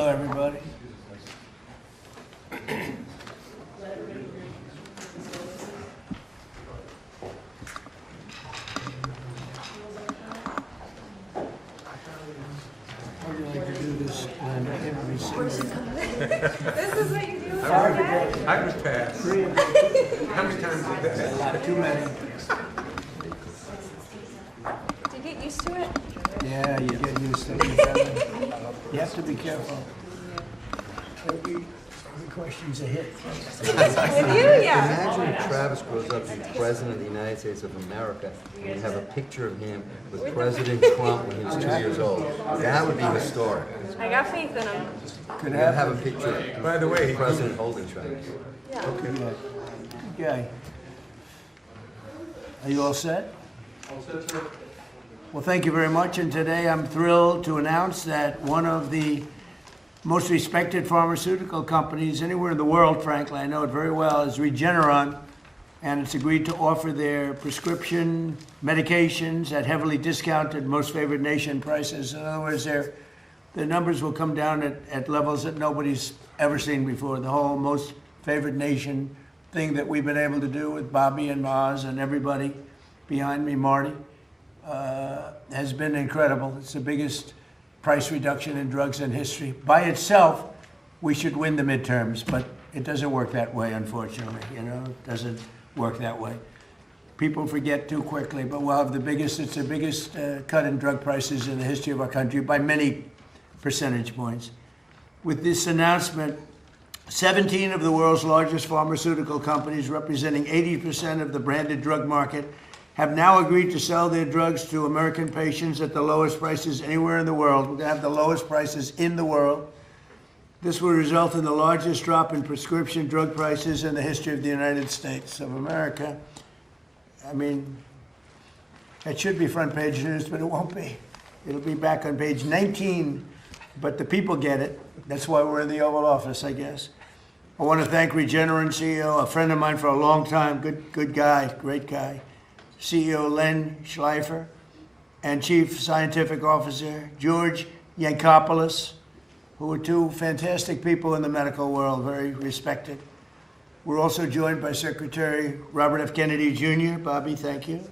Hello, everybody. How would you like to do this? This is what you do. I would pass. How many times a day? Too many. Do you get used to it? Yeah, you get used to it. You have to be careful. Every question's a hit. With you? Yeah. Imagine if Travis grows up to be president of the United States of America, and you have a picture of him with President Trump when he was 2 years old. That would be historic. I got faith in him. Could You gotta happen. have a picture By the of way, the president holding Travis. Yeah. okay. Good guy. Are you all set? All set, sir. Well, thank you very much. And today I'm thrilled to announce that one of the most respected pharmaceutical companies anywhere in the world, frankly, I know it very well, is Regeneron. And it's agreed to offer their prescription medications at heavily discounted most favored nation prices. In other words, the numbers will come down at levels that nobody's ever seen before. The whole most favored nation thing that we've been able to do with Bobby and Maz and everybody behind me, Marty, has been incredible. It's the biggest price reduction in drugs in history. By itself, we should win the midterms, but it doesn't work that way, unfortunately. You know, it doesn't work that way. People forget too quickly, but we'll have it's the biggest cut in drug prices in the history of our country by many percentage points. With this announcement, 17 of the world's largest pharmaceutical companies, representing 80% of the branded drug market, have now agreed to sell their drugs to American patients at the lowest prices anywhere in the world. We're going to have the lowest prices in the world. This will result in the largest drop in prescription drug prices in the history of the United States of America. I mean, it should be front page news, but it won't be. It'll be back on page 19, but the people get it. That's why we're in the Oval Office, I guess. I want to thank Regeneron CEO, a friend of mine for a long time, good guy, great guy, CEO Len Schleifer, and Chief Scientific Officer George Yankopoulos, who are two fantastic people in the medical world, very respected. We're also joined by Secretary Robert F. Kennedy Jr., Bobby, thank you.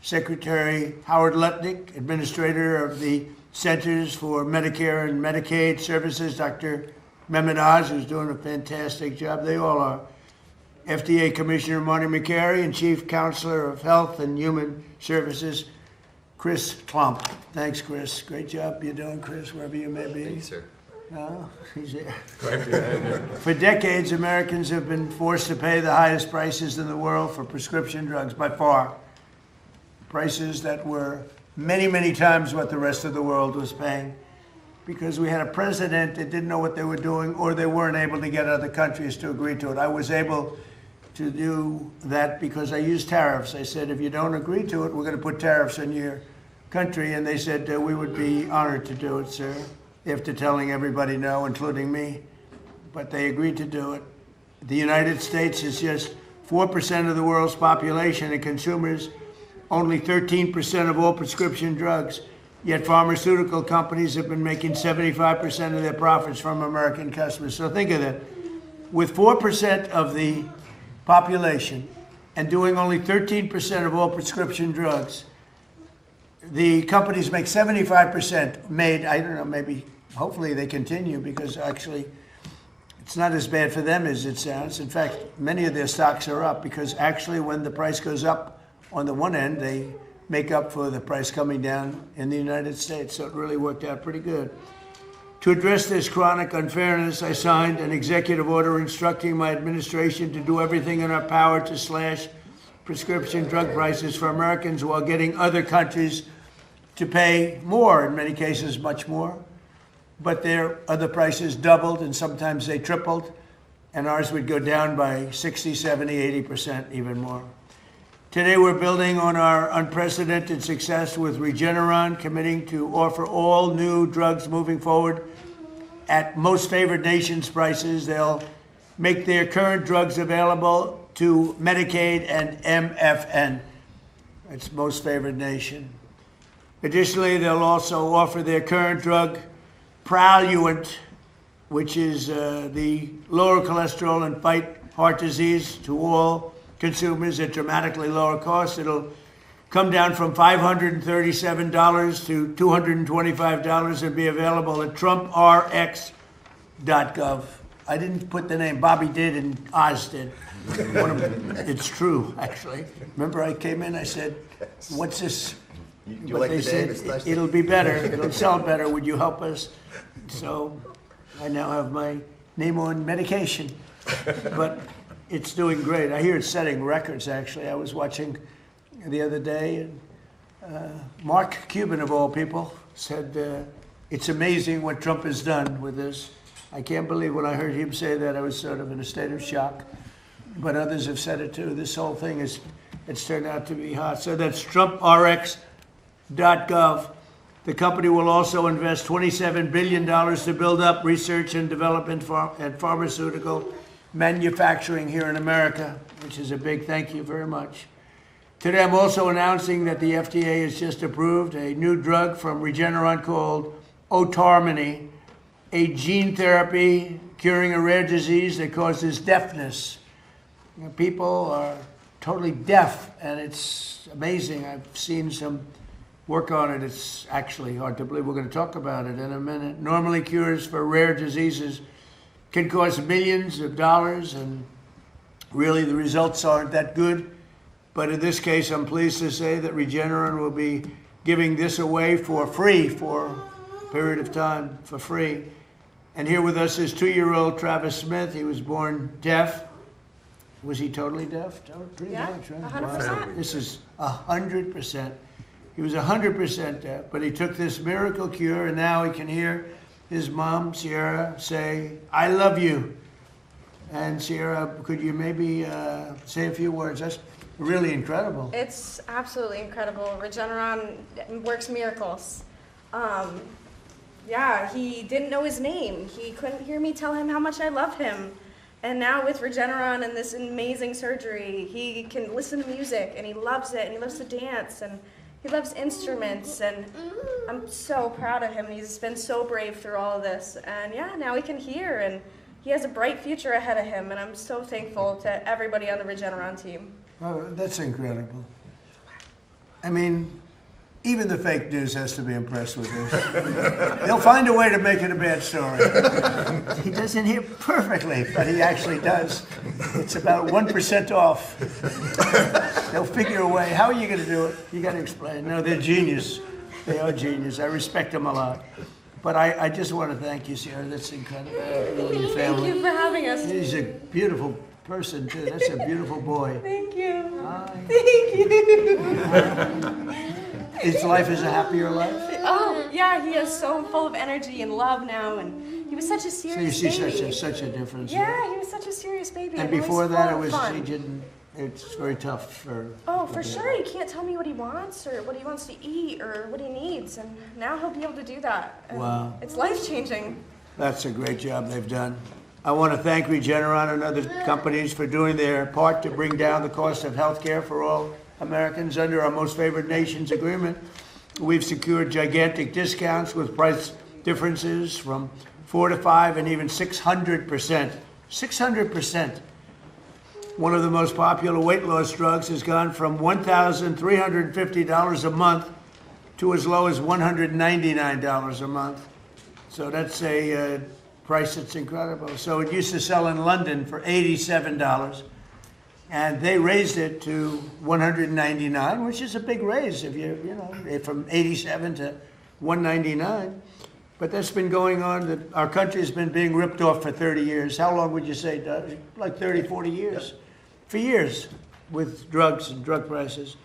Secretary Howard Lutnick, Administrator of the Centers for Medicare and Medicaid Services, Dr. Mehmet Oz, who's doing a fantastic job. They all are. FDA Commissioner Marty McCary and Chief Counselor of Health and Human Services, Chris Klump. Thanks, Chris. Great job you're doing, Chris, wherever you may be. Thank you, sir. No, he's there. Glad you're here. For decades, Americans have been forced to pay the highest prices in the world for prescription drugs, by far. Prices that were many, many times what the rest of the world was paying, because we had a president that didn't know what they were doing, or they weren't able to get other countries to agree to it. I was able to do that because I used tariffs. I said, if you don't agree to it, we're going to put tariffs on your country. And they said, we would be honored to do it, sir, after telling everybody no, including me. But they agreed to do it. The United States is just 4% of the world's population, and consumers only 13% of all prescription drugs. Yet pharmaceutical companies have been making 75% of their profits from American customers. So think of that. With 4% of the population and doing only 13% of all prescription drugs, the companies make 75% made, I don't know, maybe, hopefully they continue, because actually it's not as bad for them as it sounds. In fact, many of their stocks are up, because actually when the price goes up on the one end, they make up for the price coming down in the United States. So it really worked out pretty good. To address this chronic unfairness, I signed an executive order instructing my administration to do everything in our power to slash prescription drug prices for Americans while getting other countries to pay more, in many cases much more. But their other prices doubled, and sometimes they tripled, and ours would go down by 60, 70, 80%, even more. Today, we're building on our unprecedented success with Regeneron, committing to offer all new drugs moving forward at most favored nations prices. They'll make their current drugs available to Medicaid and MFN. It's most favored nation. Additionally, they'll also offer their current drug, Praluent, which is the lower cholesterol and fight heart disease to all consumers at dramatically lower cost. It'll come down from $537 to $225 and be available at trumprx.gov. I didn't put the name. Bobby did and Oz did. It's true, actually. Remember I came in, I said, what's this? You But like they the name, said, especially? it'll be better, it'll sell better, would you help us? So I now have my name on medication, but it's doing great. I hear it's setting records, actually. I was watching the other day, and Mark Cuban, of all people, said, it's amazing what Trump has done with this. I can't believe when I heard him say that, I was sort of in a state of shock. But others have said it too. This whole thing it's turned out to be hot. So that's trumprx.gov. The company will also invest $27 billion to build up research and development and pharmaceutical manufacturing here in America, which is a big thank you very much. Today I'm also announcing that the FDA has just approved a new drug from Regeneron called Otarmany, a gene therapy curing a rare disease that causes deafness. You know, people are totally deaf, and it's amazing. I've seen some work on it. It's actually hard to believe. We're going to talk about it in a minute. Normally, cures for rare diseases can cost millions of dollars, and really the results aren't that good. But in this case, I'm pleased to say that Regeneron will be giving this away for free for a period of time, for free. And here with us is 2-year-old Travis Smith. He was born deaf. Was he totally deaf? Pretty Yeah, much, right? 100%. Wow. This is 100%. He was 100% deaf, but he took this miracle cure, and now he can hear his mom, Sierra, say, I love you. And Sierra, could you maybe say a few words? That's really incredible. It's absolutely incredible. Regeneron works miracles. Yeah, he didn't know his name. He couldn't hear me tell him how much I love him. And now with Regeneron and this amazing surgery, he can listen to music, and he loves it, and he loves to dance, and he loves instruments, and I'm so proud of him. He's been so brave through all of this. And yeah, now he can hear, and he has a bright future ahead of him, and I'm so thankful to everybody on the Regeneron team. Oh, that's incredible. I mean, even the fake news has to be impressed with this. They'll find a way to make it a bad story. He doesn't hear perfectly, but he actually does. It's about 1% off. They'll figure a way. How are you going to do it? You got to explain. No, they're genius. They are genius. I respect them a lot. But I just want to thank you, Sierra. That's incredible. Your family. Thank you for having us. He's a beautiful person, too. That's a beautiful boy. Thank you. Hi. Thank you. His life is a happier life? Oh, yeah, he is so full of energy and love now, and he was such a So you serious see baby. such a difference. Yeah, he was such a serious baby. And he was before that, full it of was fun. he didn't. It's very tough for. Oh, for sure. He can't tell me what he wants or what he wants to eat or what he needs, and now he'll be able to do that. And Wow. It's life-changing. That's a great job they've done. I want to thank Regeneron and other companies for doing their part to bring down the cost of health care for all Americans under our Most Favored Nations agreement. We've secured gigantic discounts with price differences from 4 to 5 and even 600%. 600%. One of the most popular weight loss drugs has gone from $1,350 a month to as low as $199 a month. So that's a price that's incredible. So it used to sell in London for $87, and they raised it to $199, which is a big raise if you know, from $87 to $199. But that's been going on. Our country's been being ripped off for 30 years. How long would you say, Doug? Like 30, 40 years? For years with drugs and drug prices.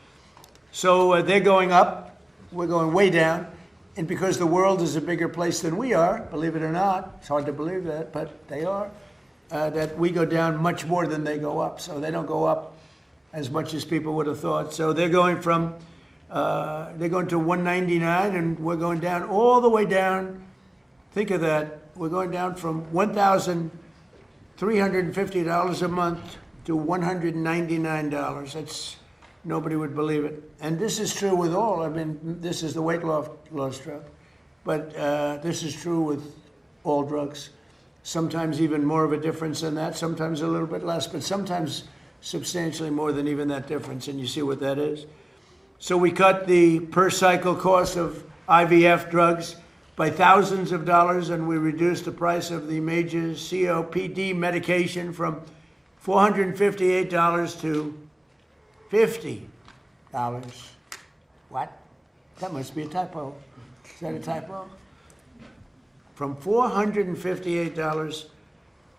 So they're going up. We're going way down. And because the world is a bigger place than we are, believe it or not, it's hard to believe that, but they are, that we go down much more than they go up. So they don't go up as much as people would have thought. So they're going from, they're going to $199, and we're going down all the way down. Think of that. We're going down from $1,350 a month to $199. That's, nobody would believe it. And this is true with all. I mean, this is the weight loss drug. But this is true with all drugs. sometimes even more of a difference than that, sometimes a little bit less, but sometimes substantially more than even that difference, and you see what that is. So we cut the per cycle cost of IVF drugs by thousands of dollars, and we reduced the price of the major COPD medication from $458 to $50. What? That must be a typo. Is that a typo? From $458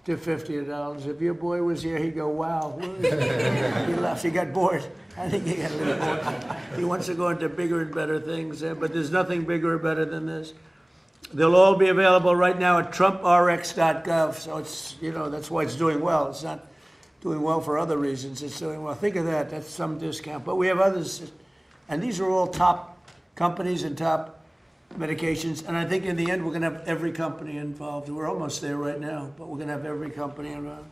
to $50. If your boy was here, he'd go, wow. He left, he got bored. I think he got a little bored. He wants to go into bigger and better things, but there's nothing bigger or better than this. They'll all be available right now at trumprx.gov, so it's, that's why it's doing well. It's not doing well for other reasons. It's doing well. Think of that. That's some discount. But we have others, and these are all top companies and top medications, and I think in the end we're going to have every company involved. We're almost there right now, but we're going to have every company involved.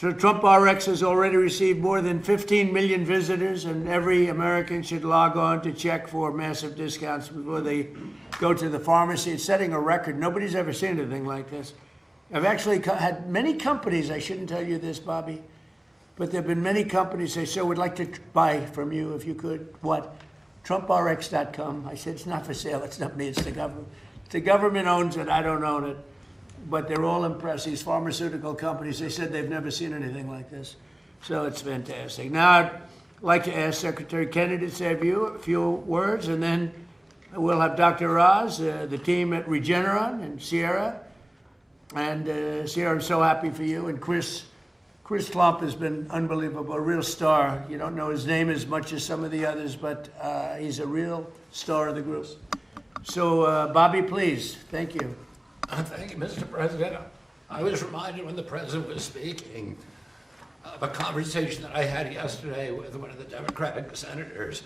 So Trump RX has already received more than 15 million visitors, and every American should log on to check for massive discounts before they go to the pharmacy. It's setting a record. Nobody's ever seen anything like this. I've actually had many companies, I shouldn't tell you this, Bobby, but there have been many companies say, so we'd like to buy from you if you could. What? TrumpRx.com. I said, it's not for sale. It's not me. It's the government. The government owns it. I don't own it. But they're all impressed. These pharmaceutical companies, they said they've never seen anything like this. So it's fantastic. Now, I'd like to ask Secretary Kennedy to say a few words, and then we'll have Dr. Oz, the team at Regeneron, and Sierra. And Sierra, I'm so happy for you. And Chris Klump has been unbelievable, a real star. You don't know his name as much as some of the others, but he's a real star of the group. So, Bobby, please. Thank you. Thank you, Mr. President. I was reminded when the President was speaking of a conversation that I had yesterday with one of the Democratic senators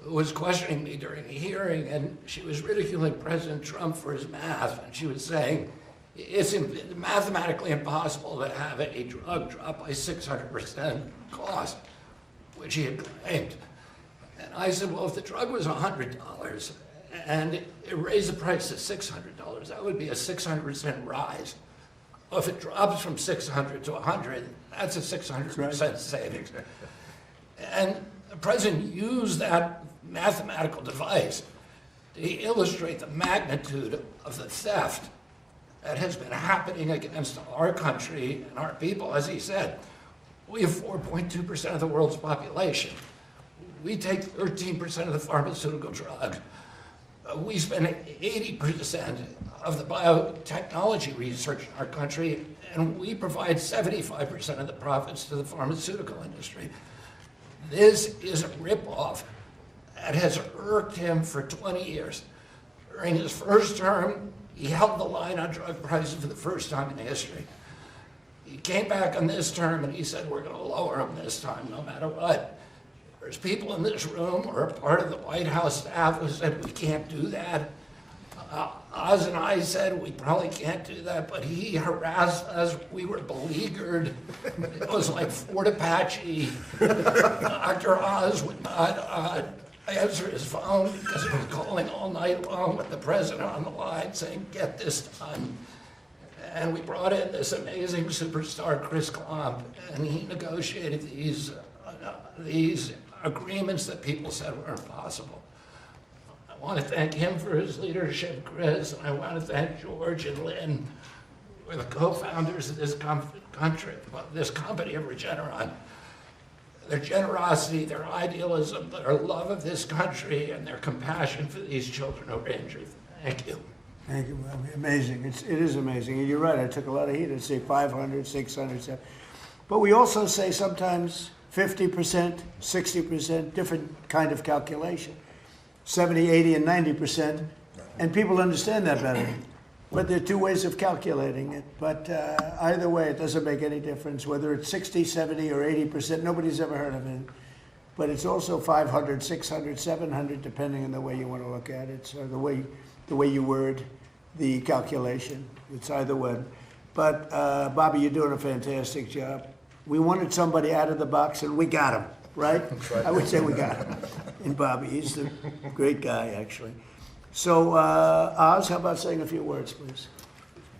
who was questioning me during a hearing, and she was ridiculing President Trump for his math, and she was saying, it's mathematically impossible to have a drug drop by 600% cost, which he had claimed. And I said, well, if the drug was $100 and it raised the price to $600, that would be a 600% rise. Well, if it drops from 600 to 100, that's a 600% savings. And the President used that mathematical device to illustrate the magnitude of the theft that has been happening against our country and our people. As he said, we have 4.2% of the world's population. We take 13% of the pharmaceutical drugs. We spend 80% of the biotechnology research in our country, and we provide 75% of the profits to the pharmaceutical industry. This is a ripoff that has irked him for 20 years. During his first term, he held the line on drug prices for the first time in history. He came back on this term and he said, we're going to lower them this time, no matter what. There's people in this room who are part of the White House staff who said, we can't do that. Oz and I said, we probably can't do that, but he harassed us. We were beleaguered. It was like Fort Apache. Dr. Oz would not answer his phone because he was calling all night long with the President on the line saying, get this done. And we brought in this amazing superstar, Chris Klump, and he negotiated these agreements that people said were impossible. I want to thank him for his leadership, Chris, and I want to thank George and Lynn, who are the co-founders of this this company of Regeneron. Their generosity, their idealism, their love of this country, and their compassion for these children who are injured. Thank you. Thank you. Amazing. It is amazing. And you're right. I took a lot of heat. I'd say 500, 600, 700. But we also say sometimes 50%, 60%, different kind of calculation. 70, 80, and 90%. And people understand that better. But there are two ways of calculating it. But either way, it doesn't make any difference. Whether it's 60, 70, or 80%, nobody's ever heard of it. But it's also 500, 600, 700, depending on the way you want to look at it. So the way you word the calculation. It's either one. But Bobby, you're doing a fantastic job. We wanted somebody out of the box, and we got him, right? I would say we got him. And Bobby, he's a great guy, actually. So, Oz, how about saying a few words, please?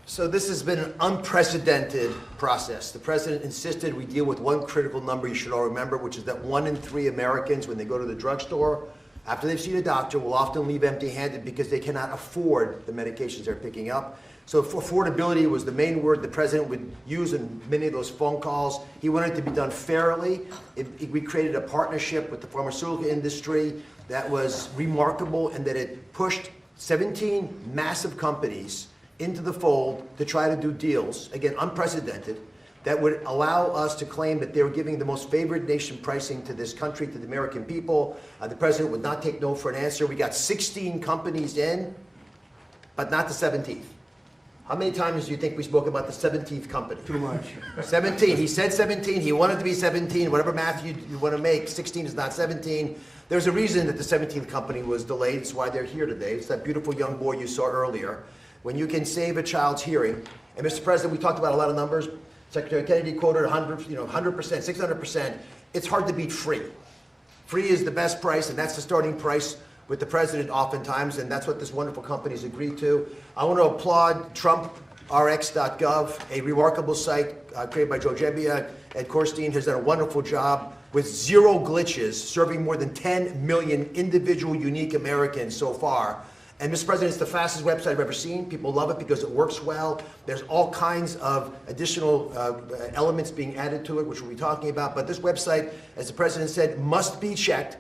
So this has been an unprecedented process. The president insisted we deal with one critical number you should all remember, which is that 1 in 3 Americans, when they go to the drugstore, after they've seen a doctor, will often leave empty-handed because they cannot afford the medications they're picking up. So affordability was the main word the president would use in many of those phone calls. He wanted it to be done fairly. We created a partnership with the pharmaceutical industry that was remarkable, and that it pushed 17 massive companies into the fold to try to do deals, again, unprecedented, that would allow us to claim that they were giving the most favored nation pricing to this country, to the American people. The president would not take no for an answer. We got 16 companies in, but not the 17th. How many times do you think we spoke about the 17th company? Too much. 17. He said 17. He wanted to be 17. Whatever math you want to make, 16 is not 17. There's a reason that the 17th company was delayed. It's why they're here today. It's that beautiful young boy you saw earlier. When you can save a child's hearing, and Mr. President, we talked about a lot of numbers. Secretary Kennedy quoted 100%, 600%. It's hard to beat free. Free is the best price, and that's the starting price with the president oftentimes, and that's what this wonderful company has agreed to. I want to applaud TrumpRx.gov, a remarkable site created by Joe Gebbia. Ed Korstein has done a wonderful job with 0 glitches, serving more than 10 million individual unique Americans so far. And Mr. President, it's the fastest website I've ever seen. People love it because it works well. There's all kinds of additional elements being added to it, which we'll be talking about. But this website, as the president said, must be checked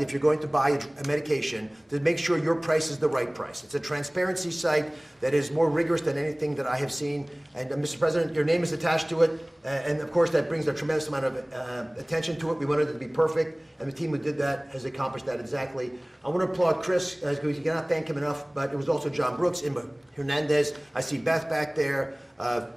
if you're going to buy a medication to make sure your price is the right price. It's a transparency site that is more rigorous than anything that I have seen. And Mr. President, your name is attached to it. And of course, that brings a tremendous amount of attention to it. We wanted it to be perfect. And the team who did that has accomplished that exactly. I want to applaud Chris, because we cannot thank him enough, but it was also John Brooks, Imba Hernandez. I see Beth back there,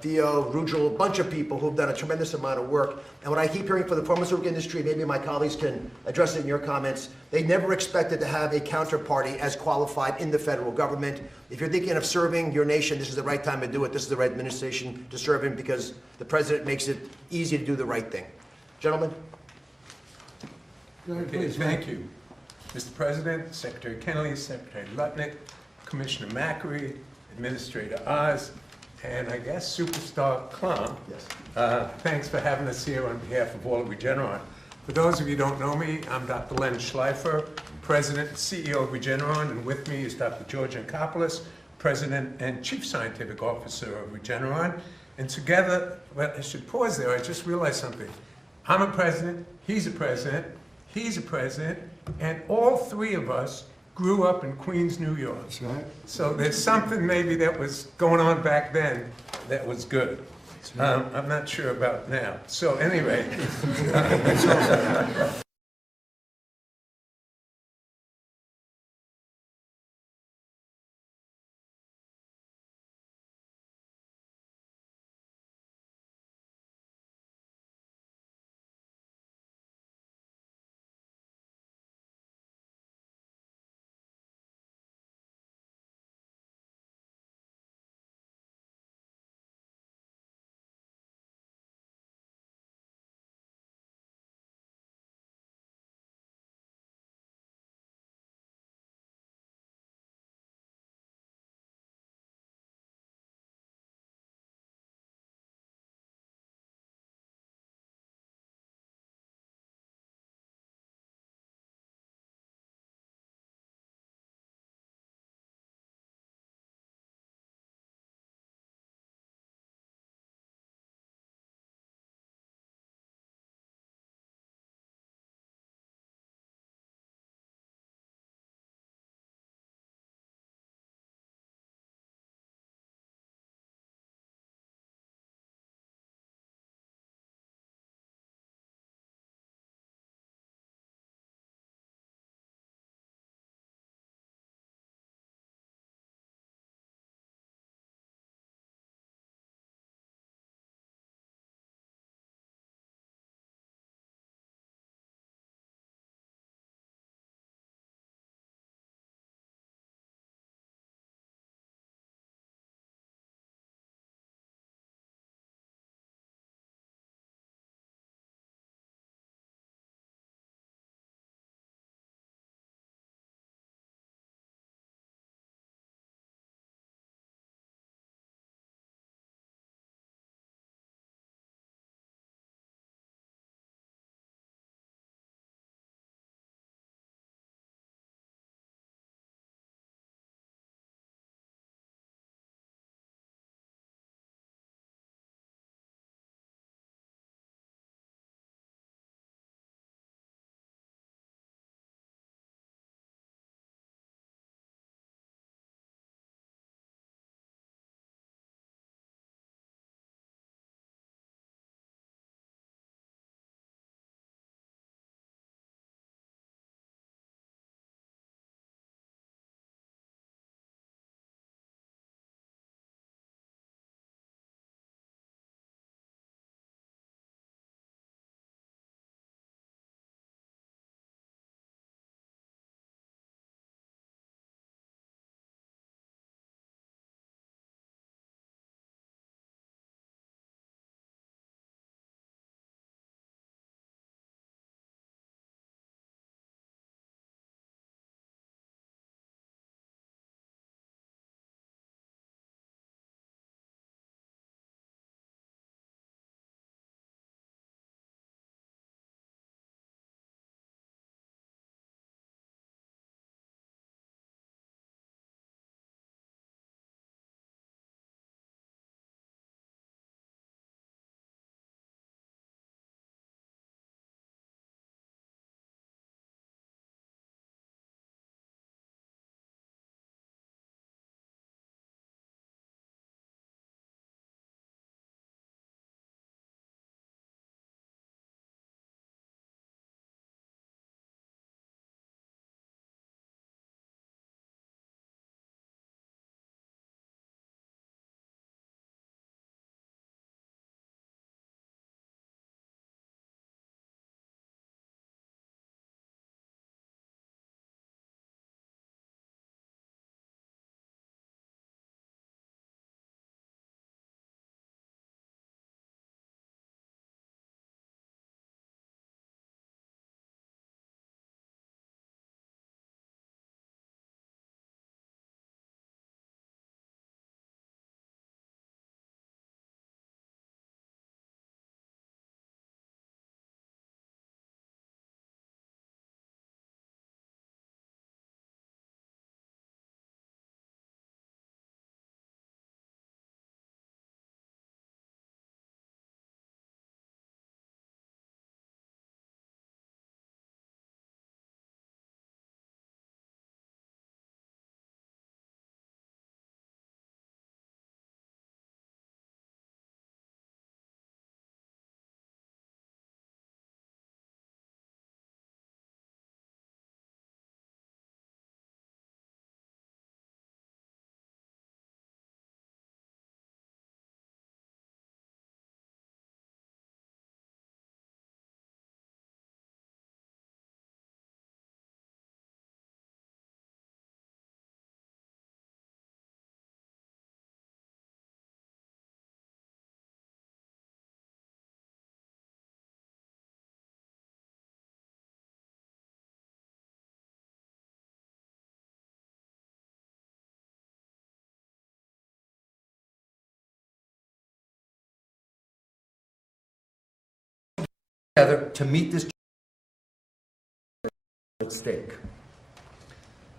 Theo, Rugel, a bunch of people who've done a tremendous amount of work. And what I keep hearing from the pharmaceutical industry, maybe my colleagues can address it in your comments, they never expected to have a counterparty as qualified in the federal government. If you're thinking of serving your nation, this is the right time to do it. This is the right administration to serve in, because the president makes it easy to do the right thing. Gentlemen? Go ahead, Okay, please. thank you. Mr. President, Secretary Kennedy, Secretary Lutnick, Commissioner Macri, Administrator Oz, and I guess Superstar Klum. Yes. Thanks for having us here on behalf of all of Regeneron. For those of you who don't know me, I'm Dr. Len Schleifer, President and CEO of Regeneron, and with me is Dr. George Ankopoulos, President and Chief Scientific Officer of Regeneron. And together, well, I should pause there, I just realized something. I'm a president, he's a president, and all 3 of us grew up in Queens, New York. That's right. So there's something maybe that was going on back then that was good. I'm not sure about now. So anyway. together to meet this at stake.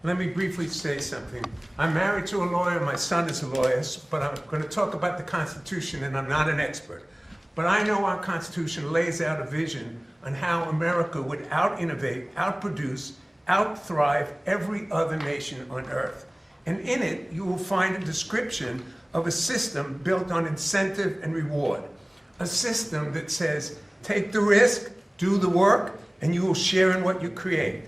Let me briefly say something. I'm married to a lawyer, my son is a lawyer, but I'm going to talk about the Constitution, and I'm not an expert. But I know our Constitution lays out a vision on how America would out-innovate, out-produce, out-thrive every other nation on earth. And in it, you will find a description of a system built on incentive and reward. A system that says, take the risk, do the work, and you will share in what you create.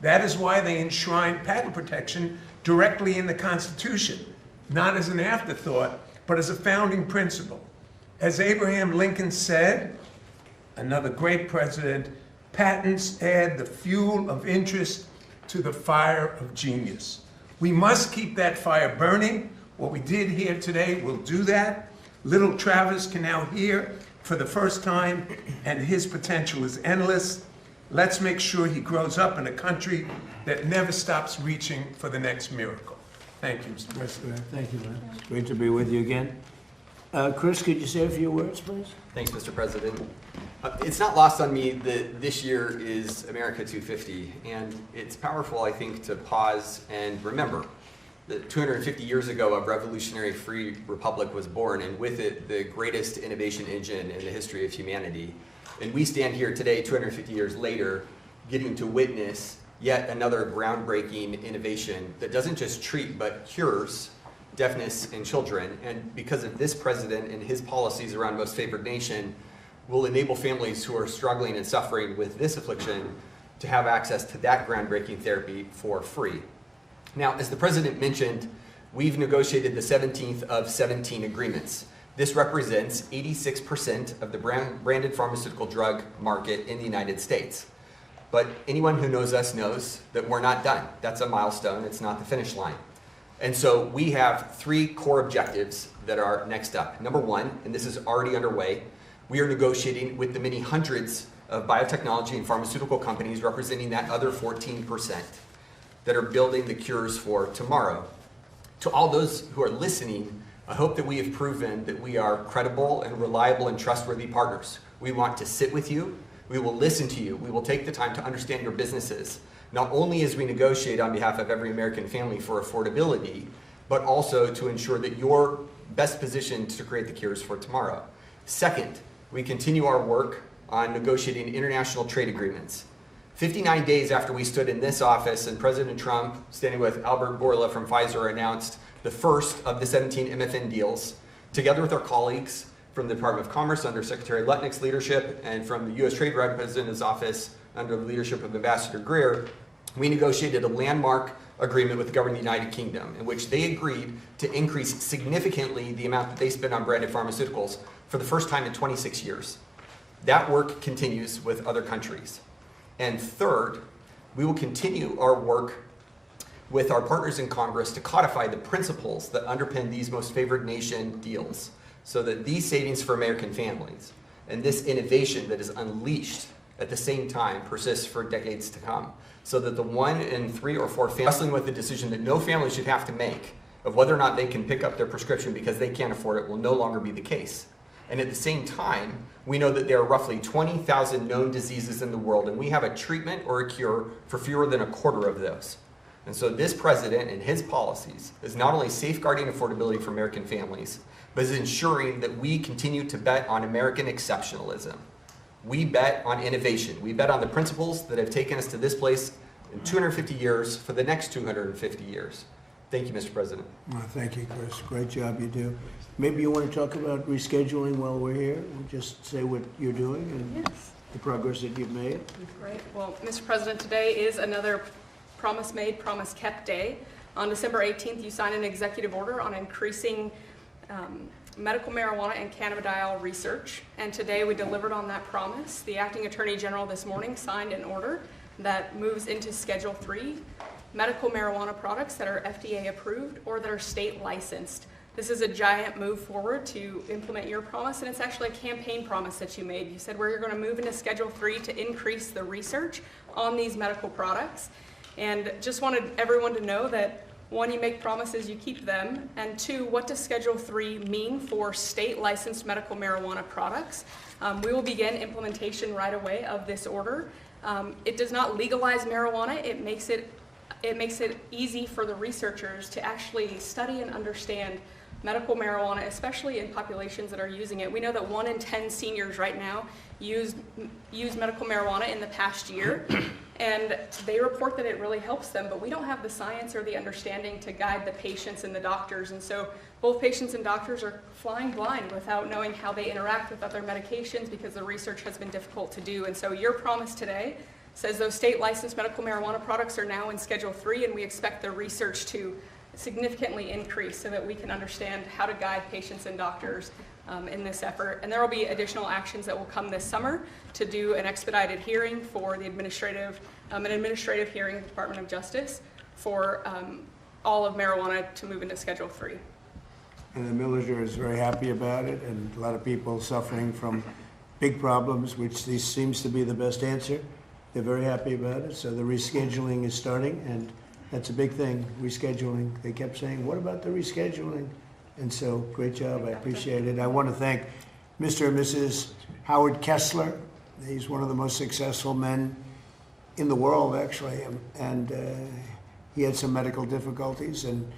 That is why they enshrine patent protection directly in the Constitution, not as an afterthought, but as a founding principle. As Abraham Lincoln said, another great president, patents add the fuel of interest to the fire of genius. We must keep that fire burning. What we did here today will do that. Little Travis can now hear for the first time, and his potential is endless. Let's make sure he grows up in a country that never stops reaching for the next miracle. Thank you, Mr. President. Thank you, Lynn. It's great to be with you again. Chris, could you say a few words, please? Thanks, Mr. President. It's not lost on me that this year is America 250, and it's powerful, I think, to pause and remember that 250 years ago, a revolutionary free republic was born, and with it, the greatest innovation engine in the history of humanity. And we stand here today, 250 years later, getting to witness yet another groundbreaking innovation that doesn't just treat, but cures deafness in children. And because of this president and his policies around most favored nation, will enable families who are struggling and suffering with this affliction to have access to that groundbreaking therapy for free. Now, as the president mentioned, we've negotiated the 17th of 17 agreements. This represents 86% of the branded pharmaceutical drug market in the United States. But anyone who knows us knows that we're not done. That's a milestone, it's not the finish line. And so we have three core objectives that are next up. Number one, and this is already underway, we are negotiating with the many hundreds of biotechnology and pharmaceutical companies representing that other 14% that are building the cures for tomorrow. To all those who are listening, I hope that we have proven that we are credible and reliable and trustworthy partners. We want to sit with you, we will listen to you, we will take the time to understand your businesses, not only as we negotiate on behalf of every American family for affordability, but also to ensure that you're best positioned to create the cures for tomorrow. Second, we continue our work on negotiating international trade agreements. 59 days after we stood in this office and President Trump, standing with Albert Bourla from Pfizer, announced the first of the 17 MFN deals, together with our colleagues from the Department of Commerce under Secretary Lutnick's leadership and from the U.S. Trade Representative's office under the leadership of Ambassador Greer, we negotiated a landmark agreement with the government of the United Kingdom in which they agreed to increase significantly the amount that they spend on branded pharmaceuticals for the first time in 26 years. That work continues with other countries. And third, we will continue our work with our partners in Congress to codify the principles that underpin these most favored nation deals so that these savings for American families and this innovation that is unleashed at the same time persists for decades to come, so that the 1 in 3 or 4 families wrestling with the decision that no family should have to make of whether or not they can pick up their prescription because they can't afford it will no longer be the case. And at the same time, we know that there are roughly 20,000 known diseases in the world, and we have a treatment or a cure for fewer than a quarter of those. And so this president and his policies is not only safeguarding affordability for American families, but is ensuring that we continue to bet on American exceptionalism. We bet on innovation. We bet on the principles that have taken us to this place in 250 years for the next 250 years. Thank you, Mr. President. Well, thank you, Chris. Great job you do. Maybe you want to talk about rescheduling while we're here? Just say what you're doing and Yes. the progress that you've made. Great. Well, Mr. President, today is another promise made, promise kept day. On December 18th, you signed an executive order on increasing medical marijuana and cannabidiol research, and today we delivered on that promise. The Acting Attorney General this morning signed an order that moves into Schedule 3 medical marijuana products that are FDA approved or that are state licensed. This is a giant move forward to implement your promise, and it's actually a campaign promise that you made. You said where you're going to move into Schedule 3 to increase the research on these medical products. And just wanted everyone to know that One, you make promises, you keep them. And two, what does Schedule 3 mean for state licensed medical marijuana products? We will begin implementation right away of this order. It does not legalize marijuana. It makes it easy for the researchers to actually study and understand medical marijuana, especially in populations that are using it. We know that 1 in 10 seniors right now use medical marijuana in the past year, and they report that it really helps them, but we don't have the science or the understanding to guide the patients and the doctors, and so both patients and doctors are flying blind without knowing how they interact with other medications because the research has been difficult to do. And so your promise today says those state licensed medical marijuana products are now in Schedule 3, and we expect the research to significantly increase so that we can understand how to guide patients and doctors in this effort. And there will be additional actions that will come this summer to do an expedited hearing for the administrative hearing of the Department of Justice for all of marijuana to move into Schedule 3. And the military is very happy about it, and a lot of people suffering from big problems, which this seems to be the best answer. They're very happy about it. So the rescheduling is starting, and that's a big thing, rescheduling. They kept saying, what about the rescheduling? And so, great job, I appreciate it. I want to thank Mr. and Mrs. Howard Kessler. He's one of the most successful men in the world, actually, and he had some medical difficulties, and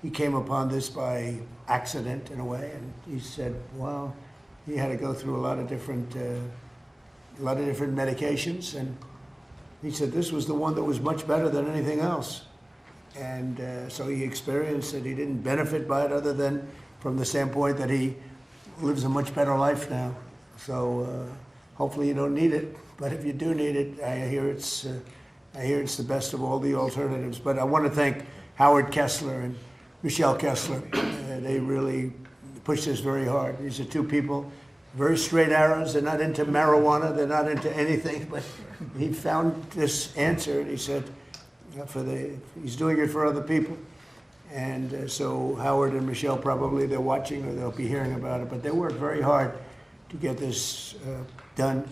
he came upon this by accident, in a way, and he said, well, he had to go through a lot of different medications, and he said this was the one that was much better than anything else. And so he experienced it. He didn't benefit by it other than from the standpoint that he lives a much better life now. So hopefully you don't need it, but if you do need it, I hear it's the best of all the alternatives. But I want to thank Howard Kessler and Michelle Kessler. They really pushed this very hard. These are two people, very straight arrows. They're not into marijuana. They're not into anything. But he found this answer, and he said, he's doing it for other people. And so Howard and Michelle probably, they're watching or they'll be hearing about it. But they worked very hard to get this done.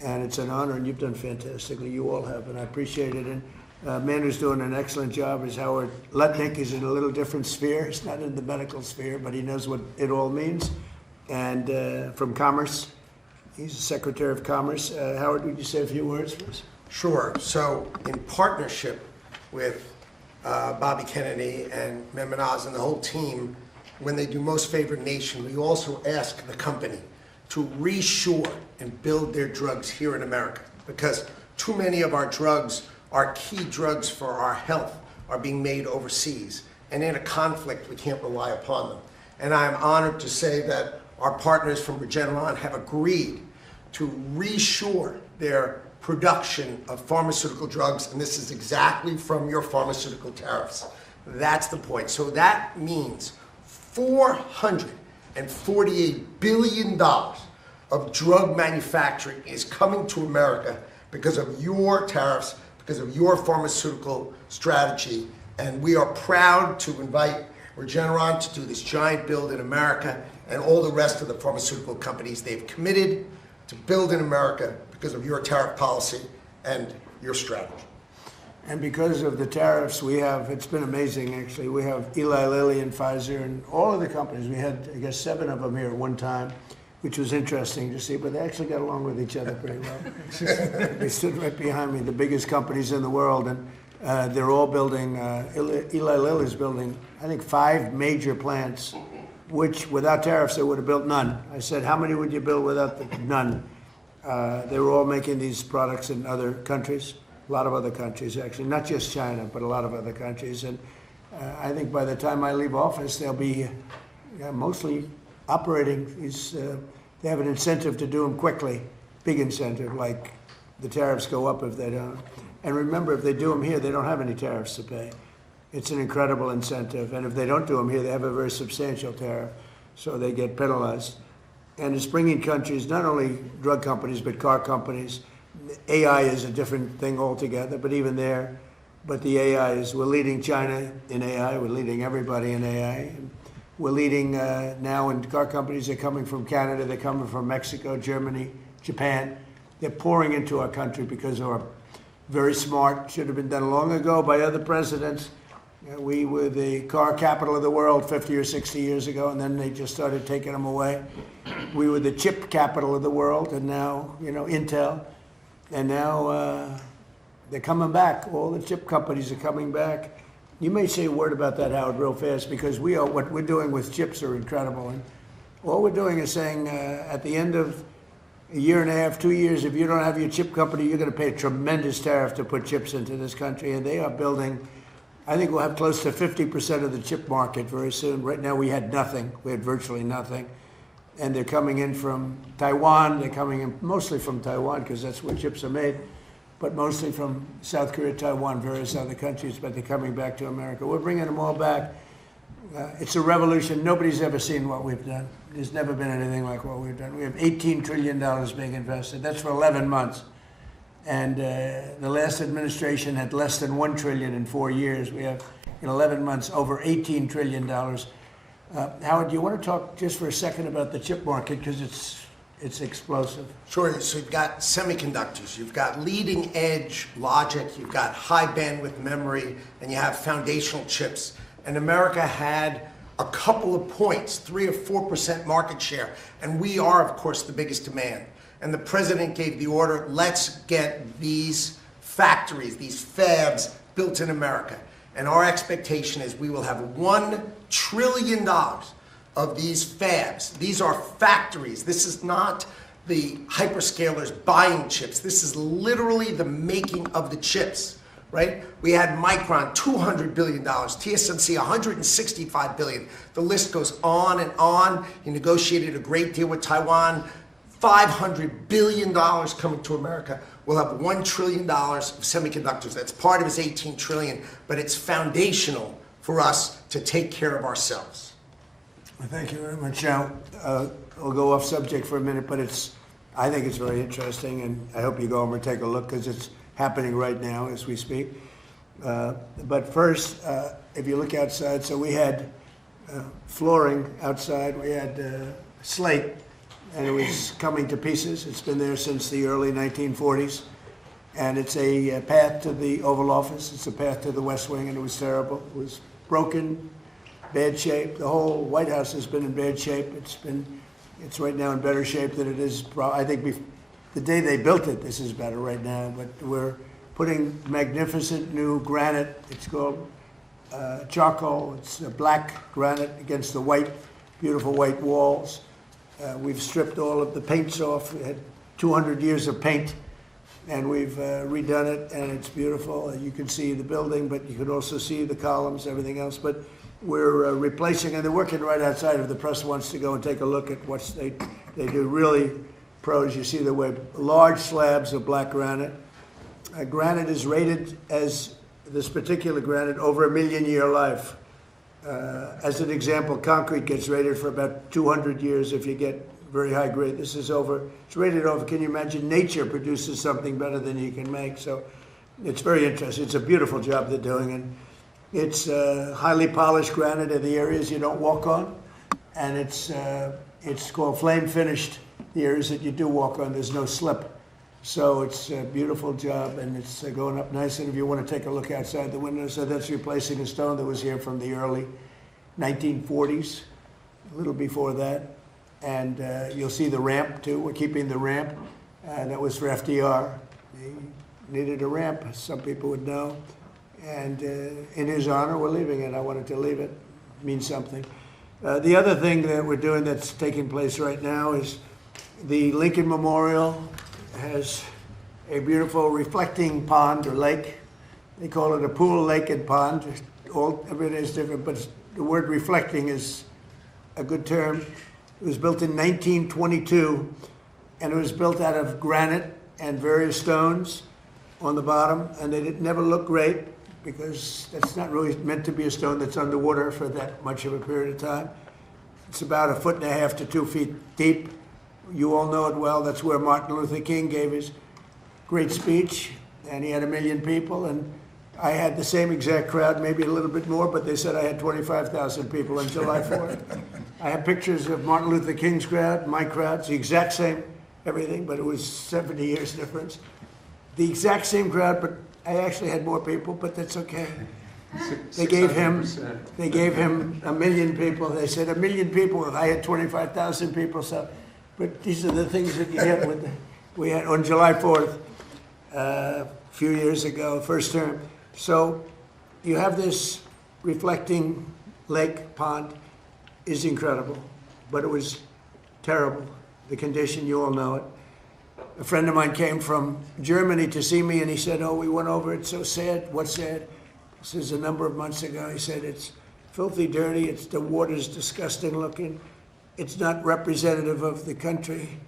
And it's an honor, and you've done fantastically. You all have, and I appreciate it. And man who's doing an excellent job is Howard Lutnick. He's in a little different sphere. He's not in the medical sphere, but he knows what it all means. And from Commerce, he's the Secretary of Commerce. Howard, would you say a few words for us? Sure. So in partnership with Bobby Kennedy and Memonaz and the whole team, when they do Most Favored Nation, we also ask the company to reshore and build their drugs here in America, because too many of our drugs, our key drugs for our health, are being made overseas. And in a conflict, we can't rely upon them. And I'm honored to say that our partners from Regeneron have agreed to reshore their production of pharmaceutical drugs, and this is exactly from your pharmaceutical tariffs. That's the point. So that means $448 billion of drug manufacturing is coming to America because of your tariffs, because of your pharmaceutical strategy, and we are proud to invite Regeneron to do this giant build in America, and all the rest of the pharmaceutical companies. They've committed to build in America because of your tariff policy and your strategy. And because of the tariffs, it's been amazing, actually. We have Eli Lilly and Pfizer and all of the companies. We had, I guess, 7 of them here at one time, which was interesting to see, but they actually got along with each other pretty well. They stood right behind me, the biggest companies in the world, and they're all building, Eli Lilly is building, I think, 5 major plants, which without tariffs, they would have built none. I said, how many would you build without none? They were all making these products in other countries, a lot of other countries, actually, not just China, but a lot of other countries. And I think by the time I leave office, they'll be mostly operating these, they have an incentive to do them quickly, big incentive, like the tariffs go up if they don't. And remember, if they do them here, they don't have any tariffs to pay. It's an incredible incentive. And if they don't do them here, they have a very substantial tariff, so they get penalized. And it's bringing countries, not only drug companies, but car companies. AI is a different thing altogether, but even there, but the AI is, we're leading China in AI, we're leading everybody in AI. We're leading now, and car companies are coming from Canada, they're coming from Mexico, Germany, Japan. They're pouring into our country because we're very smart, should have been done long ago by other presidents. We were the car capital of the world 50 or 60 years ago, and then they just started taking them away. We were the chip capital of the world, and now, Intel. And now they're coming back. All the chip companies are coming back. You may say a word about that, Howard, real fast, because what we're doing with chips are incredible. And all we're doing is saying at the end of a year and a half, 2 years, if you don't have your chip company, you're going to pay a tremendous tariff to put chips into this country. And they are building, I think we'll have close to 50% of the chip market very soon. Right now we had nothing. We had virtually nothing. And they're coming in from Taiwan. They're coming in mostly from Taiwan because that's where chips are made, but mostly from South Korea, Taiwan, various other countries, but they're coming back to America. We're bringing them all back. It's a revolution. Nobody's ever seen what we've done. There's never been anything like what we've done. We have $18 trillion being invested. That's for 11 months. And the last administration had less than $1 trillion in 4 years. We have, in 11 months, over $18 trillion. Howard, do you want to talk just for a second about the chip market, because it's explosive? Sure. So you've got semiconductors, you've got leading edge logic, you've got high bandwidth memory, and you have foundational chips. And America had a couple of points, 3 or 4% market share. And we are, of course, the biggest demand. And the president gave the order, let's get these factories, these fabs built in America. And our expectation is we will have $1 trillion of these fabs. These are factories. This is not the hyperscalers buying chips. This is literally the making of the chips, right? We had Micron, $200 billion, TSMC, $165 billion. The list goes on and on. He negotiated a great deal with Taiwan, $500 billion coming to America. We'll have $1 trillion of semiconductors. That's part of his $18 trillion, but it's foundational for us to take care of ourselves. Thank you very much. Now, I'll go off subject for a minute, but I think it's very interesting, and I hope you go over and take a look, because it's happening right now as we speak. But first, if you look outside, so we had flooring outside, we had slate, and it was coming to pieces. It's been there since the early 1940s, and it's a path to the Oval Office. It's a path to the West Wing, and it was terrible. It was broken, bad shape. The whole White House has been in bad shape. It's right now in better shape than it is. I think the day they built it, this is better right now. But we're putting magnificent new granite. It's called charcoal. It's black granite against the white, beautiful white walls. We've stripped all of the paints off. We had 200 years of paint, and we've redone it, and it's beautiful. You can see the building, but you can also see the columns, everything else. But we're replacing, and they're working right outside. If the press wants to go and take a look at what they do, really pros. You see the way large slabs of black granite. Granite is rated as, this particular granite, over a 1,000,000-year life. As an example, concrete gets rated for about 200 years if you get very high grade. This is it's rated over. Can you imagine? Nature produces something better than you can make. So it's very interesting. It's a beautiful job they're doing. And it's highly polished granite in the areas you don't walk on. And it's called flame finished, the areas that you do walk on. There's no slip. So it's a beautiful job, and it's going up nice. And if you want to take a look outside the window, so that's replacing a stone that was here from the early 1940s, a little before that. And you'll see the ramp, too. We're keeping the ramp. That was for FDR. He needed a ramp, as some people would know. And in his honor, we're leaving it. I wanted to leave it. It means something. The other thing that we're doing that's taking place right now is the Lincoln Memorial has a beautiful reflecting pond or lake. They call it a pool, lake, and pond. Everything is different, but the word reflecting is a good term. It was built in 1922, and it was built out of granite and various stones on the bottom, and it never looked great because that's not really meant to be a stone that's underwater for that much of a period of time. It's about 1.5 to 2 feet deep. You all know it well. That's where Martin Luther King gave his great speech, and he had 1 million people, and I had the same exact crowd, maybe a little bit more, but they said I had 25,000 people on July 4th. I have pictures of Martin Luther King's crowd, my crowd. It's the exact same everything, but it was 70 years difference. The exact same crowd, but I actually had more people, but that's okay. They gave him 600%. 1 million people. They said 1 million people. I had 25,000 people. So, but these are the things that you get with. We had on July 4th, a few years ago, first term. So you have this reflecting lake pond is incredible, but it was terrible. The condition, you all know it. A friend of mine came from Germany to see me, and he said, "Oh, we went over. It's so sad." What's sad? This is a number of months ago. He said, "It's filthy dirty. The water's disgusting looking. It's not representative of the country."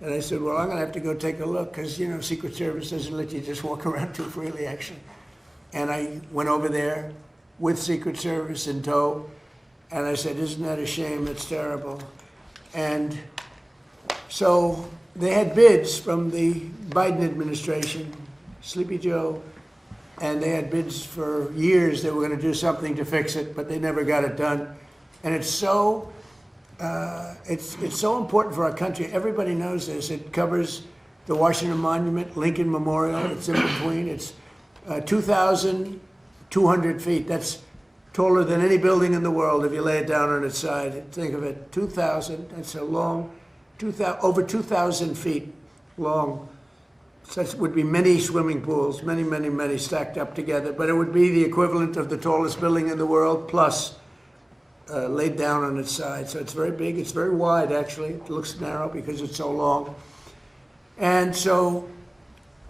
And I said, "Well, I'm going to have to go take a look because, you know, Secret Service doesn't let you just walk around too freely, actually." And I went over there with Secret Service in tow, and I said, "Isn't that a shame? It's terrible." And so they had bids from the Biden administration, Sleepy Joe, and they had bids for years. They were going to do something to fix it, but they never got it done. And it's so important for our country. Everybody knows this. It covers the Washington Monument, Lincoln Memorial. It's in between. It's 2,200 feet. That's taller than any building in the world if you lay it down on its side. Think of it, 2,000. That's a long, over 2,000 feet long. Such would be many swimming pools, many stacked up together. But it would be the equivalent of the tallest building in the world, plus laid down on its side. So it's very big. It's very wide, actually. It looks narrow because it's so long. And so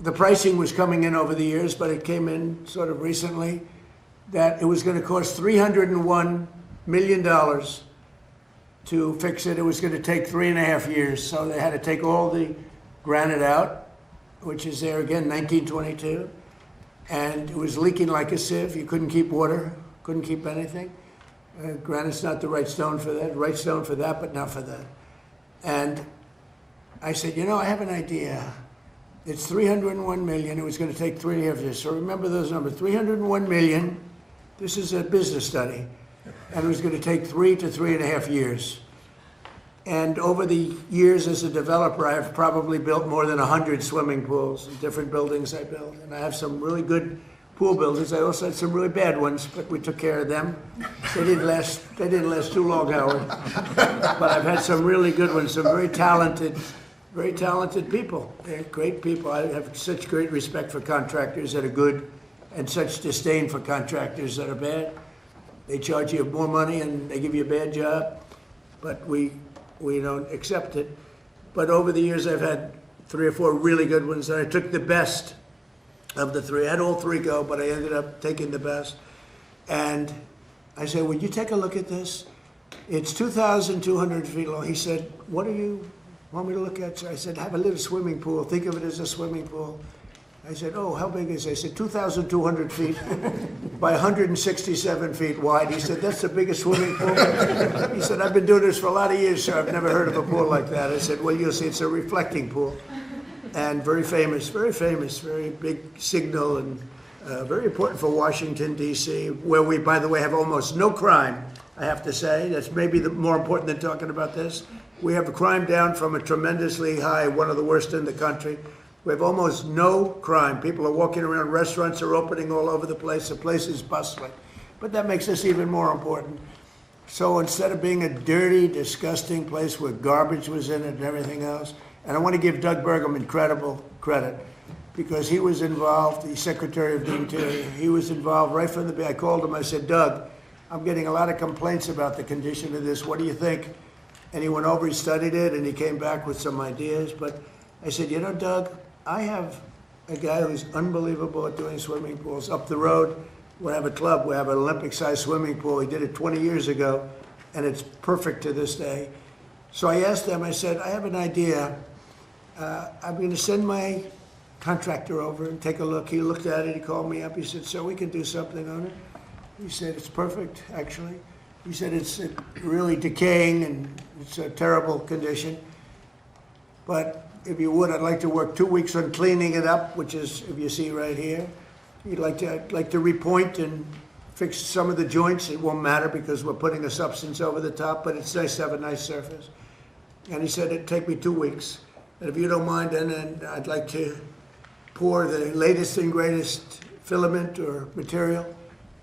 the pricing was coming in over the years, but it came in sort of recently that it was going to cost $301 million to fix it. It was going to take 3.5 years. So they had to take all the granite out, which is there again, 1922. And it was leaking like a sieve. You couldn't keep water, couldn't keep anything. Granite's not the right stone for that. Right stone for that, but not for that. And I said, you know, I have an idea. It's 301 million. It was going to take 3.5 years. So remember those numbers, 301 million. This is a business study. And it was going to take 3 to 3.5 years. And over the years as a developer, I have probably built more than 100 swimming pools in different buildings I built. And I have some really good pool builders. I also had some really bad ones, but we took care of them. They didn't last too long, Howard. But I've had some really good ones, some very talented people. They're great people. I have such great respect for contractors that are good and such disdain for contractors that are bad. They charge you more money and they give you a bad job, but we don't accept it. But over the years, I've had 3 or 4 really good ones, and I took the best of the 3. I had all 3 go, but I ended up taking the best. And I said, would you take a look at this? It's 2,200 feet long. He said, what do you want me to look at? So I said, have a little swimming pool. Think of it as a swimming pool. I said, oh, how big is it? I said, 2,200 feet by 167 feet wide. He said, that's the biggest swimming pool. He said, I've been doing this for a lot of years, sir. I've never heard of a pool like that. I said, well, you'll see, it's a reflecting pool. And very big signal, and very important for Washington, D.C., where we, by the way, have almost no crime, I have to say. That's maybe more important than talking about this. We have a crime down from a tremendously high, one of the worst in the country. We have almost no crime. People are walking around, restaurants are opening all over the place. The place is bustling. But that makes us even more important. So instead of being a dirty, disgusting place where garbage was in it and everything else, and I want to give Doug Burgum incredible credit because he was involved, the Secretary of the Interior. He was involved right from the beginning. I called him, I said, Doug, I'm getting a lot of complaints about the condition of this. What do you think? And he went over, he studied it, and he came back with some ideas. But I said, you know, Doug, I have a guy who's unbelievable at doing swimming pools. Up the road, we have a club. We have an Olympic-sized swimming pool. He did it 20 years ago, and it's perfect to this day. So I asked him, I said, I have an idea. I'm going to send my contractor over and take a look. He looked at it. He called me up. He said, sir, we can do something on it. He said, it's perfect, actually. He said, it's really decaying, and it's a terrible condition. But if you would, I'd like to work 2 weeks on cleaning it up, which is, if you see right here. I'd like to repoint and fix some of the joints. It won't matter because we're putting a substance over the top, but it's nice to have a nice surface. And he said it'd take me 2 weeks. And if you don't mind, then I'd like to pour the latest and greatest filament or material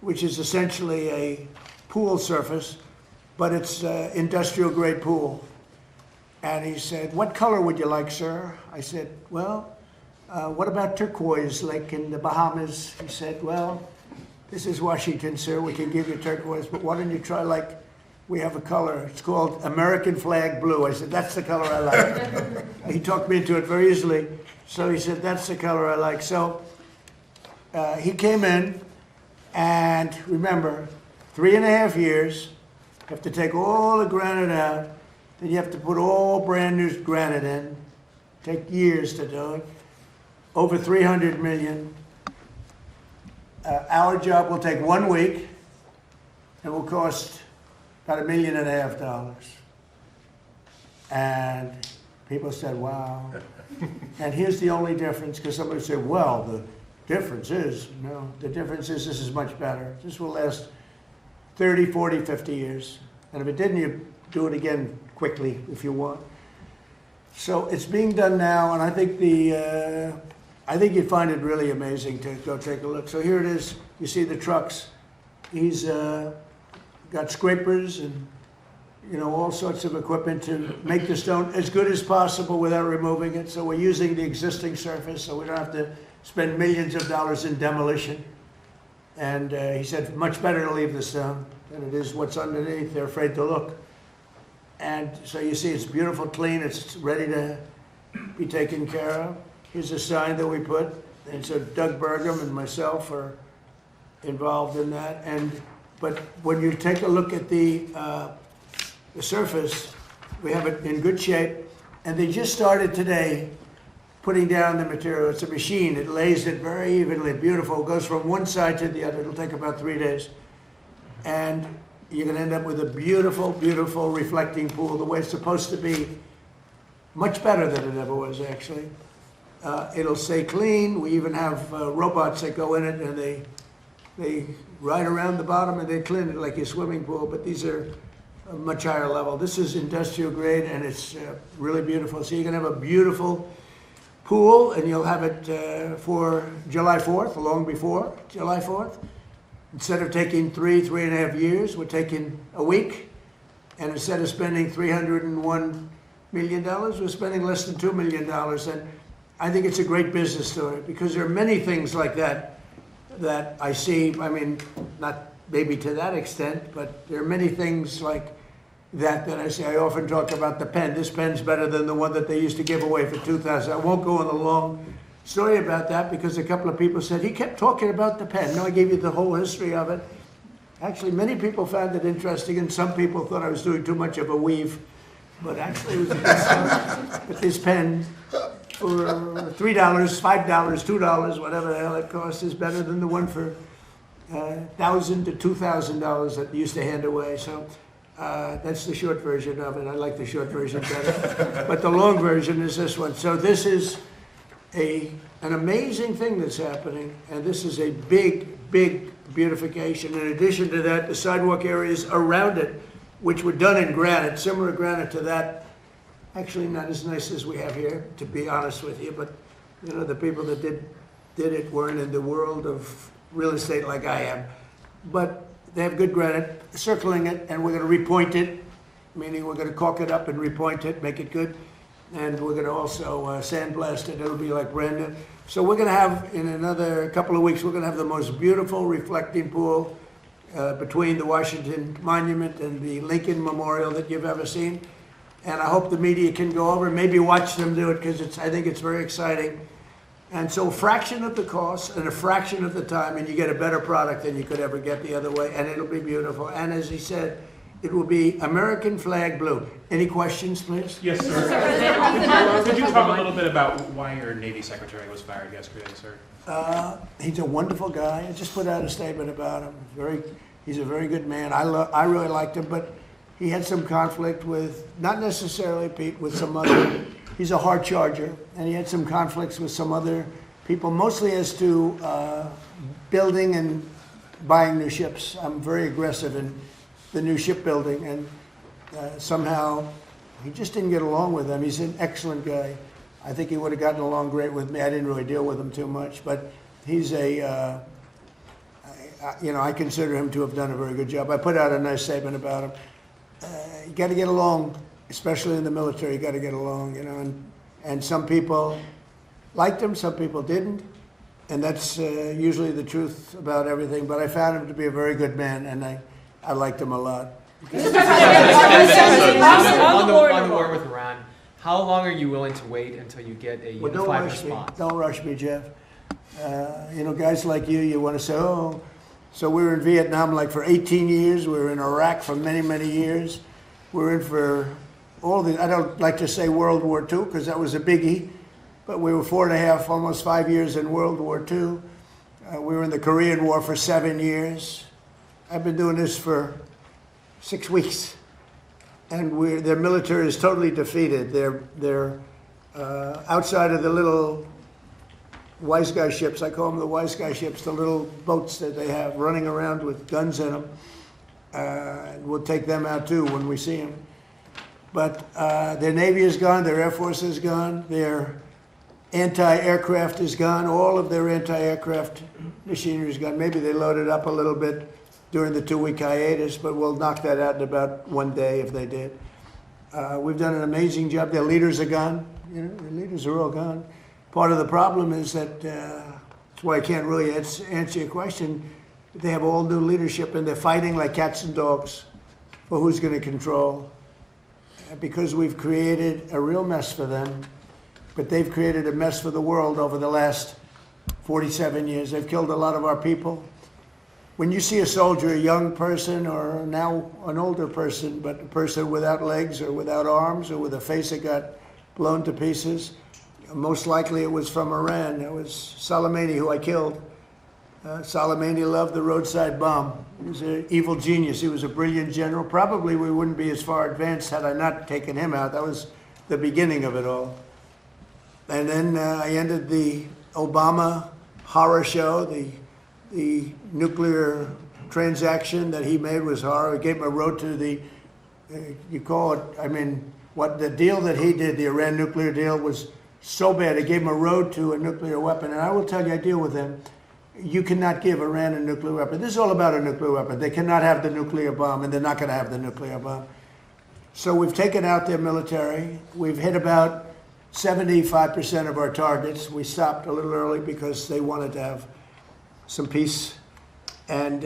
which is essentially a pool surface, but it's industrial grade pool. And he said, "What color would you like, sir?" I said, "Well, what about turquoise, like in the Bahamas?" He said, "Well, this is Washington, sir. We can give you turquoise, but why don't you try, like, we have a color. It's called American flag blue." I said, "That's the color I like." He talked me into it very easily. So he said, "That's the color I like." So he came in, and remember, 3.5 years. You have to take all the granite out. Then you have to put all brand new granite in. Take years to do it. Over 300 million. Our job will take 1 week. It will cost about $1.5 million. And people said, "Wow." And here's the only difference, because somebody said, "Well, the difference is," no, the difference is this is much better. This will last 30, 40, 50 years. And if it didn't, you do it again quickly if you want. So it's being done now, and I think I think you'd find it really amazing to go take a look. So here it is. You see the trucks. He's got scrapers and, you know, all sorts of equipment to make the stone as good as possible without removing it. So we're using the existing surface, so we don't have to spend millions of dollars in demolition. And he said, much better to leave the stone than it is what's underneath. They're afraid to look. And so you see it's beautiful, clean, it's ready to be taken care of. Here's a sign that we put, and so Doug Burgum and myself are involved in that. But when you take a look at the surface, we have it in good shape, and they just started today putting down the material. It's a machine. It lays it very evenly, beautiful. It goes from one side to the other. It'll take about 3 days. And you're going to end up with a beautiful, beautiful reflecting pool, the way it's supposed to be. Much better than it ever was, actually. It'll stay clean. We even have robots that go in it, and they ride around the bottom, and they clean it like a swimming pool. But these are a much higher level. This is industrial grade, and it's really beautiful. So you're going to have a beautiful pool, and you'll have it for July 4th, long before July 4th. Instead of taking 3.5 years, we're taking a week. And instead of spending $301 million, we're spending less than $2 million. And I think it's a great business story, because there are many things like that that I see. I mean, not maybe to that extent, but there are many things like that I say. I often talk about the pen. This pen's better than the one that they used to give away for $2,000. I won't go on the long story about that, because a couple of people said, "He kept talking about the pen." No, I gave you the whole history of it. Actually, many people found it interesting, and some people thought I was doing too much of a weave. But actually, it was a good story. But this pen, for $3, $5, $2, whatever the hell it costs, is better than the one for $1,000 to $2,000 that you used to hand away. So that's the short version of it. I like the short version better. But the long version is this one. So this is an amazing thing that's happening, and this is a big, big beautification. In addition to that, the sidewalk areas around it, which were done in granite, similar granite to that, actually not as nice as we have here, to be honest with you, but you know, the people that did it weren't in the world of real estate like I am. But they have good granite, circling it, and we're going to repoint it, meaning we're going to caulk it up and repoint it, make it good. And we're going to also sandblast it. It'll be like brand new. So we're going to have, in another couple of weeks, we're going to have the most beautiful reflecting pool between the Washington Monument and the Lincoln Memorial that you've ever seen. And I hope the media can go over and maybe watch them do it, because I think it's very exciting. And so a fraction of the cost and a fraction of the time, and you get a better product than you could ever get the other way, and it'll be beautiful. And as he said, it will be American flag blue. Any questions, please? Yes, sir. Could you talk a little bit about why your Navy Secretary was fired yesterday, sir? He's a wonderful guy. I just put out a statement about him. He's a very good man. I really liked him, but he had some conflict with, not necessarily Pete, with some other, he's a hard charger, and he had some conflicts with some other people, mostly as to building and buying new ships. I'm very aggressive in the new shipbuilding, and somehow he just didn't get along with them. He's an excellent guy. I think he would have gotten along great with me. I didn't really deal with him too much, but he's a I consider him to have done a very good job. I put out a nice statement about him. You got to get along, especially in the military. You got to get along, and some people liked him, some people didn't, and that's usually the truth about everything. But I found him to be a very good man, and I liked him a lot. On the war with Iran, how long are you willing to wait until you get a Well, unified response? Don't rush me, Jeff. Guys like you want to say, oh, so we were in Vietnam like for 18 years. We were in Iraq for many, many years. We're in for I don't like to say World War II because that was a biggie, but we were 4.5, almost 5 years in World War II. We were in the Korean War for 7 years. I've been doing this for 6 weeks. And their military is totally defeated. They're outside of the little wise guy ships. I call them the wise guy ships, the little boats that they have running around with guns in them. We'll take them out too when we see them. But their Navy is gone, their Air Force is gone, their anti-aircraft is gone, all of their anti-aircraft machinery is gone. Maybe they loaded up a little bit during the 2-week hiatus, but we'll knock that out in about 1 day if they did. We've done an amazing job. Their leaders are gone. The leaders are all gone. Part of the problem is that, that's why I can't really answer your question, they have all new leadership and they're fighting like cats and dogs for who's going to control. Because we've created a real mess for them, but they've created a mess for the world over the last 47 years. They've killed a lot of our people. When you see a soldier, a young person, or now an older person, but a person without legs or without arms or with a face that got blown to pieces, most likely it was from Iran. It was Soleimani who I killed. Soleimani loved the roadside bomb. He was an evil genius. He was a brilliant general. Probably we wouldn't be as far advanced had I not taken him out. That was the beginning of it all. And then I ended the Obama horror show. The nuclear transaction that he made was horror. It gave him a road to the, what the deal that he did, the Iran nuclear deal, was so bad. It gave him a road to a nuclear weapon. And I will tell you, I deal with him. You cannot give Iran a nuclear weapon. This is all about a nuclear weapon. They cannot have the nuclear bomb, and they're not going to have the nuclear bomb. So we've taken out their military. We've hit about 75% of our targets. We stopped a little early because they wanted to have some peace. And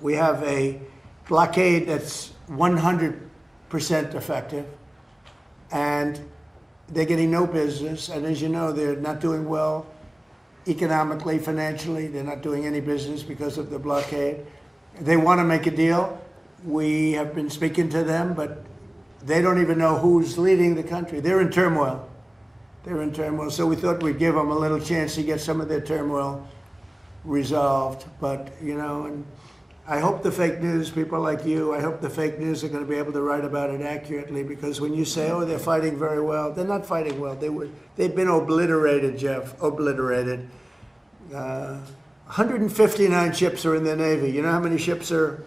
we have a blockade that's 100% effective. And they're getting no business. And as you know, they're not doing well economically, financially. They're not doing any business because of the blockade. They want to make a deal. We have been speaking to them, but they don't even know who's leading the country. They're in turmoil. They're in turmoil. So we thought we'd give them a little chance to get some of their turmoil resolved. But, and I hope the fake news, people like you, I hope the fake news are going to be able to write about it accurately, because when you say, oh, they're fighting very well, they're not fighting well. They've been obliterated, Jeff, obliterated. 159 ships are in the Navy. You know how many ships are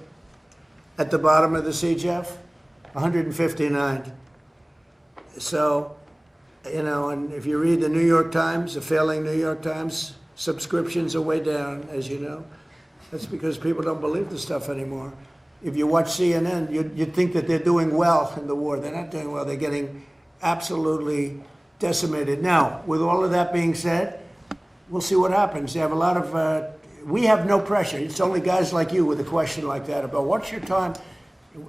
at the bottom of the sea, Jeff? 159. So, and if you read the New York Times, the failing New York Times, subscriptions are way down, as you know. That's because people don't believe the stuff anymore. If you watch CNN, you'd think that they're doing well in the war. They're not doing well. They're getting absolutely decimated. Now, with all of that being said, we'll see what happens. They have a lot of, we have no pressure. It's only guys like you with a question like that about what's your time.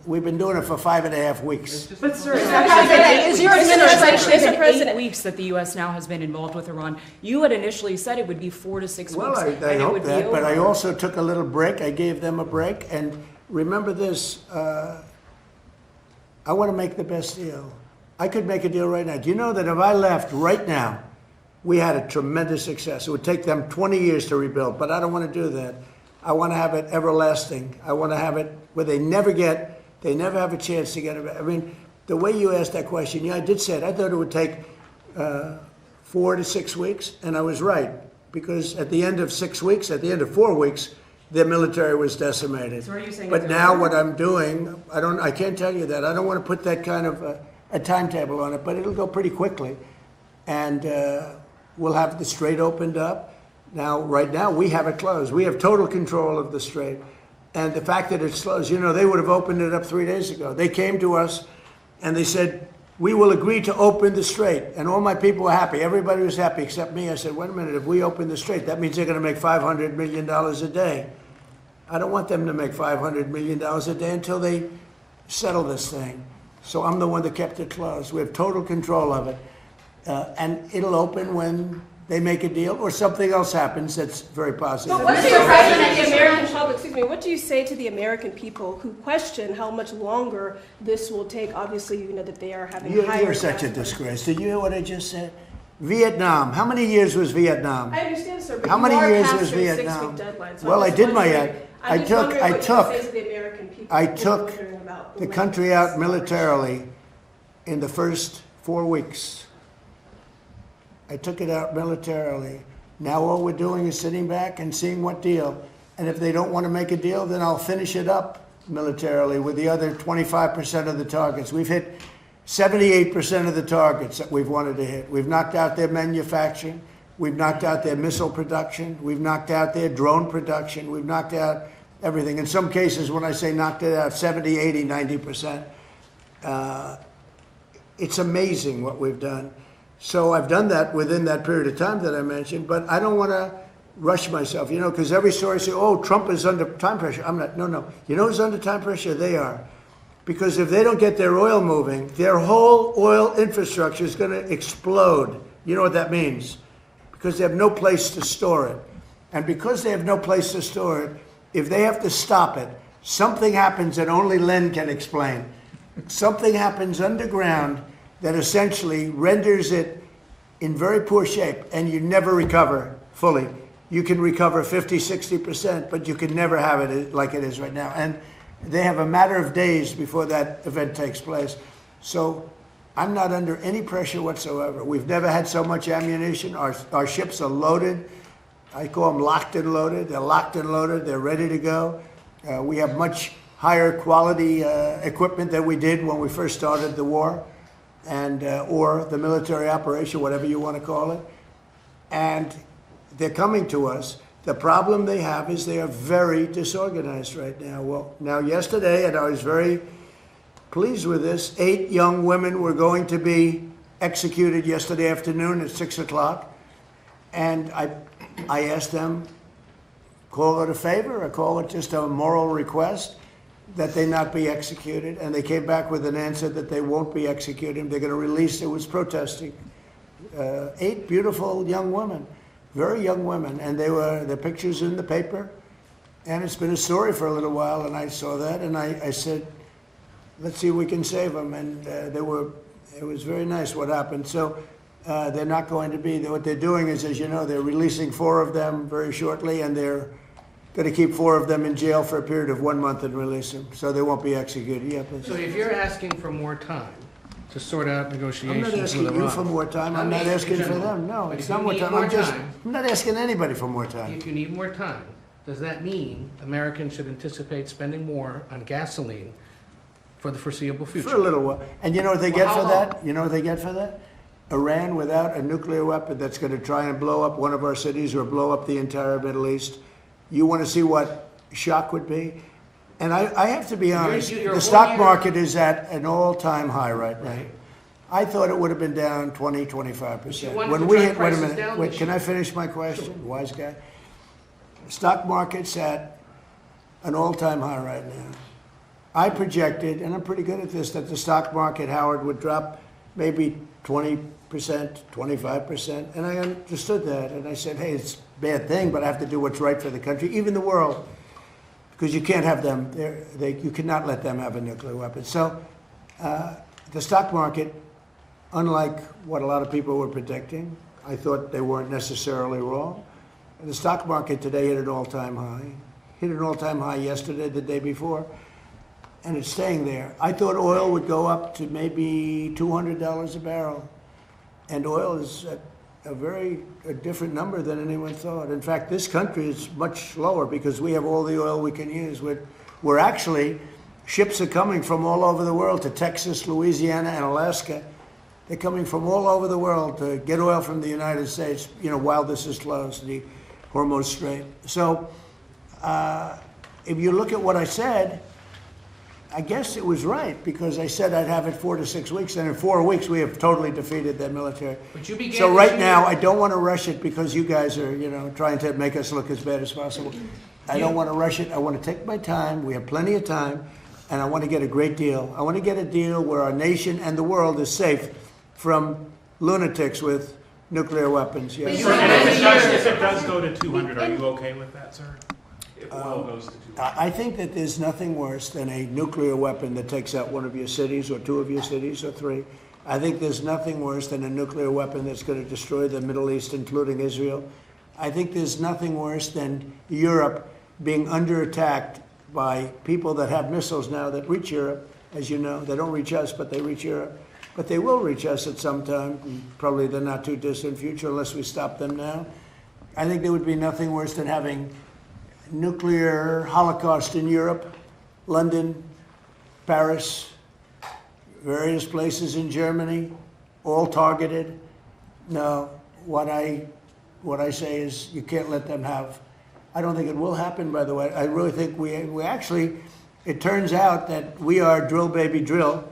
We've been doing it for 5.5 weeks. But sir, is your administration, Mr. President, 8 weeks that the U.S. now has been involved with Iran. You had initially said it would be 4 to 6 Well, weeks. I hope that, but I also took a little break. I gave them a break. And remember this, I want to make the best deal. I could make a deal right now. Do you know that if I left right now, we had a tremendous success. It would take them 20 years to rebuild, but I don't want to do that. I want to have it everlasting. I want to have it where they never have a chance to get it. I mean, the way you asked that question, yeah, I did say it. I thought it would take 4 to 6 weeks, and I was right, because at the end of 6 weeks, at the end of 4 weeks, their military was decimated. So are you saying but now what I'm doing, I can't tell you that. I don't want to put that kind of a timetable on it, but it'll go pretty quickly. And we'll have the strait opened up. Now, right now, we have it closed. We have total control of the strait. And the fact that it's closed, you know, they would have opened it up 3 days ago. They came to us and they said, we will agree to open the strait. And all my people were happy. Everybody was happy except me. I said, wait a minute, if we open the strait, that means they're going to make $500 million a day. I don't want them to make $500 million a day until they settle this thing. So I'm the one that kept it closed. We have total control of it. And it'll open when they make a deal or something else happens that's very positive. But what do you say to the American public, excuse me, what do you say to the American people who question how much longer this will take? Obviously, you know that they are having higher... You're such a disgrace. Did you hear what I just said? Vietnam. How many years was Vietnam? I understand, sir, but How many you are years past was your Vietnam? 6-week deadline. So Well, I'm I just did my wondering- I I'm just wondering what you took say to the American people I who are took wondering about the length country of out this militarily in the first 4 weeks. I took it out militarily. Now all we're doing is sitting back and seeing what deal. And if they don't want to make a deal, then I'll finish it up militarily with the other 25% of the targets. We've hit 78% of the targets that we've wanted to hit. We've knocked out their manufacturing. We've knocked out their missile production. We've knocked out their drone production. We've knocked out everything. In some cases, when I say knocked it out, 70, 80, 90%. It's amazing what we've done. So I've done that within that period of time that I mentioned, but I don't want to rush myself, you know, because every story says, oh, Trump is under time pressure. I'm not, no. You know who's under time pressure? They are. Because if they don't get their oil moving, their whole oil infrastructure is going to explode. You know what that means? Because they have no place to store it. And because they have no place to store it, if they have to stop it, something happens that only Len can explain. Something happens underground that essentially renders it in very poor shape, and you never recover fully. You can recover 50, 60%, but you can never have it like it is right now. And they have a matter of days before that event takes place. So I'm not under any pressure whatsoever. We've never had so much ammunition. Our ships are loaded. I call them locked and loaded. They're locked and loaded. They're ready to go. We have much higher quality equipment than we did when we first started the war, and or the military operation, whatever you want to call it. And they're coming to us. The problem they have is they are very disorganized right now. Well, now yesterday, and I was very pleased with this, 8 young women were going to be executed yesterday afternoon at 6 o'clock. And I asked them, call it a favor or call it just a moral request that they not be executed. And they came back with an answer that they won't be executed. They're going to release, it was protesting. 8 beautiful young women, very young women. And their pictures in the paper. And it's been a story for a little while. And I saw that and I said, let's see if we can save them. And it was very nice what happened. So they're not going to be, what they're doing is, as you know, they're releasing 4 of them very shortly, and they're going to keep 4 of them in jail for a period of 1 month and release them, so they won't be executed. Yeah, so if you're asking for more time to sort out negotiations with I'm not asking you for more time. I'm not asking for them. No, it's not more time. I'm not asking anybody for more time. If you need more time, does that mean Americans should anticipate spending more on gasoline for the foreseeable future? For a little while. And you know what they get for that? You know what they get for that? Iran without a nuclear weapon that's going to try and blow up one of our cities or blow up the entire Middle East. You want to see what shock would be? And I have to be honest, the stock market is at an all-time high right now. I thought it would have been down 20, 25%. When we hit, wait a minute, wait, can I finish my question? Wise guy. Stock market's at an all-time high right now. I projected, and I'm pretty good at this, that the stock market, Howard, would drop maybe 20%, 25%, and I understood that, and I said, hey, it's a bad thing, but I have to do what's right for the country, even the world, because you can't have them, you cannot let them have a nuclear weapon. So the stock market, unlike what a lot of people were predicting, I thought they weren't necessarily wrong. The stock market today hit an all-time high. Hit an all-time high yesterday, the day before, and it's staying there. I thought oil would go up to maybe $200 a barrel, and oil is at a different number than anyone thought. In fact, this country is much lower because we have all the oil we can use. We're actually, ships are coming from all over the world to Texas, Louisiana, and Alaska. They're coming from all over the world to get oil from the United States, you know, while this is closed. hormones straight. So if you look at what I said, I guess it was right, because I said I'd have it 4 to 6 weeks, and in 4 weeks we have totally defeated that military. But you began So this right year- now, I don't want to rush it because you guys are, trying to make us look as bad as possible. I don't want to rush it. I want to take my time. We have plenty of time, and I want to get a great deal. I want to get a deal where our nation and the world is safe from lunatics with nuclear weapons. Yes. And if it does go to 200, are you okay with that, sir? If oil goes to 200? I think that there's nothing worse than a nuclear weapon that takes out one of your cities or 2 of your cities or 3. I think there's nothing worse than a nuclear weapon that's going to destroy the Middle East, including Israel. I think there's nothing worse than Europe being under attack by people that have missiles now that reach Europe. As you know, they don't reach us, but they reach Europe. But they will reach us at some time, probably the not too distant future, unless we stop them now. I think there would be nothing worse than having nuclear holocaust in Europe, London, Paris, various places in Germany, all targeted. No, what I say is you can't let them have. I don't think it will happen, by the way. I really think we actually, it turns out that we are drill baby drill,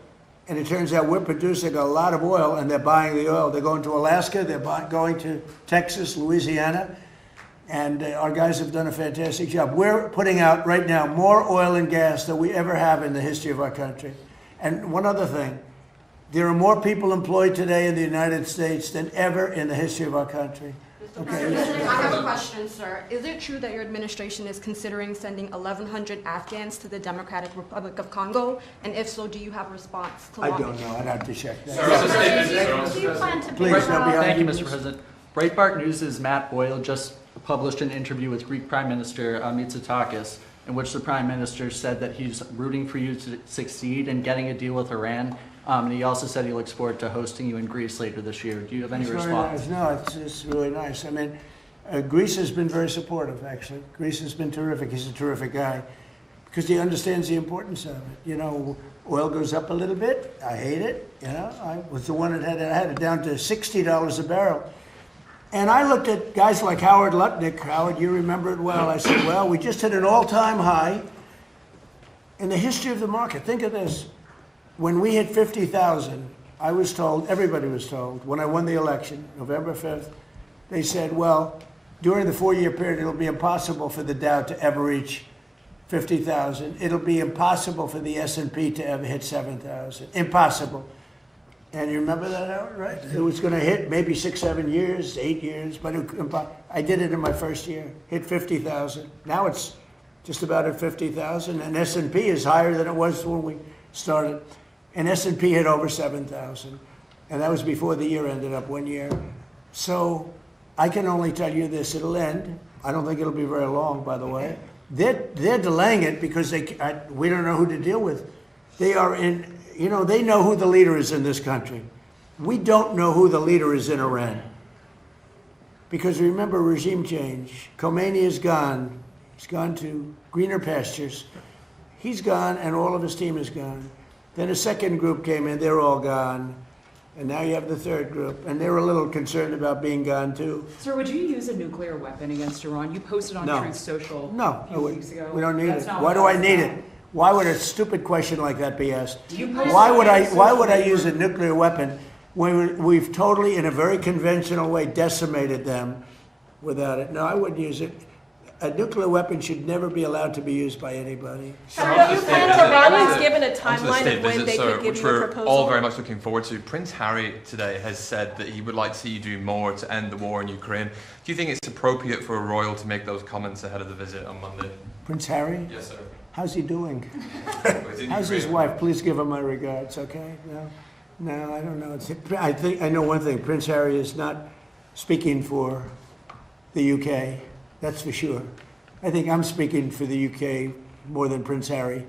and it turns out we're producing a lot of oil, and they're buying the oil. They're going to Alaska, they're going to Texas, Louisiana, and our guys have done a fantastic job. We're putting out right now more oil and gas than we ever have in the history of our country. And one other thing, there are more people employed today in the United States than ever in the history of our country. Mr. President, I have a question, sir. Is it true that your administration is considering sending 1,100 Afghans to the Democratic Republic of Congo? And if so, do you have a response to I launch? don't know. I'd have to check that. Do you plan to Please, no, behind Thank you, you, Mr. President. Breitbart News' Matt Boyle just published an interview with Greek Prime Minister Mitsotakis, in which the Prime Minister said that he's rooting for you to succeed in getting a deal with Iran. And he also said he looks forward to hosting you in Greece later this year. Do you have any It's very response? nice. No, it's really nice. I mean, Greece has been very supportive, actually. Greece has been terrific. He's a terrific guy because he understands the importance of it. Oil goes up a little bit. I hate it. I was the one that had it down to $60 a barrel. And I looked at guys like Howard Lutnick. Howard, you remember it well. I said, well, we just hit an all-time high in the history of the market. Think of this. When we hit 50,000, I was told, everybody was told, when I won the election, November 5th, they said, well, during the 4-year period, it'll be impossible for the Dow to ever reach 50,000. It'll be impossible for the S&P to ever hit 7,000. Impossible. And you remember that, Howard, right? It was going to hit maybe 6, 7 years, 8 years, but I did it in my first year, hit 50,000. Now it's just about at 50,000, and S&P is higher than it was when we started. And S&P hit over 7,000, and that was before the year ended up 1 year. So I can only tell you this, it'll end. I don't think it'll be very long, by the way. They're delaying it because we don't know who to deal with. They are in, they know who the leader is in this country. We don't know who the leader is in Iran. Because remember, regime change. Khomeini is gone. He's gone to greener pastures. He's gone, and all of his team is gone. Then a second group came in, they're all gone. And now you have the third group, and they're a little concerned about being gone too. Sir, would you use a nuclear weapon against Iran? You posted on No. Truth Social No, a few weeks ago. we don't need That's it. not Why what do I that's need about. it? Why would a stupid question like that be asked? You posted Why would on I social use a nuclear weapon when we've totally, in a very conventional way, decimated them without it? No, I wouldn't use it. A nuclear weapon should never be allowed to be used by anybody. So do you plan to run? He's given a timeline of when they could give which you a we're proposal. all very much looking forward to. Prince Harry today has said that he would like to see you do more to end the war in Ukraine. Do you think it's appropriate for a royal to make those comments ahead of the visit on Monday? Prince Harry? Yes, sir. How's he doing? He's in How's his Ukraine. wife? Please give him my regards, okay? No, I don't know. I know one thing. Prince Harry is not speaking for the UK. That's for sure. I think I'm speaking for the UK more than Prince Harry.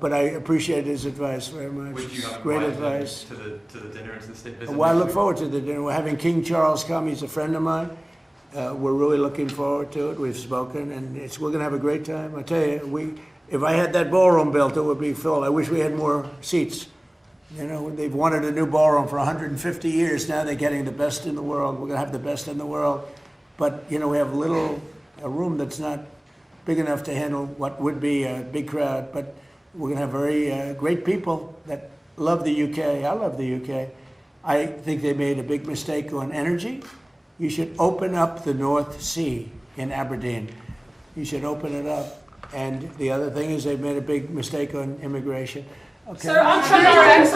But I appreciate his advice very much. Would you have Great invited him advice. to the dinner and to the state visit? Well, I next look week? forward to the dinner. We're having King Charles come. He's a friend of mine. We're really looking forward to it. We've spoken, and we're going to have a great time. I tell you, if I had that ballroom built, it would be full. I wish we had more seats. They've wanted a new ballroom for 150 years. Now they're getting the best in the world. We're going to have the best in the world. But, you know, we have a room that's not big enough to handle what would be a big crowd, but we're gonna have very great people that love the UK. I love the UK. I think they made a big mistake on energy. You should open up the North Sea in Aberdeen. You should open it up. And the other thing is they've made a big mistake on immigration. Okay. Sir, on Trump RX,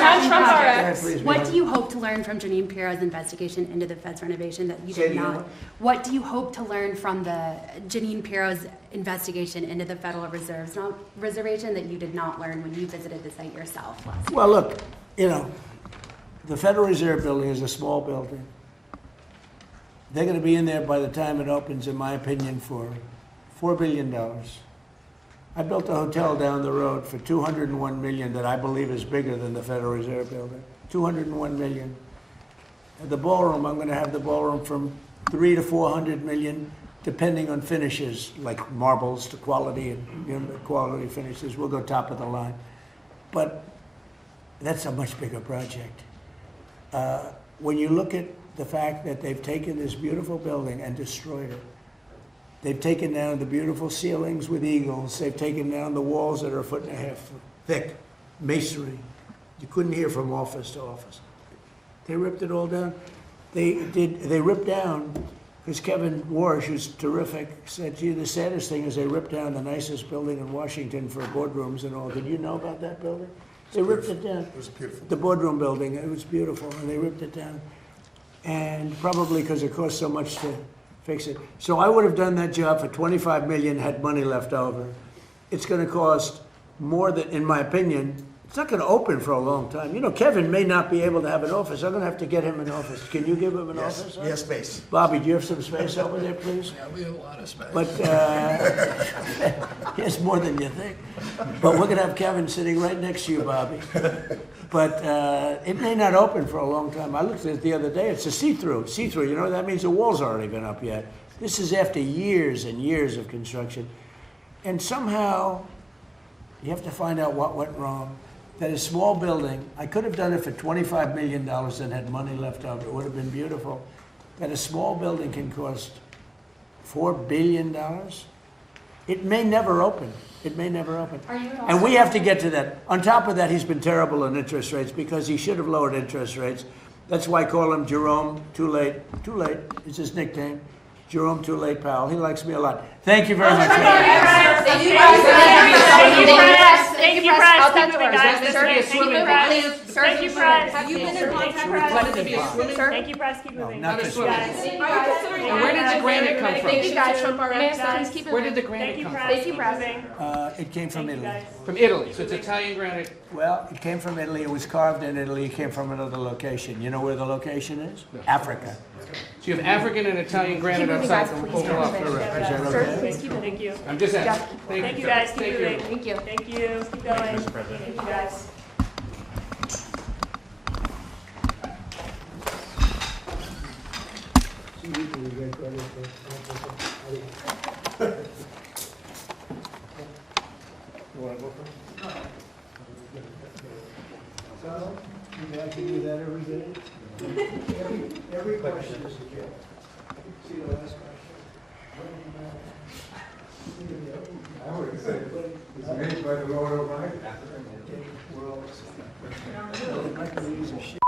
Please, What do you hope to learn from Janine Pirro's investigation into the Fed's renovation that you Say it did again, not? What do you hope to learn from the Janine Pirro's investigation into the Federal Reservation that you did not learn when you visited the site yourself last year? Well, look, you know, the Federal Reserve building is a small building. They're going to be in there by the time it opens, in my opinion, for $4 billion. I built a hotel down the road for $201 million that I believe is bigger than the Federal Reserve building. $201 million. And the ballroom, I'm going to have the ballroom from $300 to $400 million, depending on finishes, like marbles to quality and quality finishes. We'll go top of the line. But that's a much bigger project. When you look at the fact that they've taken this beautiful building and destroyed it, they've taken down the beautiful ceilings with eagles. They've taken down the walls that are 1.5 feet thick, masonry. You couldn't hear from office to office. They ripped it all down. They ripped down, because Kevin Warsh, who's terrific, said, gee, the saddest thing is they ripped down the nicest building in Washington for boardrooms and all. Did you know about that building? They ripped it down. It was beautiful. The boardroom building, it was beautiful, and they ripped it down. And probably because it cost so much to fix it. So I would have done that job for $25 million, had money left over. It's going to cost more than, in my opinion, it's not going to open for a long time. You know, Kevin may not be able to have an office. I'm going to have to get him an office. Can you give him an office? Yes, space. Bobby, do you have some space over there, please? Yeah, we have a lot of space. But he has more than you think. But we're going to have Kevin sitting right next to you, Bobby. But it may not open for a long time. I looked at it the other day. It's a see-through. See-through, you know, that means the wall's already been up yet. This is after years and years of construction. And somehow, you have to find out what went wrong. That a small building, I could have done it for $25 million and had money left over. It would have been beautiful. That a small building can cost $4 billion. It may never open. It may never open. And we have to get to that. On top of that, he's been terrible on interest rates because he should have lowered interest rates. That's why I call him Jerome Too Late. Too Late is his nickname. Jerome Too Late Powell. He likes me a lot. Thank you very much. Thank you, Press. Out that door. Thank you, Press. Have you been in contact with Let it be a swimming. Thank you, Press. Keep moving. Not this one. And where did the granite come from? Thank you, guys. Trump RX. Keep it Where did the granite come from? Thank you, Press. It came from Italy. From Italy, so it's Italian granite. Well, it came from Italy. It was carved in Italy. It came from another location. You know where the location is? Africa. So you have African and Italian granite outside the Oval Office. Is that Sir, okay? please keep moving. Thank you. I'm just asking. Thank you, guys. Keep Thank moving. you. Thank you. Thank you. Keep going. Mr. President. Thank you, guys. You want to go first? So, you have to do that every day? Every question is a gift. See the last question? I would say, it's made by the Lord Almighty. Well, I'm not going to use a shit.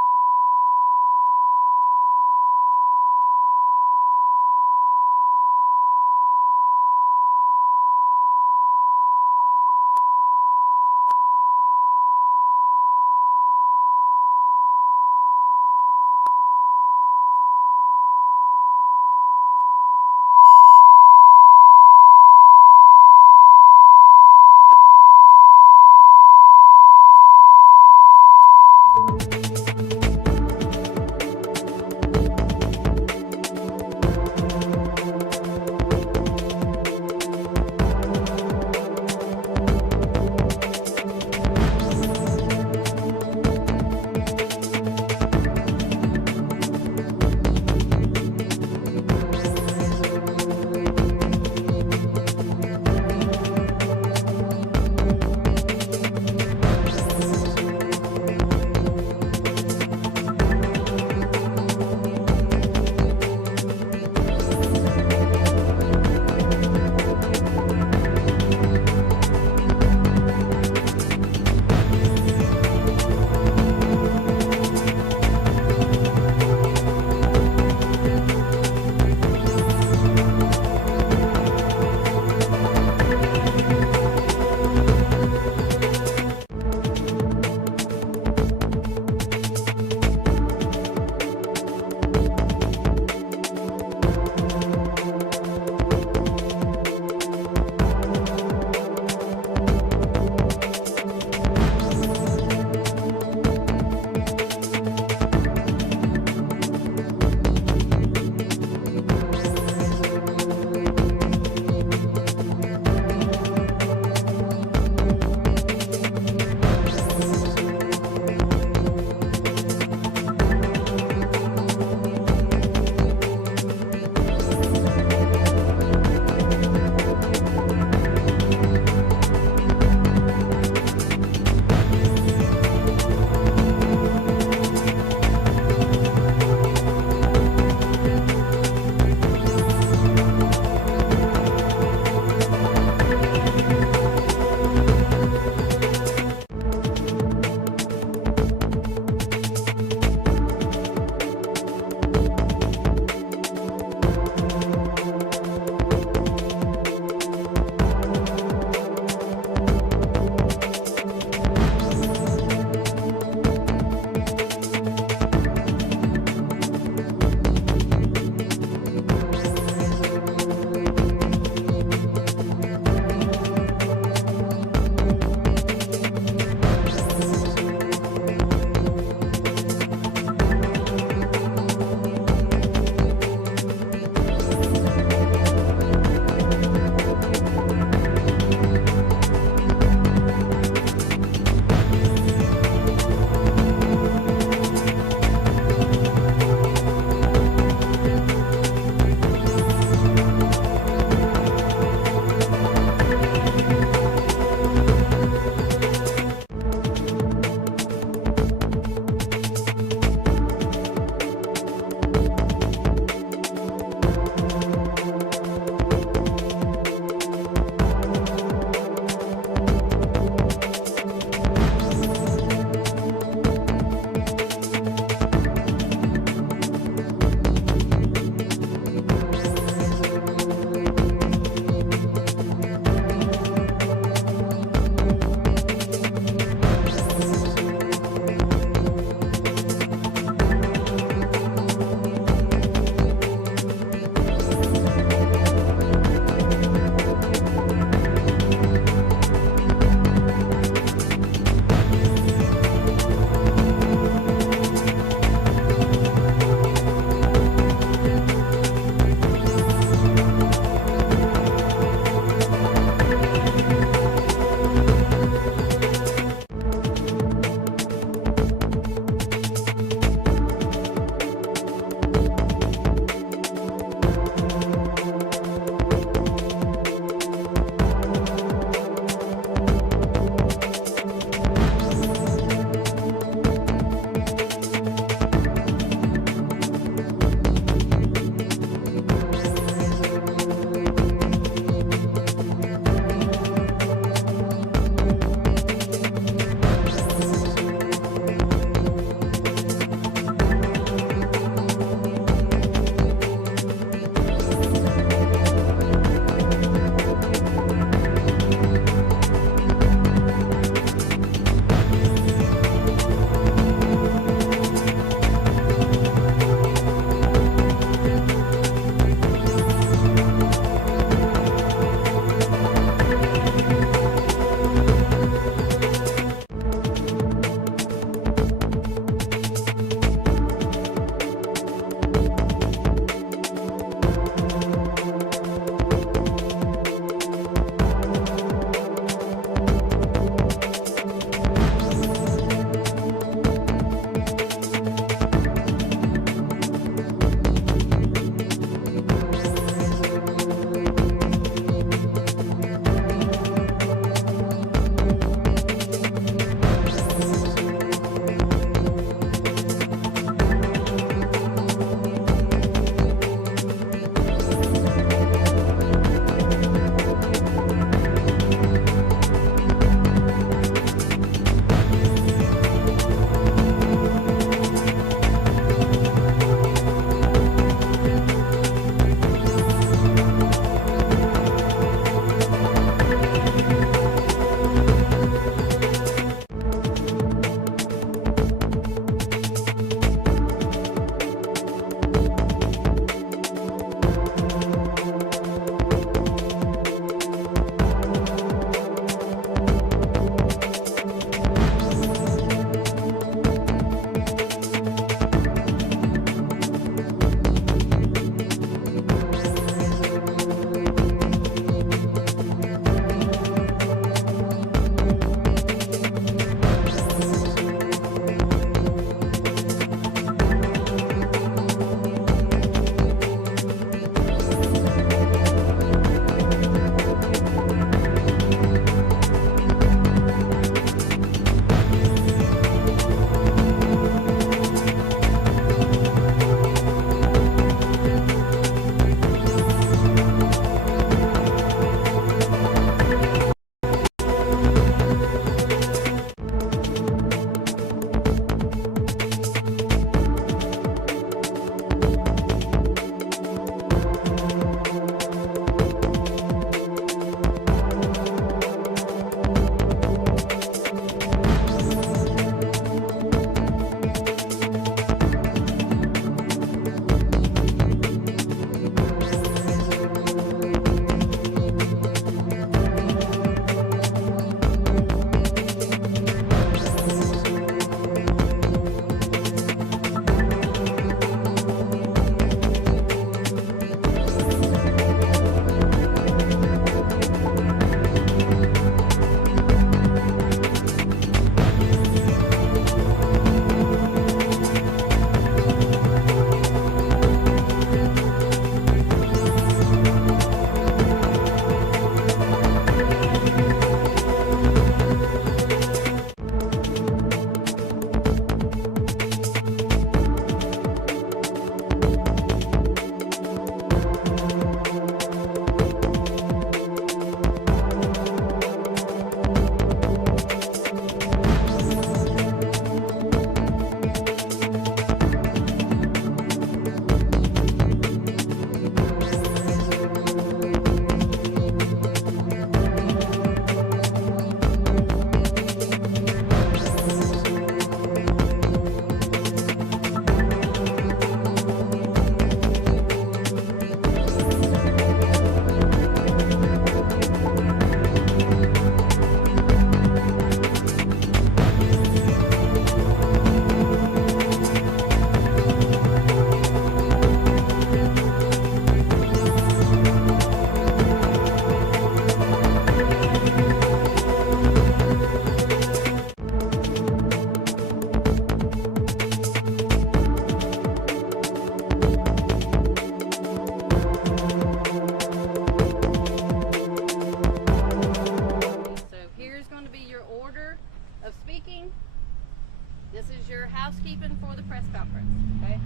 housekeeping for the press conference, okay?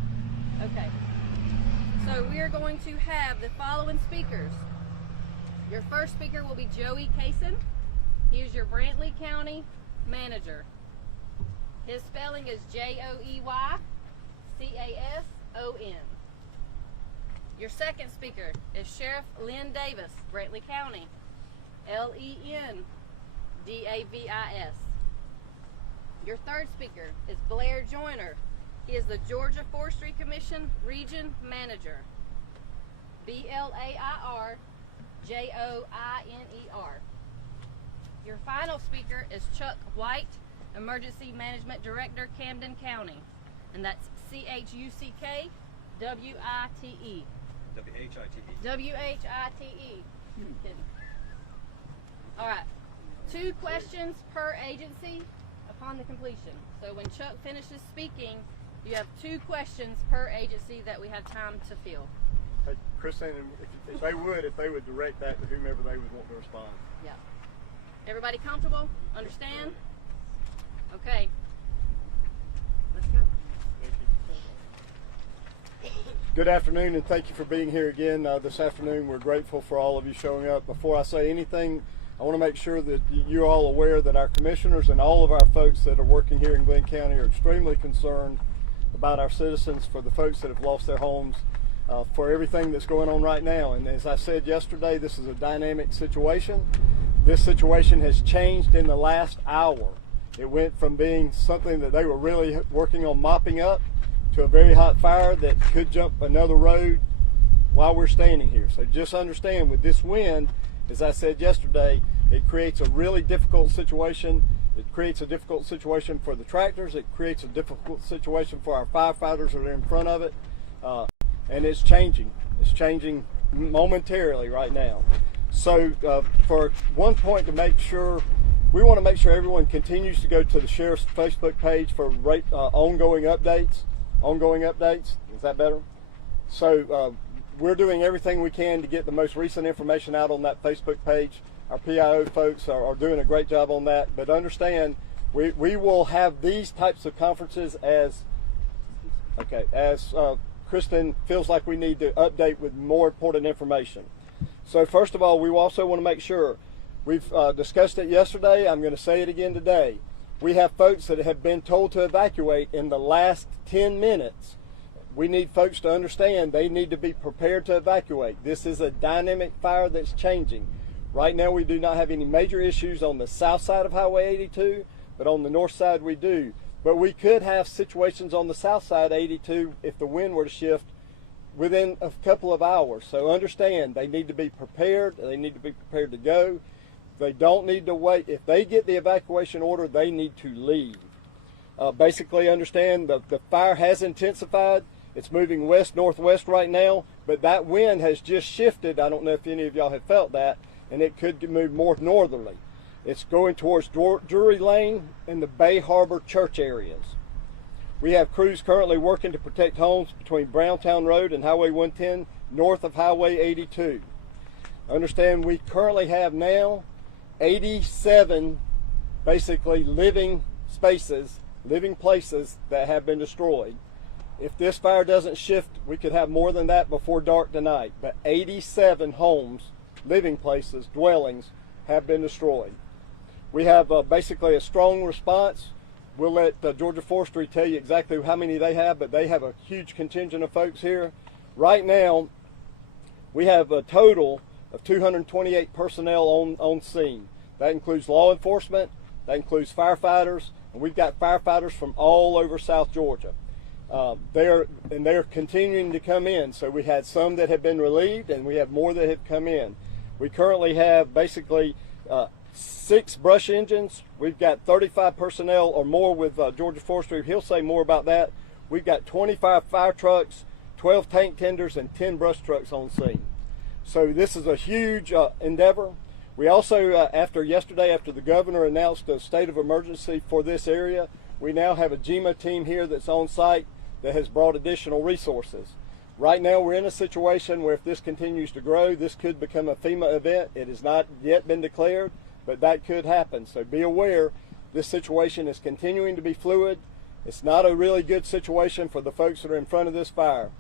Okay. So we are going to have the following speakers. Your first speaker will be Joey Cason. He is your Brantley County manager. His spelling is Joeycason. Your second speaker is Sheriff Lynn Davis, Brantley County. Lendavis. Your third speaker is Blair Joyner. He is the Georgia Forestry Commission Region Manager. BlairJoiner. Your final speaker is Chuck White, Emergency Management Director, Camden County. And that's ChuckWhite. WHITE. All right. 2 questions per agency upon the completion. So when Chuck finishes speaking, you have 2 questions per agency that we have time to fill. Hey, Christine, if they would direct that to whomever they would want to respond. Yeah. Everybody comfortable? Understand? Okay. Let's go. Good afternoon, and thank you for being here again this afternoon. We're grateful for all of you showing up. Before I say anything, I want to make sure that you're all aware that our commissioners and all of our folks that are working here in Glenn County are extremely concerned about our citizens, for the folks that have lost their homes, for everything that's going on right now. And as I said yesterday, this is a dynamic situation. This situation has changed in the last hour. It went from being something that they were really working on mopping up to a very hot fire that could jump another road while we're standing here. So just understand, with this wind, as I said yesterday, it creates a really difficult situation. It creates a difficult situation for the tractors. It creates a difficult situation for our firefighters that are in front of it. And it's changing. It's changing momentarily right now. So for one point, to make sure, we want to make sure everyone continues to go to the Sheriff's Facebook page for ongoing updates. Is that better? So we're doing everything we can to get the most recent information out on that Facebook page. Our PIO folks are doing a great job on that. But understand, we will have these types of conferences as Kristen feels like we need to update with more important information. So first of all, we also want to make sure, we've discussed it yesterday, I'm going to say it again today. We have folks that have been told to evacuate in the last 10 minutes. We need folks to understand they need to be prepared to evacuate. This is a dynamic fire that's changing. Right now we do not have any major issues on the south side of Highway 82, but on the north side we do. But we could have situations on the south side 82 if the wind were to shift within a couple of hours. So understand, they need to be prepared. They need to be prepared to go. They don't need to wait. If they get the evacuation order, they need to leave. Basically understand the fire has intensified. It's moving west-northwest right now, but that wind has just shifted. I don't know if any of y'all have felt that, and it could move more northerly. It's going towards Drury Lane and the Bay Harbor church areas. We have crews currently working to protect homes between Browntown Road and Highway 110 north of Highway 82. Understand, we currently have now 87 basically living spaces, living places that have been destroyed. If this fire doesn't shift, we could have more than that before dark tonight. But 87 homes, living places, dwellings have been destroyed. We have basically a strong response. We'll let Georgia Forestry tell you exactly how many they have, but they have a huge contingent of folks here. Right now, we have a total of 228 personnel on scene. That includes law enforcement, that includes firefighters, and we've got firefighters from all over South Georgia. They're continuing to come in. So we had some that have been relieved, and we have more that have come in. We currently have basically 6 brush engines. We've got 35 personnel or more with Georgia Forestry. He'll say more about that. We've got 25 fire trucks, 12 tank tenders, and 10 brush trucks on scene. So this is a huge endeavor. We also, after the governor announced a state of emergency for this area, we now have a GEMA team here that's on site that has brought additional resources. Right now we're in a situation where if this continues to grow, this could become a FEMA event. It has not yet been declared, but that could happen. So be aware, this situation is continuing to be fluid, It's not a really good situation for the folks that are in front of this fire.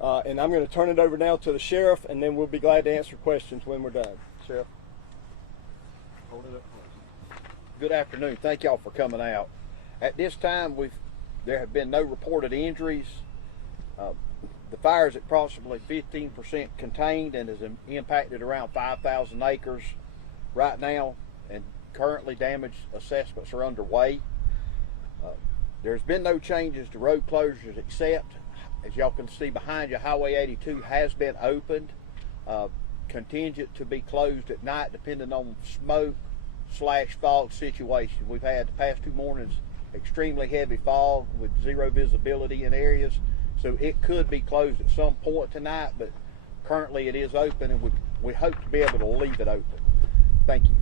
And I'm going to turn it over now to the sheriff, and then we'll be glad to answer questions when we're done. Sheriff. Hold it up. Good afternoon. Thank y'all for coming out. At this time, there have been no reported injuries. The fire is approximately 15% contained and has impacted around 5,000 acres right now, and currently damage assessments are underway. There's been no changes to road closures, except, as y'all can see behind you, Highway 82 has been opened, contingent to be closed at night depending on smoke/fog situation. We've had the past 2 mornings extremely heavy fog with zero visibility in areas, so it could be closed at some point tonight, but currently it is open, and we hope to be able to leave it open. Thank you.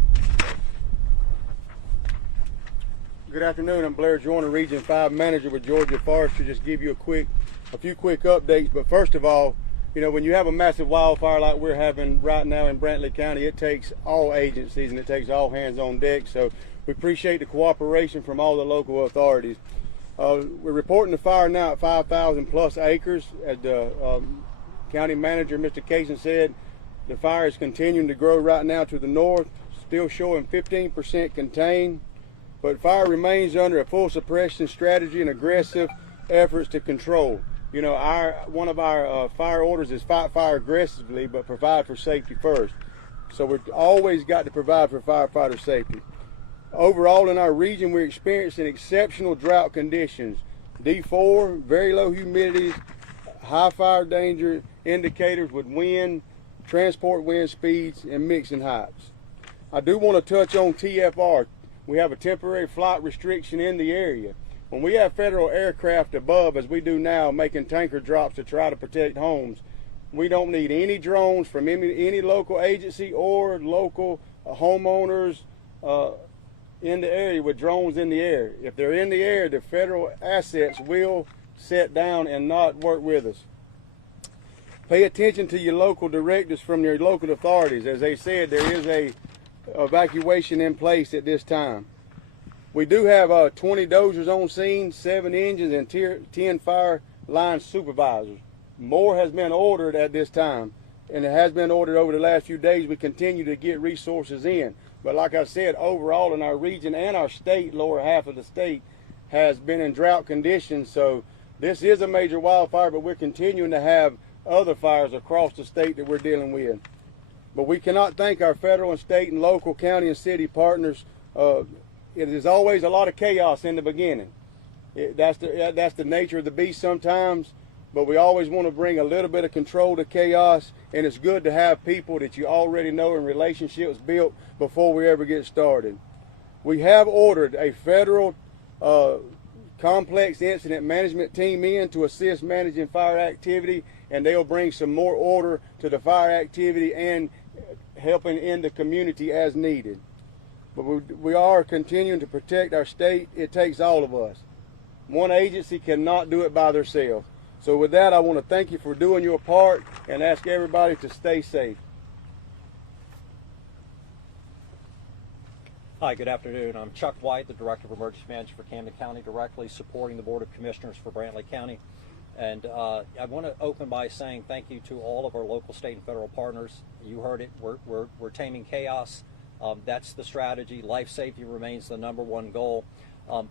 Good afternoon. I'm Blair Joyner, Region 5 Manager with Georgia Forestry. Just give you a few quick updates. But first of all, you know, when you have a massive wildfire like we're having right now in Brantley County, it takes all agencies and it takes all hands on deck. So we appreciate the cooperation from all the local authorities. We're reporting the fire now at 5,000 plus acres. As the county manager, Mr. Kaysen, said, the fire is continuing to grow right now to the north, still showing 15% contained, but fire remains under a full suppression strategy and aggressive efforts to control. You know, one of our fire orders is fight fire aggressively, but provide for safety first. So we've always got to provide for firefighter safety. Overall in our region, we're experiencing exceptional drought conditions. D4, very low humidity, high fire danger indicators with wind, transport wind speeds, and mixing heights. I do want to touch on TFR. We have a temporary flight restriction in the area. When we have federal aircraft above, as we do now, making tanker drops to try to protect homes, we don't need any drones from any local agency or local homeowners in the area with drones in the air. If they're in the air, the federal assets will set down and not work with us. Pay attention to your local directives from your local authorities. As they said, there is a evacuation in place at this time. We do have 20 dozers on scene, 7 engines, and 10 fire line supervisors. More has been ordered at this time, and it has been ordered over the last few days. We continue to get resources in. But like I said, overall in our region and our state, lower half of the state, has been in drought conditions. So this is a major wildfire, but we're continuing to have other fires across the state that we're dealing with. But we cannot thank our federal and state and local county and city partners. It is always a lot of chaos in the beginning. That's the nature of the beast sometimes, but we always want to bring a little bit of control to chaos, and it's good to have people that you already know and relationships built before we ever get started. We have ordered a federal complex incident management team in to assist managing fire activity, and they'll bring some more order to the fire activity and helping in the community as needed. But we are continuing to protect our state. It takes all of us. One agency cannot do it by themselves. So with that, I want to thank you for doing your part and ask everybody to stay safe. Hi, good afternoon. I'm Chuck White, the Director of Emergency Management for Camden County, directly supporting the Board of Commissioners for Brantley County. And I want to open by saying thank you to all of our local, state, and federal partners. You heard it. We're taming chaos. That's the strategy. Life safety remains the #1 goal.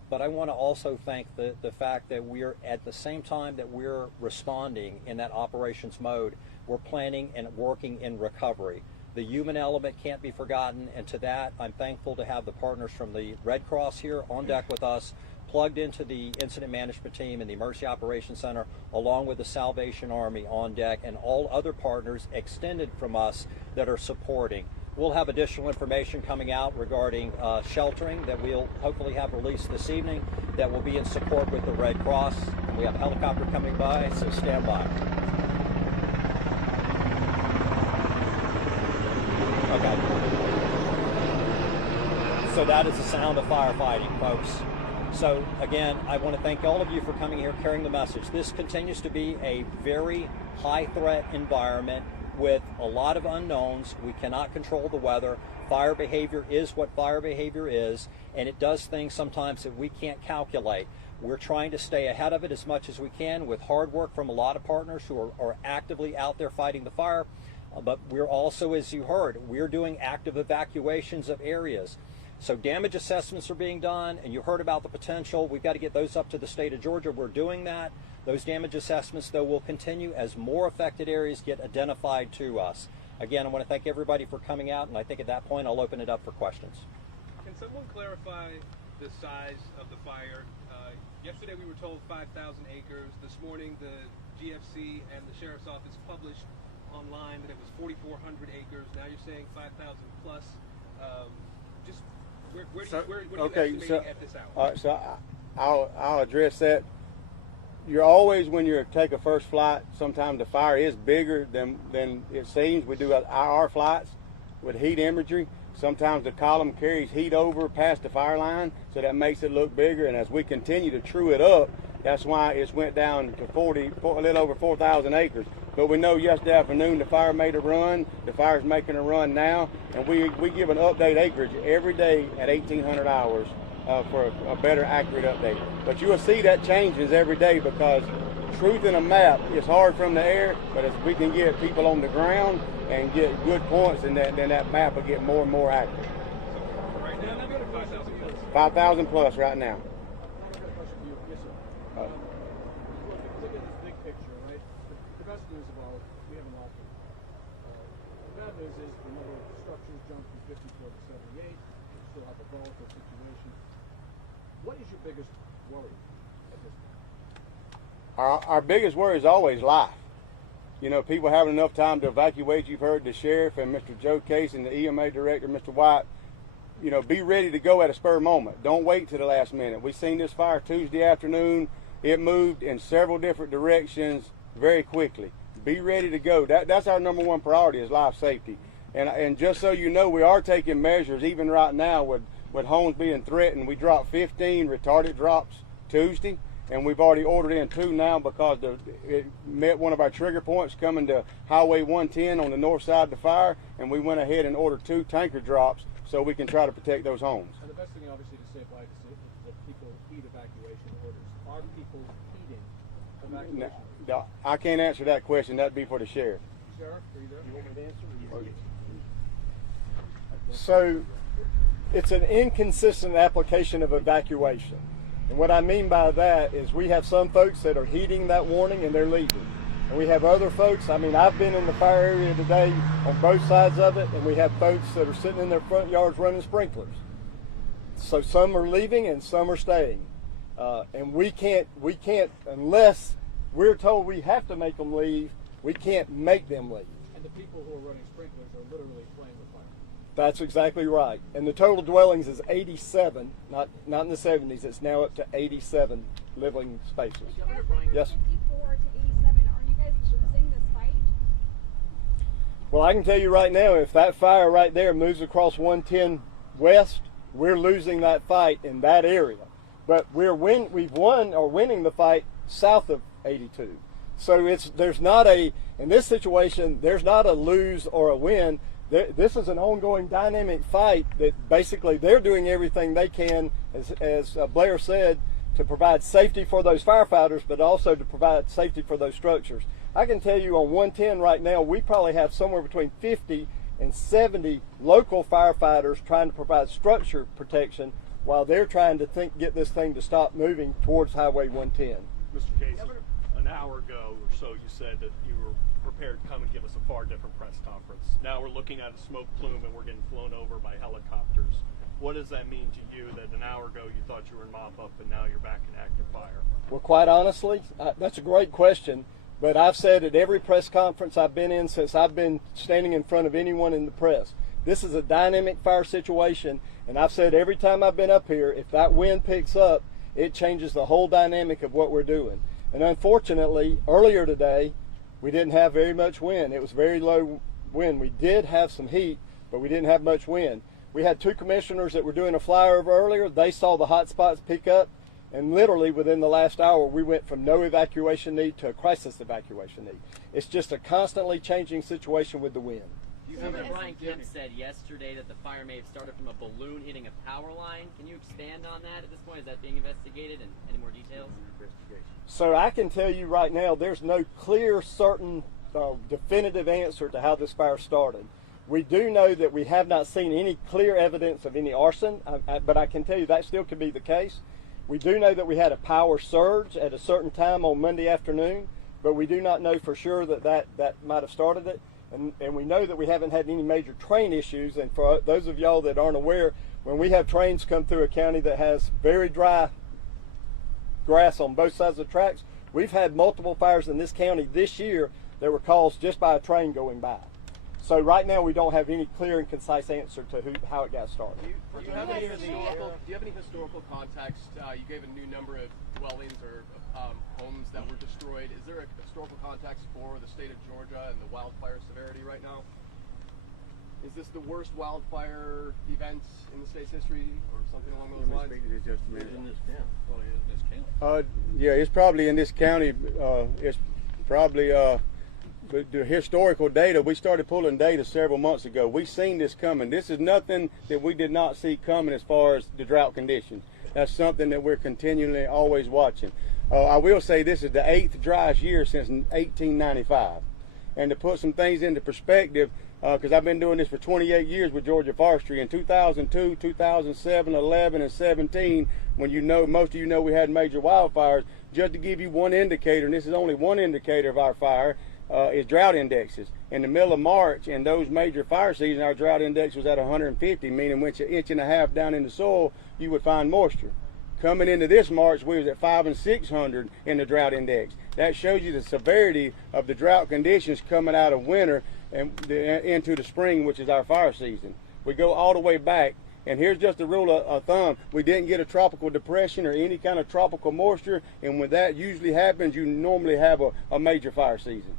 But I want to also thank the fact that we're, at the same time that we're responding in that operations mode, we're planning and working in recovery. The human element can't be forgotten, and to that, I'm thankful to have the partners from the Red Cross here on deck with us, plugged into the incident management team and the Emergency Operations Center, along with the Salvation Army on deck, and all other partners extended from us that are supporting. We'll have additional information coming out regarding sheltering that we'll hopefully have released this evening that will be in support with the Red Cross. We have a helicopter coming by, so stand by. Okay. So that is the sound of firefighting, folks. So again, I want to thank all of you for coming here carrying the message. This continues to be a very high threat environment with a lot of unknowns. We cannot control the weather. Fire behavior is what fire behavior is, and it does things sometimes that we can't calculate. We're trying to stay ahead of it as much as we can with hard work from a lot of partners who are actively out there fighting the fire. But we're also, as you heard, we're doing active evacuations of areas. So damage assessments are being done, and you heard about the potential. We've got to get those up to the state of Georgia. We're doing that. Those damage assessments, though, will continue as more affected areas get identified to us. Again, I want to thank everybody for coming out, and I think at that point I'll open it up for questions. Can someone clarify the size of the fire? Yesterday we were told 5,000 acres. This morning the GFC and the Sheriff's Office published online that it was 4,400 acres. Now you're saying 5,000 plus. Just where are you estimating at this hour? All right, so I'll address that. You're always, when you take a first flight, sometimes the fire is bigger than it seems. We do IR flights with heat imagery. Sometimes the column carries heat over past the fire line, so that makes it look bigger. And as we continue to true it up, that's why it's went down to a little over 4,000 acres. But we know yesterday afternoon the fire made a run. The fire's making a run now, and we give an update acreage every day at 1,800 hours for a better, accurate update. But you will see that changes every day because truth in a map is hard from the air, but as we can get people on the ground and get good points, and then that map will get more and more accurate. So right now, 5,000 plus. 5,000 plus right now. Look at this big picture, right? The best news of all, we have an awful. The bad news is the number of structures jumped from 54 to 78. We still have a volatile situation. What is your biggest worry at this point? Our biggest worry is always life. You know, people having enough time to evacuate. You've heard the sheriff and Mr. Joe Case and the EMA director, Mr. White, you know, be ready to go at a spur moment. Don't wait till the last minute. We seen this fire Tuesday afternoon. It moved in several different directions very quickly. Be ready to go. That's our number one priority is life safety. And just so you know, we are taking measures even right now with homes being threatened. We dropped 15 retarded drops Tuesday, and we've already ordered in 2 now because it met one of our trigger points coming to Highway 110 on the north side of the fire, and we went ahead and ordered 2 tanker drops so we can try to protect those homes. And the best thing, obviously, to save lives is that people heed evacuation orders. Are people heeding evacuation orders? No, I can't answer that question. That'd be for the sheriff. Sheriff, are you there? You want me to answer? So it's an inconsistent application of evacuation. And what I mean by that is we have some folks that are heeding that warning and they're leaving. And we have other folks, I mean, I've been in the fire area today on both sides of it, and we have folks that are sitting in their front yards running sprinklers. So some are leaving and some are staying. And we can't, unless we're told we have to make them leave, we can't make them leave. And the people who are running sprinklers are literally playing with fire. That's exactly right. And the total dwellings is 87, not in the 70s. It's now up to 87 living spaces. Yes. 54 to 87. Are you guys losing this fight? Well, I can tell you right now, if that fire right there moves across 110 west, we're losing that fight in that area. But we've won or winning the fight south of 82. So in this situation, there's not a lose or a win. This is an ongoing dynamic fight that basically they're doing everything they can, as Blair said, to provide safety for those firefighters, but also to provide safety for those structures. I can tell you on 110 right now, we probably have somewhere between 50 and 70 local firefighters trying to provide structure protection while they're trying to get this thing to stop moving towards Highway 110. Mr. Casey, an hour ago or so you said that you were prepared to come and give us a far different press conference. Now we're looking at a smoke plume and we're getting flown over by helicopters. What does that mean to you that an hour ago you thought you were in mop-up and now you're back in active fire? Well, quite honestly, that's a great question, but I've said at every press conference I've been in since I've been standing in front of anyone in the press, this is a dynamic fire situation, and I've said every time I've been up here, if that wind picks up, it changes the whole dynamic of what we're doing. And unfortunately, earlier today, we didn't have very much wind. It was very low wind. We did have some heat, but we didn't have much wind. We had 2 commissioners that were doing a flyover earlier. They saw the hot spots pick up, and literally within the last hour, we went from no evacuation need to a crisis evacuation need. It's just a constantly changing situation with the wind. Brian Kemp said yesterday that the fire may have started from a balloon hitting a power line. Can you expand on that at this point? Is that being investigated, and any more details? So I can tell you right now, there's no clear, certain, definitive answer to how this fire started. We do know that we have not seen any clear evidence of any arson, but I can tell you that still could be the case. We do know that we had a power surge at a certain time on Monday afternoon, but we do not know for sure that might have started it. And we know that we haven't had any major train issues. And for those of y'all that aren't aware, when we have trains come through a county that has very dry grass on both sides of the tracks, we've had multiple fires in this county this year that were caused just by a train going by. So right now we don't have any clear and concise answer to how it got started. Do you have any historical context? You gave a new number of dwellings or homes that were destroyed. Is there a historical context for the state of Georgia and the wildfire severity right now? Is this the worst wildfire event in the state's history, or something along those lines? Yeah, it's probably in this county. It's probably the historical data. We started pulling data several months ago. We've seen this coming. This is nothing that we did not see coming as far as the drought conditions. That's something that we're continually always watching. I will say this is the 8th driest year since 1895. And to put some things into perspective, because I've been doing this for 28 years with Georgia Forestry, in 2002, 2007, 11, and 17, when most of you know we had major wildfires, just to give you one indicator, and this is only one indicator of our fire, is drought indexes. In the middle of March, in those major fire seasons, our drought index was at 150, meaning once an inch and a half down in the soil, you would find moisture. Coming into this March, we was at 500 and 600 in the drought index. That shows you the severity of the drought conditions coming out of winter and into the spring, which is our fire season. We go all the way back, and here's just a rule of thumb. We didn't get a tropical depression or any kind of tropical moisture, and when that usually happens, you normally have a major fire season.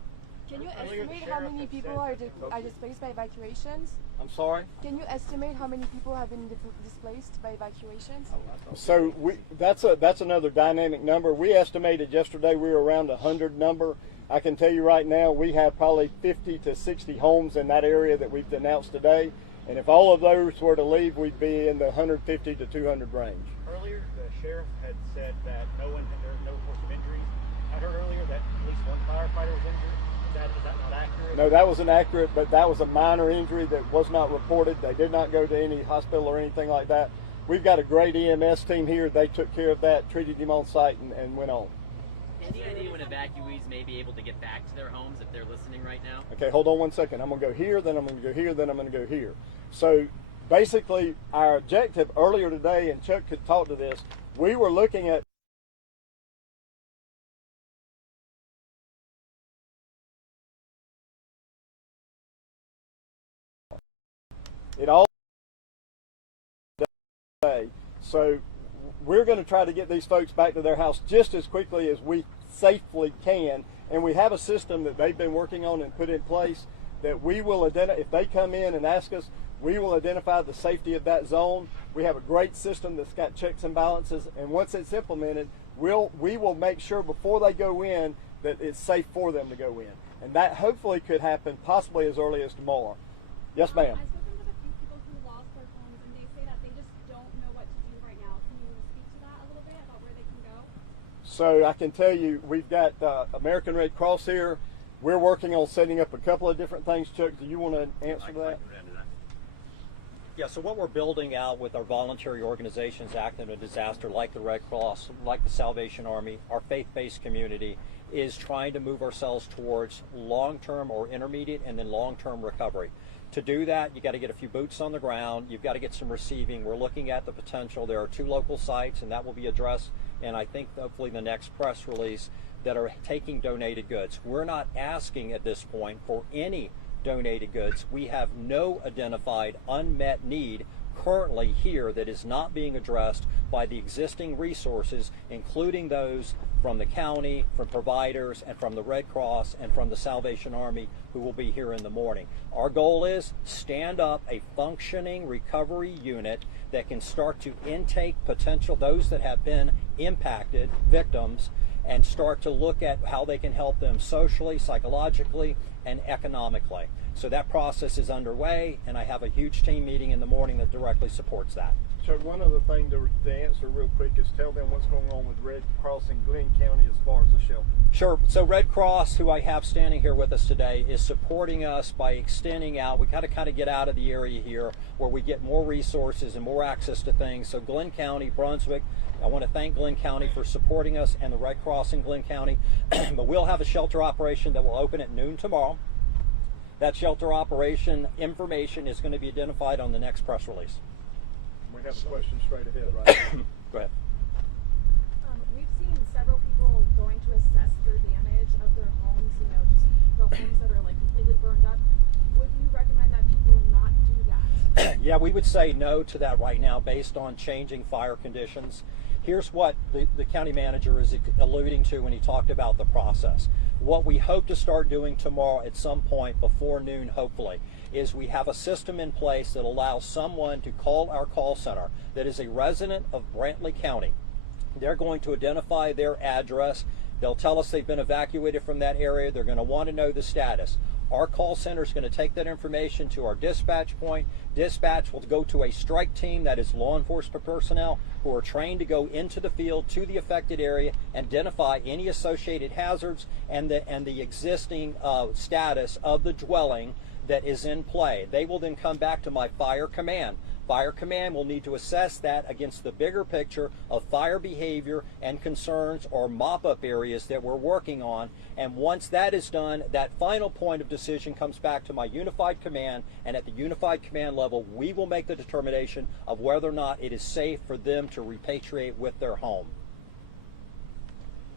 Can you estimate how many people are displaced by evacuations? I'm sorry? Can you estimate how many people have been displaced by evacuations? So that's another dynamic number. We estimated yesterday we were around 100 number. I can tell you right now we have probably 50 to 60 homes in that area that we've denounced today. And if all of those were to leave, we'd be in the 150 to 200 range. Earlier, the sheriff had said that there were no reports of injuries. I heard earlier that at least one firefighter was injured. Is that not accurate? No, that was inaccurate, but that was a minor injury that was not reported. They did not go to any hospital or anything like that. We've got a great EMS team here. They took care of that, treated him on site, and went on. Any idea when evacuees may be able to get back to their homes if they're listening right now? Okay, hold on one second. I'm going to go here, then I'm going to go here, then I'm going to go here. So basically, our objective earlier today, and Chuck could talk to this, we were looking at it all day. So we're going to try to get these folks back to their house just as quickly as we safely can. And we have a system that they've been working on and put in place that we will identify. If they come in and ask us, we will identify the safety of that zone. We have a great system that's got checks and balances. And once it's implemented, we will make sure before they go in that it's safe for them to go in. And that hopefully could happen possibly as early as tomorrow. Yes, ma'am. So I can tell you, we've got American Red Cross here. We're working on setting up a couple of different things. Chuck, do you want to answer that? Yeah, so what we're building out with our voluntary organizations acting in a disaster, like the Red Cross, like the Salvation Army, our faith-based community, is trying to move ourselves towards long-term or intermediate and then long-term recovery. To do that, you got to get a few boots on the ground. You've got to get some receiving. We're looking at the potential. There are 2 local sites, and that will be addressed, and I think hopefully the next press release, that are taking donated goods. We're not asking at this point for any donated goods. We have no identified unmet need currently here that is not being addressed by the existing resources, including those from the county, from providers, and from the Red Cross, and from the Salvation Army, who will be here in the morning. Our goal is stand up a functioning recovery unit that can start to intake potential, those that have been impacted, victims, and start to look at how they can help them socially, psychologically, and economically. So that process is underway, and I have a huge team meeting in the morning that directly supports that. So one other thing to answer real quick is tell them what's going on with Red Cross in Glenn County as far as the shelter. Sure. So Red Cross, who I have standing here with us today, is supporting us by extending out. We got to kind of get out of the area here where we get more resources and more access to things. So Glenn County, Brunswick, I want to thank Glenn County for supporting us and the Red Cross in Glenn County. But we'll have a shelter operation that will open at noon tomorrow. That shelter operation information is going to be identified on the next press release. We have a question straight ahead, right? Go ahead. We've seen several people going to assess their damage of their homes, you know, just the homes that are like completely burned up. Would you recommend that people not do that? Yeah, we would say no to that right now based on changing fire conditions. Here's what the county manager is alluding to when he talked about the process. What we hope to start doing tomorrow at some point before noon, hopefully, is we have a system in place that allows someone to call our call center that is a resident of Brantley County. They're going to identify their address. They'll tell us they've been evacuated from that area. They're going to want to know the status. Our call center is going to take that information to our dispatch point. Dispatch will go to a strike team that is law enforcement personnel who are trained to go into the field to the affected area, identify any associated hazards and the existing status of the dwelling that is in play. They will then come back to my fire command. Fire command will need to assess that against the bigger picture of fire behavior and concerns or mop-up areas that we're working on. And once that is done, that final point of decision comes back to my unified command, and at the unified command level, we will make the determination of whether or not it is safe for them to repatriate with their home.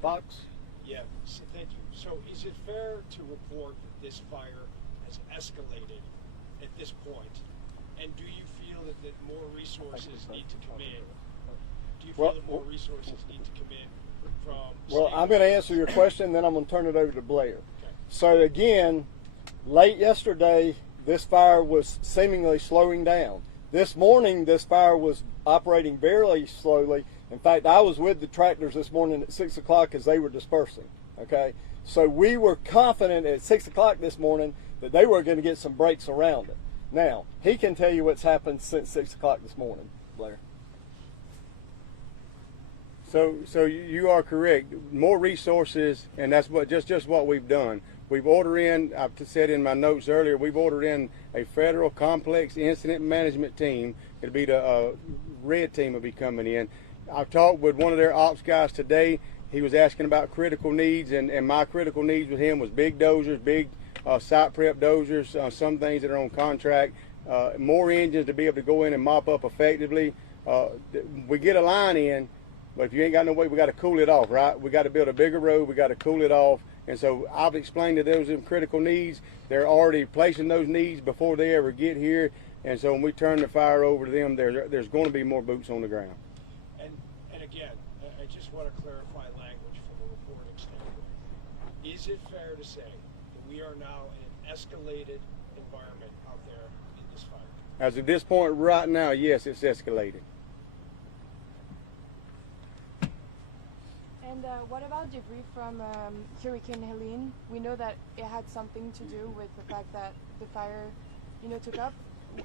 Fox? Yeah, thank you. So is it fair to report that this fire has escalated at this point? And do you feel that more resources need to come in? Do you feel that more resources need to come in from Well, I'm going to answer your question, then I'm going to turn it over to Blair. Okay. So again, late yesterday, this fire was seemingly slowing down. This morning, this fire was operating very slowly. In fact, I was with the tractors this morning at 6 o'clock as they were dispersing. Okay, so we were confident at 6 o'clock this morning that they were going to get some breaks around it. Now, he can tell you what's happened since 6 o'clock this morning, Blair. So you are correct. More resources, and that's what just what we've done. We've ordered in, I've said in my notes earlier, we've ordered in a federal complex incident management team. It'll be the red team will be coming in. I've talked with one of their ops guys today. He was asking about critical needs, and my critical needs with him was big dozers, big site prep dozers, some things that are on contract, more engines to be able to go in and mop up effectively. We get a line in, but if you ain't got no way, we got to cool it off, right? We got to build a bigger road, we got to cool it off. And so I've explained to those critical needs. They're already placing those needs before they ever get here. And so when we turn the fire over to them, there's going to be more boots on the ground. And again, I just want to clarify language from a reporting standpoint. Is it fair to say that we are now in an escalated environment out there in this fire? As of this point right now, yes, it's escalated. And what about debris from Hurricane Helene? We know that it had something to do with the fact that the fire, took up.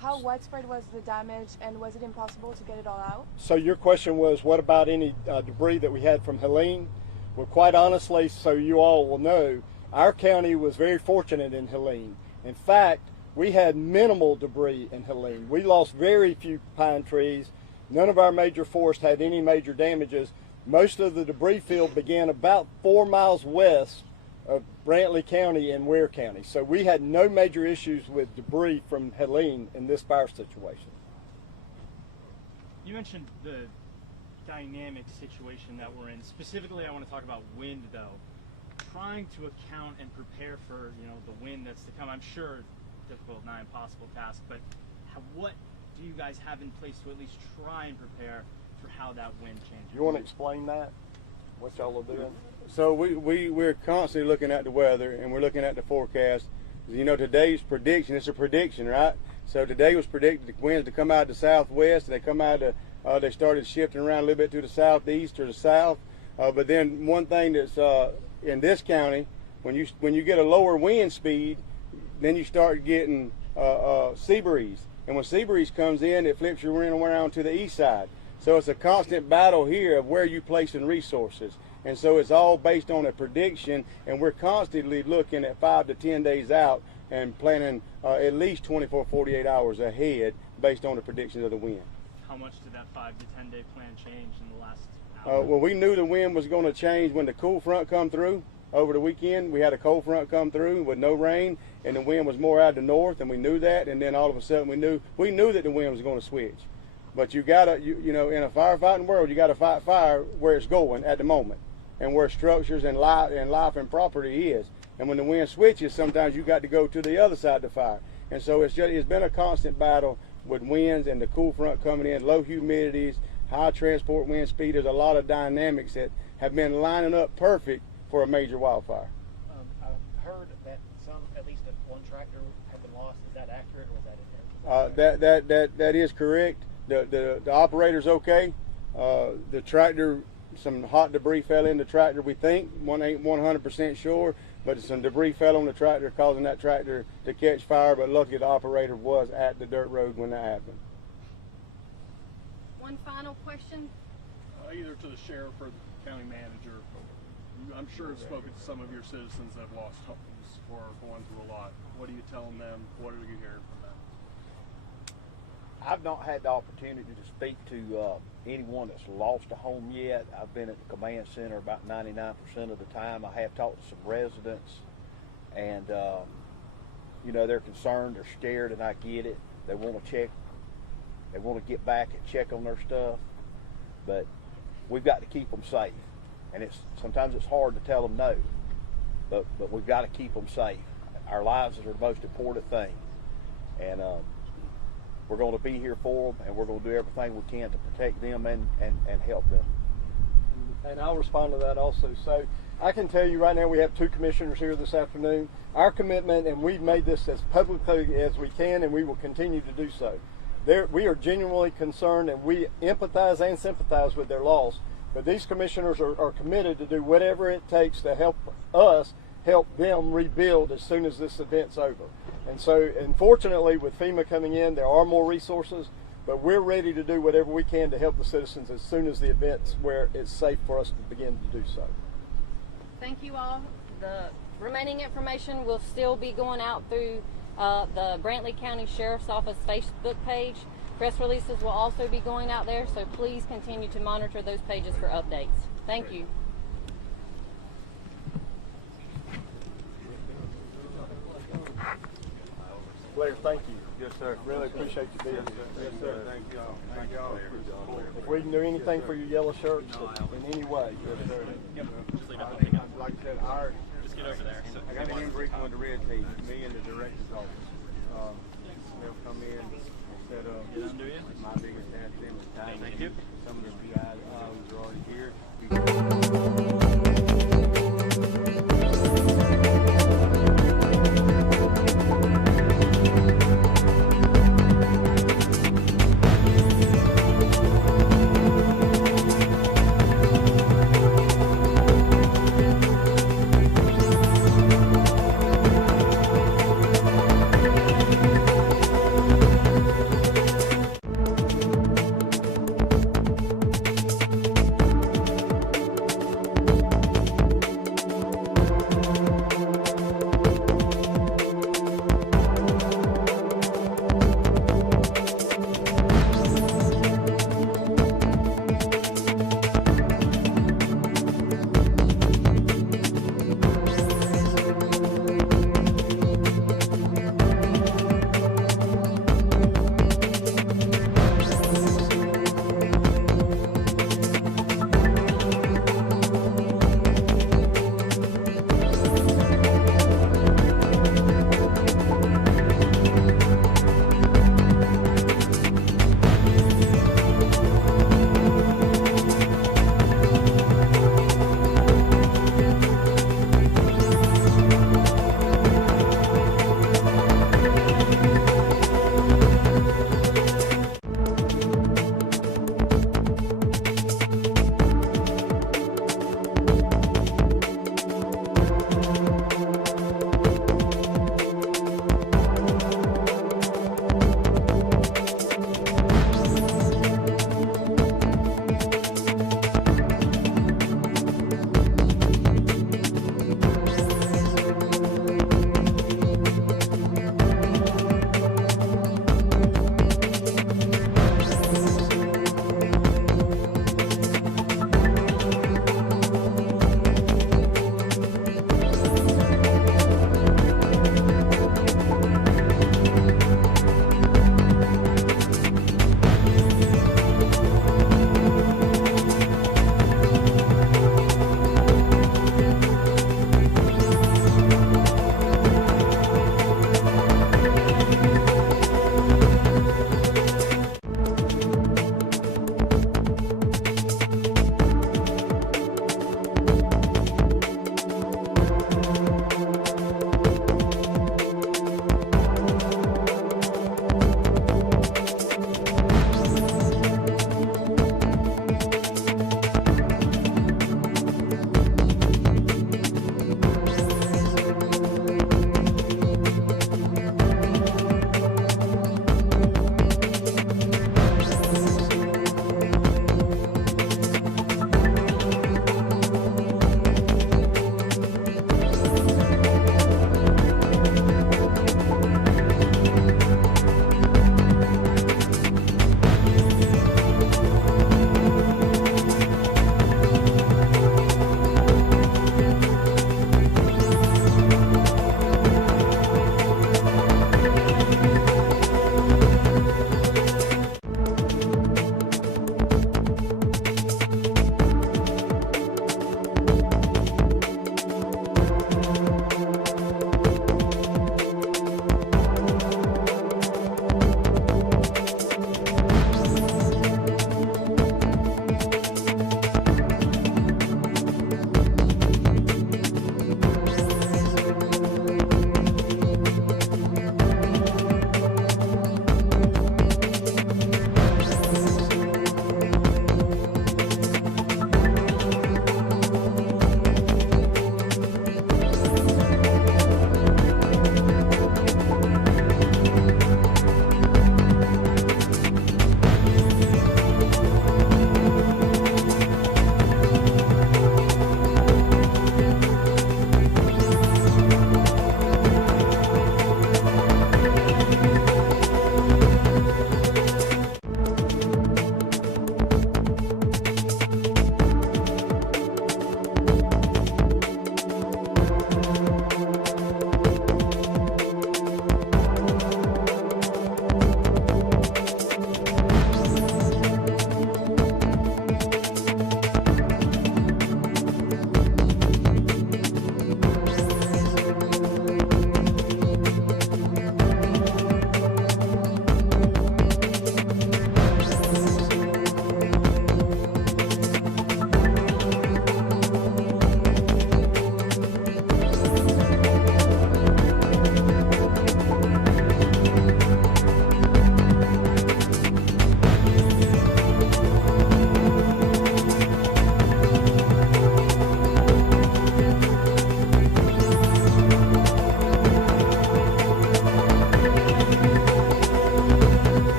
How widespread was the damage, and was it impossible to get it all out? So your question was, what about any debris that we had from Helene? Well, quite honestly, so you all will know, our county was very fortunate in Helene. In fact, we had minimal debris in Helene. We lost very few pine trees. None of our major forests had any major damages. Most of the debris field began about 4 miles west of Brantley County and Ware County. So we had no major issues with debris from Helene in this fire situation. You mentioned the dynamic situation that we're in. Specifically, I want to talk about wind, though. Trying to account and prepare for, the wind that's to come. I'm sure difficult, not impossible task, but what do you guys have in place to at least try and prepare for how that wind changes? You want to explain that? What y'all are doing? So we're constantly looking at the weather, and we're looking at the forecast. Today's prediction, it's a prediction, right? So today was predicted the winds to come out of the southwest. They come out of, they started shifting around a little bit to the southeast or the south. But then one thing that's in this county, When you get a lower wind speed, then you start getting sea breeze. And when sea breeze comes in, it flips your wind around to the east side. So it's a constant battle here of where you placing resources. And so it's all based on a prediction, and we're constantly looking at 5 to 10 days out and planning at least 24, 48 hours ahead based on the predictions of the wind. How much did that 5 to 10 day plan change in the last hour? Well, we knew the wind was going to change when the cool front come through. Over the weekend, we had a cold front come through with no rain, and the wind was more out of the north, and we knew that. And then all of a sudden, we knew that the wind was going to switch. But you gotta, you know, in a firefighting world, you gotta fight fire where it's going at the moment, and where structures and life and property is. And when the wind switches, sometimes you got to go to the other side of the fire. And so it's been a constant battle with winds and the cool front coming in, low humidities, high transport wind speed. There's a lot of dynamics that have been lining up perfect for a major wildfire. I've heard that at least one tractor had been lost. Is that accurate, or is that inaccurate? That is correct. The operator's okay. The tractor, some hot debris fell in the tractor. We think ain't 100% sure, but some debris fell on the tractor, causing that tractor to catch fire. But luckily, the operator was at the dirt road when that happened. One final question. Either to the sheriff or the county manager. I'm sure have spoken to some of your citizens that have lost homes or are going through a lot. What are you telling them? What are you hearing from them? I've not had the opportunity to speak to anyone that's lost a home yet. I've been at the command center about 99% of the time. I have talked to some residents, and you know, they're concerned, they're scared, and I get it. They want to check, they want to get back and check on their stuff, but we've got to keep them safe. And sometimes it's hard to tell them no, but we've got to keep them safe. Our lives are the most important thing, and we're going to be here for them, and we're going to do everything we can to protect them and help them. And I'll respond to that also. So I can tell you right now, we have 2 commissioners here this afternoon. Our commitment, and we've made this as publicly as we can, and we will continue to do so. We are genuinely concerned, and we empathize and sympathize with their loss. But these commissioners are committed to do whatever it takes to help us help them rebuild as soon as this event's over. And so, unfortunately, with FEMA coming in, there are more resources, but we're ready to do whatever we can to help the citizens as soon as the event's where it's safe for us to begin to do so. Thank you all. The remaining information will still be going out through the Brantley County Sheriff's Office Facebook page. Press releases will also be going out there, so please continue to monitor those pages for updates. Thank you. Blair, thank you. Yes, sir. Really appreciate you being here. Yes, sir. Thank y'all. Thank y'all. If we can do anything for your yellow shirts in any way, yes, sir. Yep. Just leave it. Like I said, Just get over there. I got an briefing with the red team, me and the director's office. They'll come in and set up. My biggest task then was time. Thank you. Some of the PIs are already here.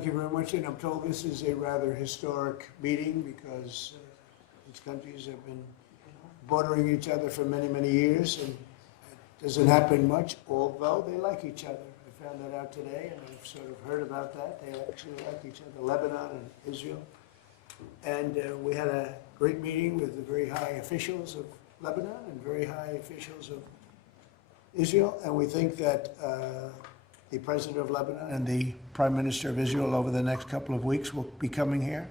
Thank you very much, and I'm told this is a rather historic meeting because these countries have been bordering each other for many, many years, and it doesn't happen much, although they like each other. I found that out today, and I've sort of heard about that. They actually like each other, Lebanon and Israel. And we had a great meeting with the very high officials of Lebanon and very high officials of Israel, and we think that the president of Lebanon and the prime minister of Israel over the next couple of weeks will be coming here.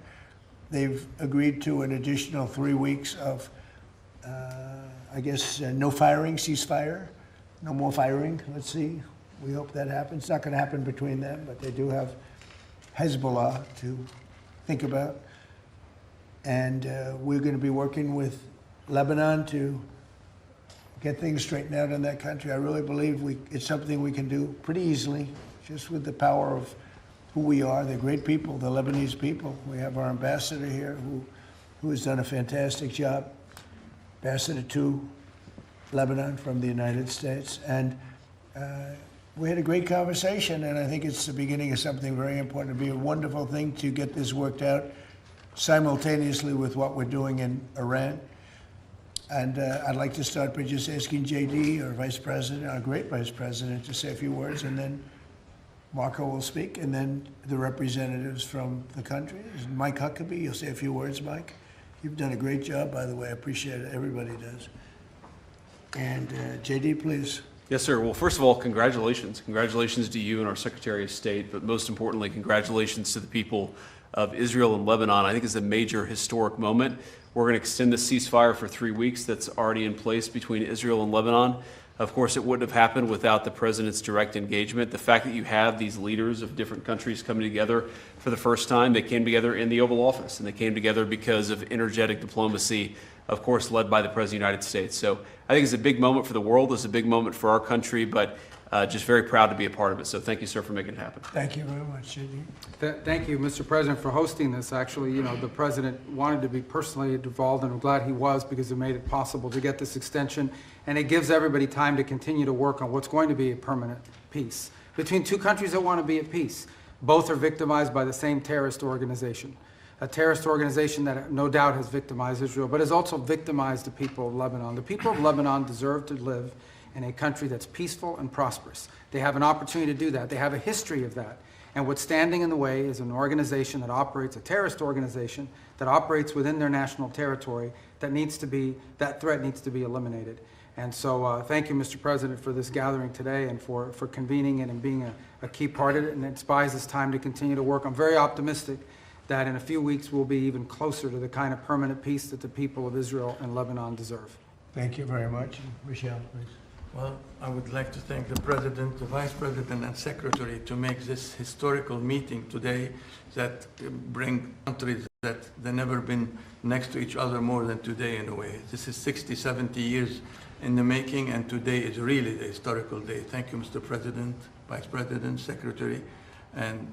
They've agreed to an additional 3 weeks of, no firing, ceasefire, no more firing. Let's see. We hope that happens. It's not going to happen between them, but they do have Hezbollah to think about. And we're going to be working with Lebanon to get things straightened out in that country. I really believe it's something we can do pretty easily, just with the power of who we are. They're great people, the Lebanese people. We have our ambassador here who has done a fantastic job, ambassador to Lebanon from the United States. And we had a great conversation, and I think it's the beginning of something very important. It'd be a wonderful thing to get this worked out simultaneously with what we're doing in Iran. And I'd like to start by just asking JD, our vice president, our great vice president, to say a few words, and then Marco will speak, and then the representatives from the countries. Mike Huckabee, you'll say a few words, Mike. You've done a great job, by the way. I appreciate it. Everybody does. And JD, please. Yes, sir. Well, first of all, congratulations. Congratulations to you and our Secretary of State, but most importantly, congratulations to the people of Israel and Lebanon. I think it's a major historic moment. We're going to extend the ceasefire for 3 weeks that's already in place between Israel and Lebanon. Of course, it wouldn't have happened without the president's direct engagement. The fact that you have these leaders of different countries coming together for the first time, they came together in the Oval Office, and they came together because of energetic diplomacy, of course, led by the President of the United States. So I think it's a big moment for the world. It's a big moment for our country, but just very proud to be a part of it. So thank you, sir, for making it happen. Thank you very much, JD. Thank you, Mr. President, for hosting this. Actually, the president wanted to be personally involved, and I'm glad he was, because it made it possible to get this extension, and it gives everybody time to continue to work on what's going to be a permanent peace between two countries that want to be at peace. Both are victimized by the same terrorist organization, a terrorist organization that no doubt has victimized Israel, but has also victimized the people of Lebanon. The people of Lebanon deserve to live in a country that's peaceful and prosperous. They have an opportunity to do that. They have a history of that. And what's standing in the way is an organization that operates, a terrorist organization that operates within their national territory that threat needs to be eliminated. And so thank you, Mr. President, for this gathering today and for convening it and being a key part of it. And it buys us time to continue to work. I'm very optimistic that in a few weeks we'll be even closer to the kind of permanent peace that the people of Israel and Lebanon deserve. Thank you very much. Michelle, please. Well, I would like to thank the President, the Vice President, and Secretary to make this historical meeting today that bring countries that they've never been next to each other more than today in a way. This is 60, 70 years in the making, and today is really the historical day. Thank you, Mr. President, Vice President, Secretary, and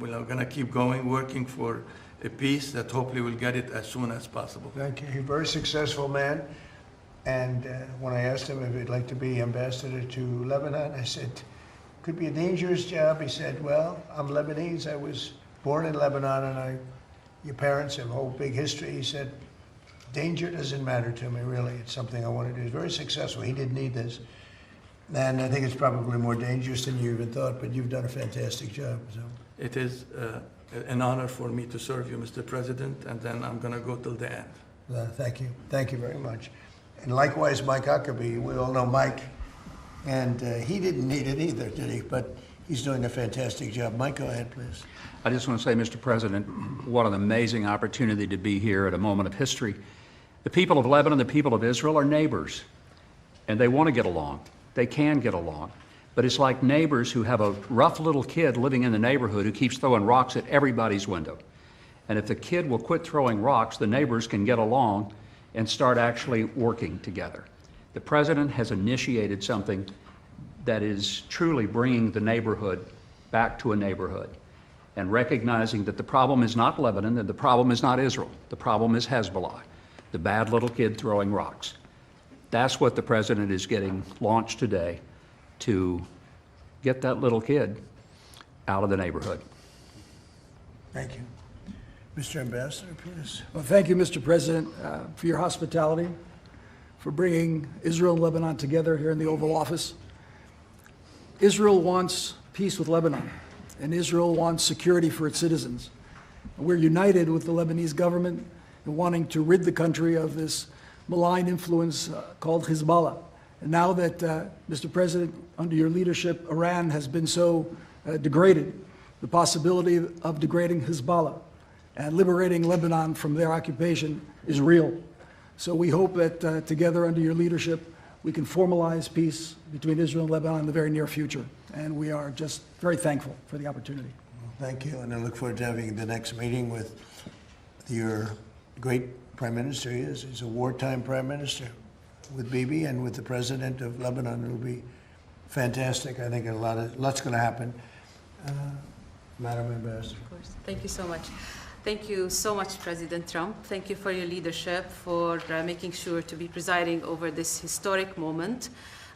we are going to keep going, working for a peace that hopefully we'll get it as soon as possible. Thank you. He's a very successful man. And when I asked him if he'd like to be ambassador to Lebanon, I said, could be a dangerous job. He said, well, I'm Lebanese. I was born in Lebanon, and your parents have a whole big history. He said, danger doesn't matter to me, really. It's something I want to do. He's very successful. He didn't need this. And I think it's probably more dangerous than you even thought, but you've done a fantastic job. So. It is an honor for me to serve you, Mr. President, and then I'm going to go till the end. Thank you. Thank you very much. And likewise, Mike Huckabee, we all know Mike, and he didn't need it either, did he? But he's doing a fantastic job. Mike, go ahead, please. I just want to say, Mr. President, what an amazing opportunity to be here at a moment of history. The people of Lebanon, the people of Israel are neighbors, and they want to get along. They can get along. But it's like neighbors who have a rough little kid living in the neighborhood who keeps throwing rocks at everybody's window. And if the kid will quit throwing rocks, the neighbors can get along and start actually working together. The president has initiated something that is truly bringing the neighborhood back to a neighborhood and recognizing that the problem is not Lebanon and the problem is not Israel. The problem is Hezbollah, the bad little kid throwing rocks. That's what the president is getting launched today, to get that little kid out of the neighborhood. Thank you. Mr. Ambassador, please. Well, thank you, Mr. President, for your hospitality, for bringing Israel and Lebanon together here in the Oval Office. Israel wants peace with Lebanon, and Israel wants security for its citizens. We're united with the Lebanese government in wanting to rid the country of this malign influence called Hezbollah. And now that, Mr. President, under your leadership, Iran has been so degraded, the possibility of degrading Hezbollah and liberating Lebanon from their occupation is real. So we hope that together under your leadership, we can formalize peace between Israel and Lebanon in the very near future. And we are just very thankful for the opportunity. Well, thank you, and I look forward to having the next meeting with your great Prime Minister. He is. He's a wartime Prime Minister with Bibi and with the President of Lebanon. It'll be fantastic. I think lots going to happen. Madam Ambassador. Of course. Thank you so much. Thank you so much, President Trump. Thank you for your leadership, for making sure to be presiding over this historic moment.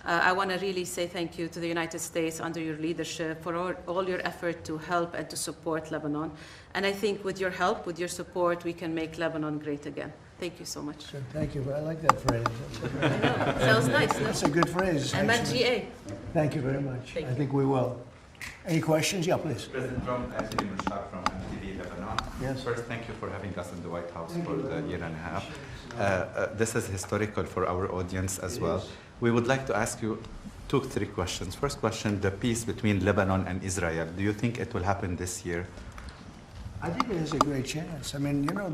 I want to really say thank you to the United States under your leadership for all your effort to help and to support Lebanon. And I think with your help, with your support, we can make Lebanon great again. Thank you so much. Sure, thank you. I like that phrase. I know. Sounds nice. No? That's a good phrase. I meant GA. Thank you very much. I think we will. Any questions? Yeah, please. President Trump, Anthony Mouchak from MTV Lebanon. Yes. First, thank you for having us in the White House for the year and a half. This is historical for our audience as well. We would like to ask you 2-3 questions. First question, the peace between Lebanon and Israel. Do you think it will happen this year? I think it has a great chance. I mean, you know,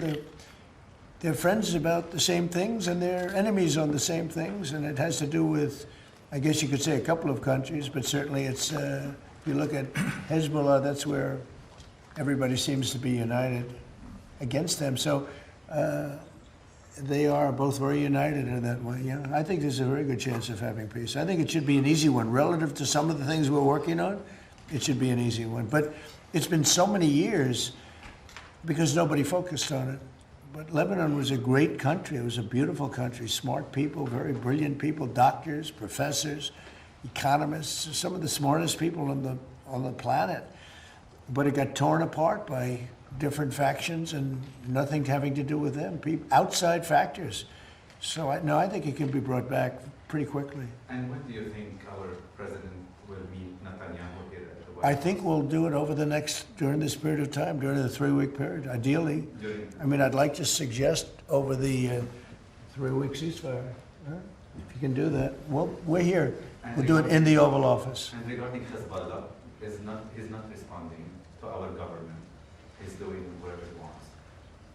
they're friends about the same things and they're enemies on the same things, and it has to do with, I guess you could say, a couple of countries, but certainly it's, if you look at Hezbollah, that's where everybody seems to be united against them. So they are both very united in that way. Yeah, I think there's a very good chance of having peace. I think it should be an easy one. Relative to some of the things we're working on, it should be an easy one. But it's been so many years because nobody focused on it. But Lebanon was a great country. It was a beautiful country, smart people, very brilliant people, doctors, professors, economists, some of the smartest people on the planet. But it got torn apart by different factions and nothing having to do with them, outside factors. So I think it can be brought back pretty quickly. And when do you think our president will meet Netanyahu here at the White House? I think we'll do it during this period of time, during the 3-week period, ideally. I mean, I'd like to suggest over the 3-week ceasefire. If you can do that. Well, we're here. We'll do it in the Oval Office. And regarding Hezbollah, he's not responding to our government. He's doing whatever he wants.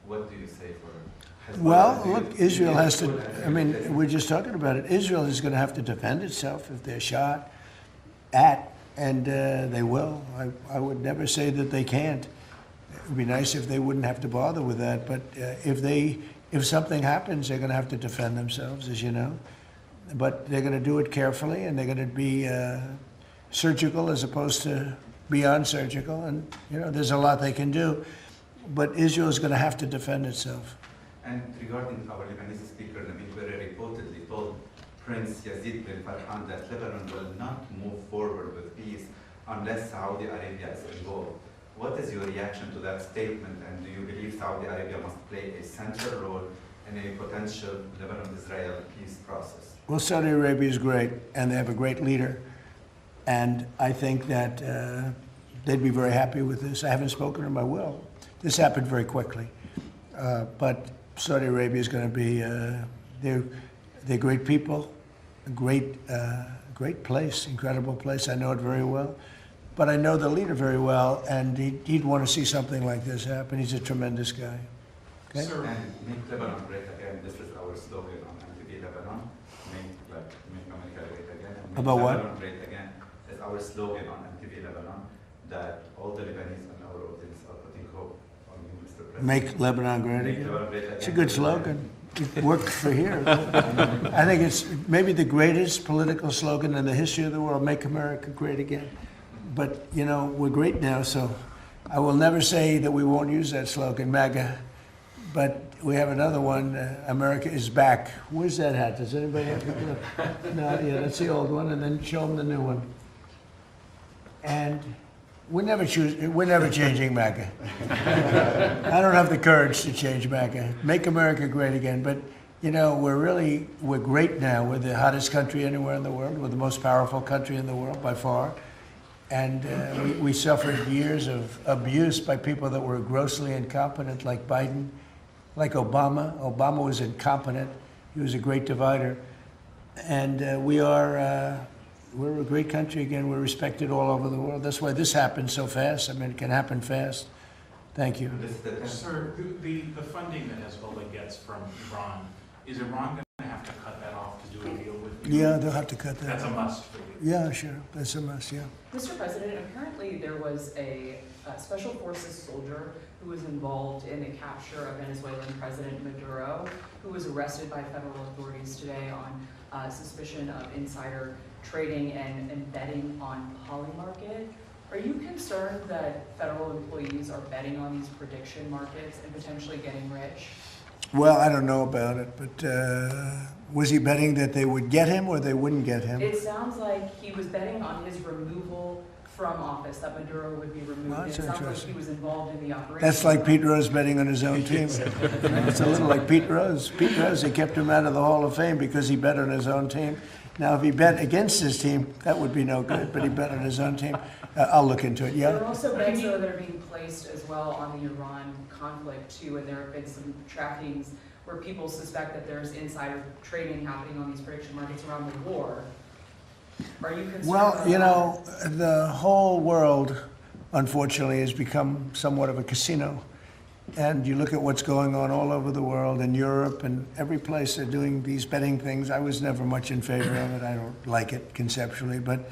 What do you say for Hezbollah? Well, look, Israel has to, I mean, we're just talking about it. Israel is going to have to defend itself if they're shot at, and they will. I would never say that they can't. It would be nice if they wouldn't have to bother with that, but if something happens, they're going to have to defend themselves, as you know. But they're going to do it carefully, and they're going to be surgical as opposed to beyond surgical. And, you know, there's a lot they can do. But Israel is going to have to defend itself. And regarding our Lebanese speaker, Nabil Berri reportedly told Prince Yazid bin Farhan that Lebanon will not move forward with peace unless Saudi Arabia is involved. What is your reaction to that statement, and do you believe Saudi Arabia must play a central role in a potential Lebanon-Israel peace process? Well, Saudi Arabia is great, and they have a great leader. And I think that they'd be very happy with this. I haven't spoken to them, I will. This happened very quickly. But Saudi Arabia is going to be, they're great people, a great place, incredible place. I know it very well. But I know the leader very well, and he'd want to see something like this happen. He's a tremendous guy. Okay? Sir, and make Lebanon great again. This is our slogan on MTV Lebanon. Make America great again. And make About what? Lebanon great again. It's our slogan on MTV Lebanon that all the Lebanese and our audience are putting hope on you, Mr. President. Make Lebanon great Make again. Lebanon great again. It's a good slogan. It worked for here. I think it's maybe the greatest political slogan in the history of the world, make America great again. But, you know, we're great now, so I will never say that we won't use that slogan, MAGA. But we have another one, America is back. Where's that hat? Does anybody have it? No, yeah, that's the old one, and then show them the new one. And We're never changing MAGA. I don't have the courage to change MAGA. Make America great again. But, you know, we're great now. We're the hottest country anywhere in the world. We're the most powerful country in the world by far. And we suffered years of abuse by people that were grossly incompetent, like Biden, like Obama. Obama was incompetent. He was a great divider. And we're a great country again. We're respected all over the world. That's why this happens so fast. I mean, it can happen fast. Thank you. Sir, the funding that Hezbollah gets from Iran, is Iran going to have to cut that off to do a deal with you? Yeah, they'll have to cut that. That's a must for you. Yeah, sure. That's a must, yeah. Mr. President, apparently there was a Special Forces soldier who was involved in the capture of Venezuelan President Maduro, who was arrested by federal authorities today on suspicion of insider trading and betting on Polymarket. Are you concerned that federal employees are betting on these prediction markets and potentially getting rich? Well, I don't know about it, but was he betting that they would get him or they wouldn't get him? It sounds like he was betting on his removal from office, that Maduro would be removed. Well, that's it sounds like interesting. he was involved in the operation. That's like Pete Rose betting on his own team. It's a little like Pete Rose. Pete Rose, they kept him out of the Hall of Fame because he bet on his own team. Now, if he bet against his team, that would be no good, but he bet on his own team. I'll look into it, yeah? There are also bets, though, that are being placed as well on the Iran conflict, too, and there have been some trackings where people suspect that there's insider trading happening on these prediction markets around the war. Are you concerned Well, about you know, the whole world, unfortunately, has become somewhat of a casino. And you look at what's going on all over the world, in Europe and every place they're doing these betting things. I was never much in favor of it. I don't like it conceptually, but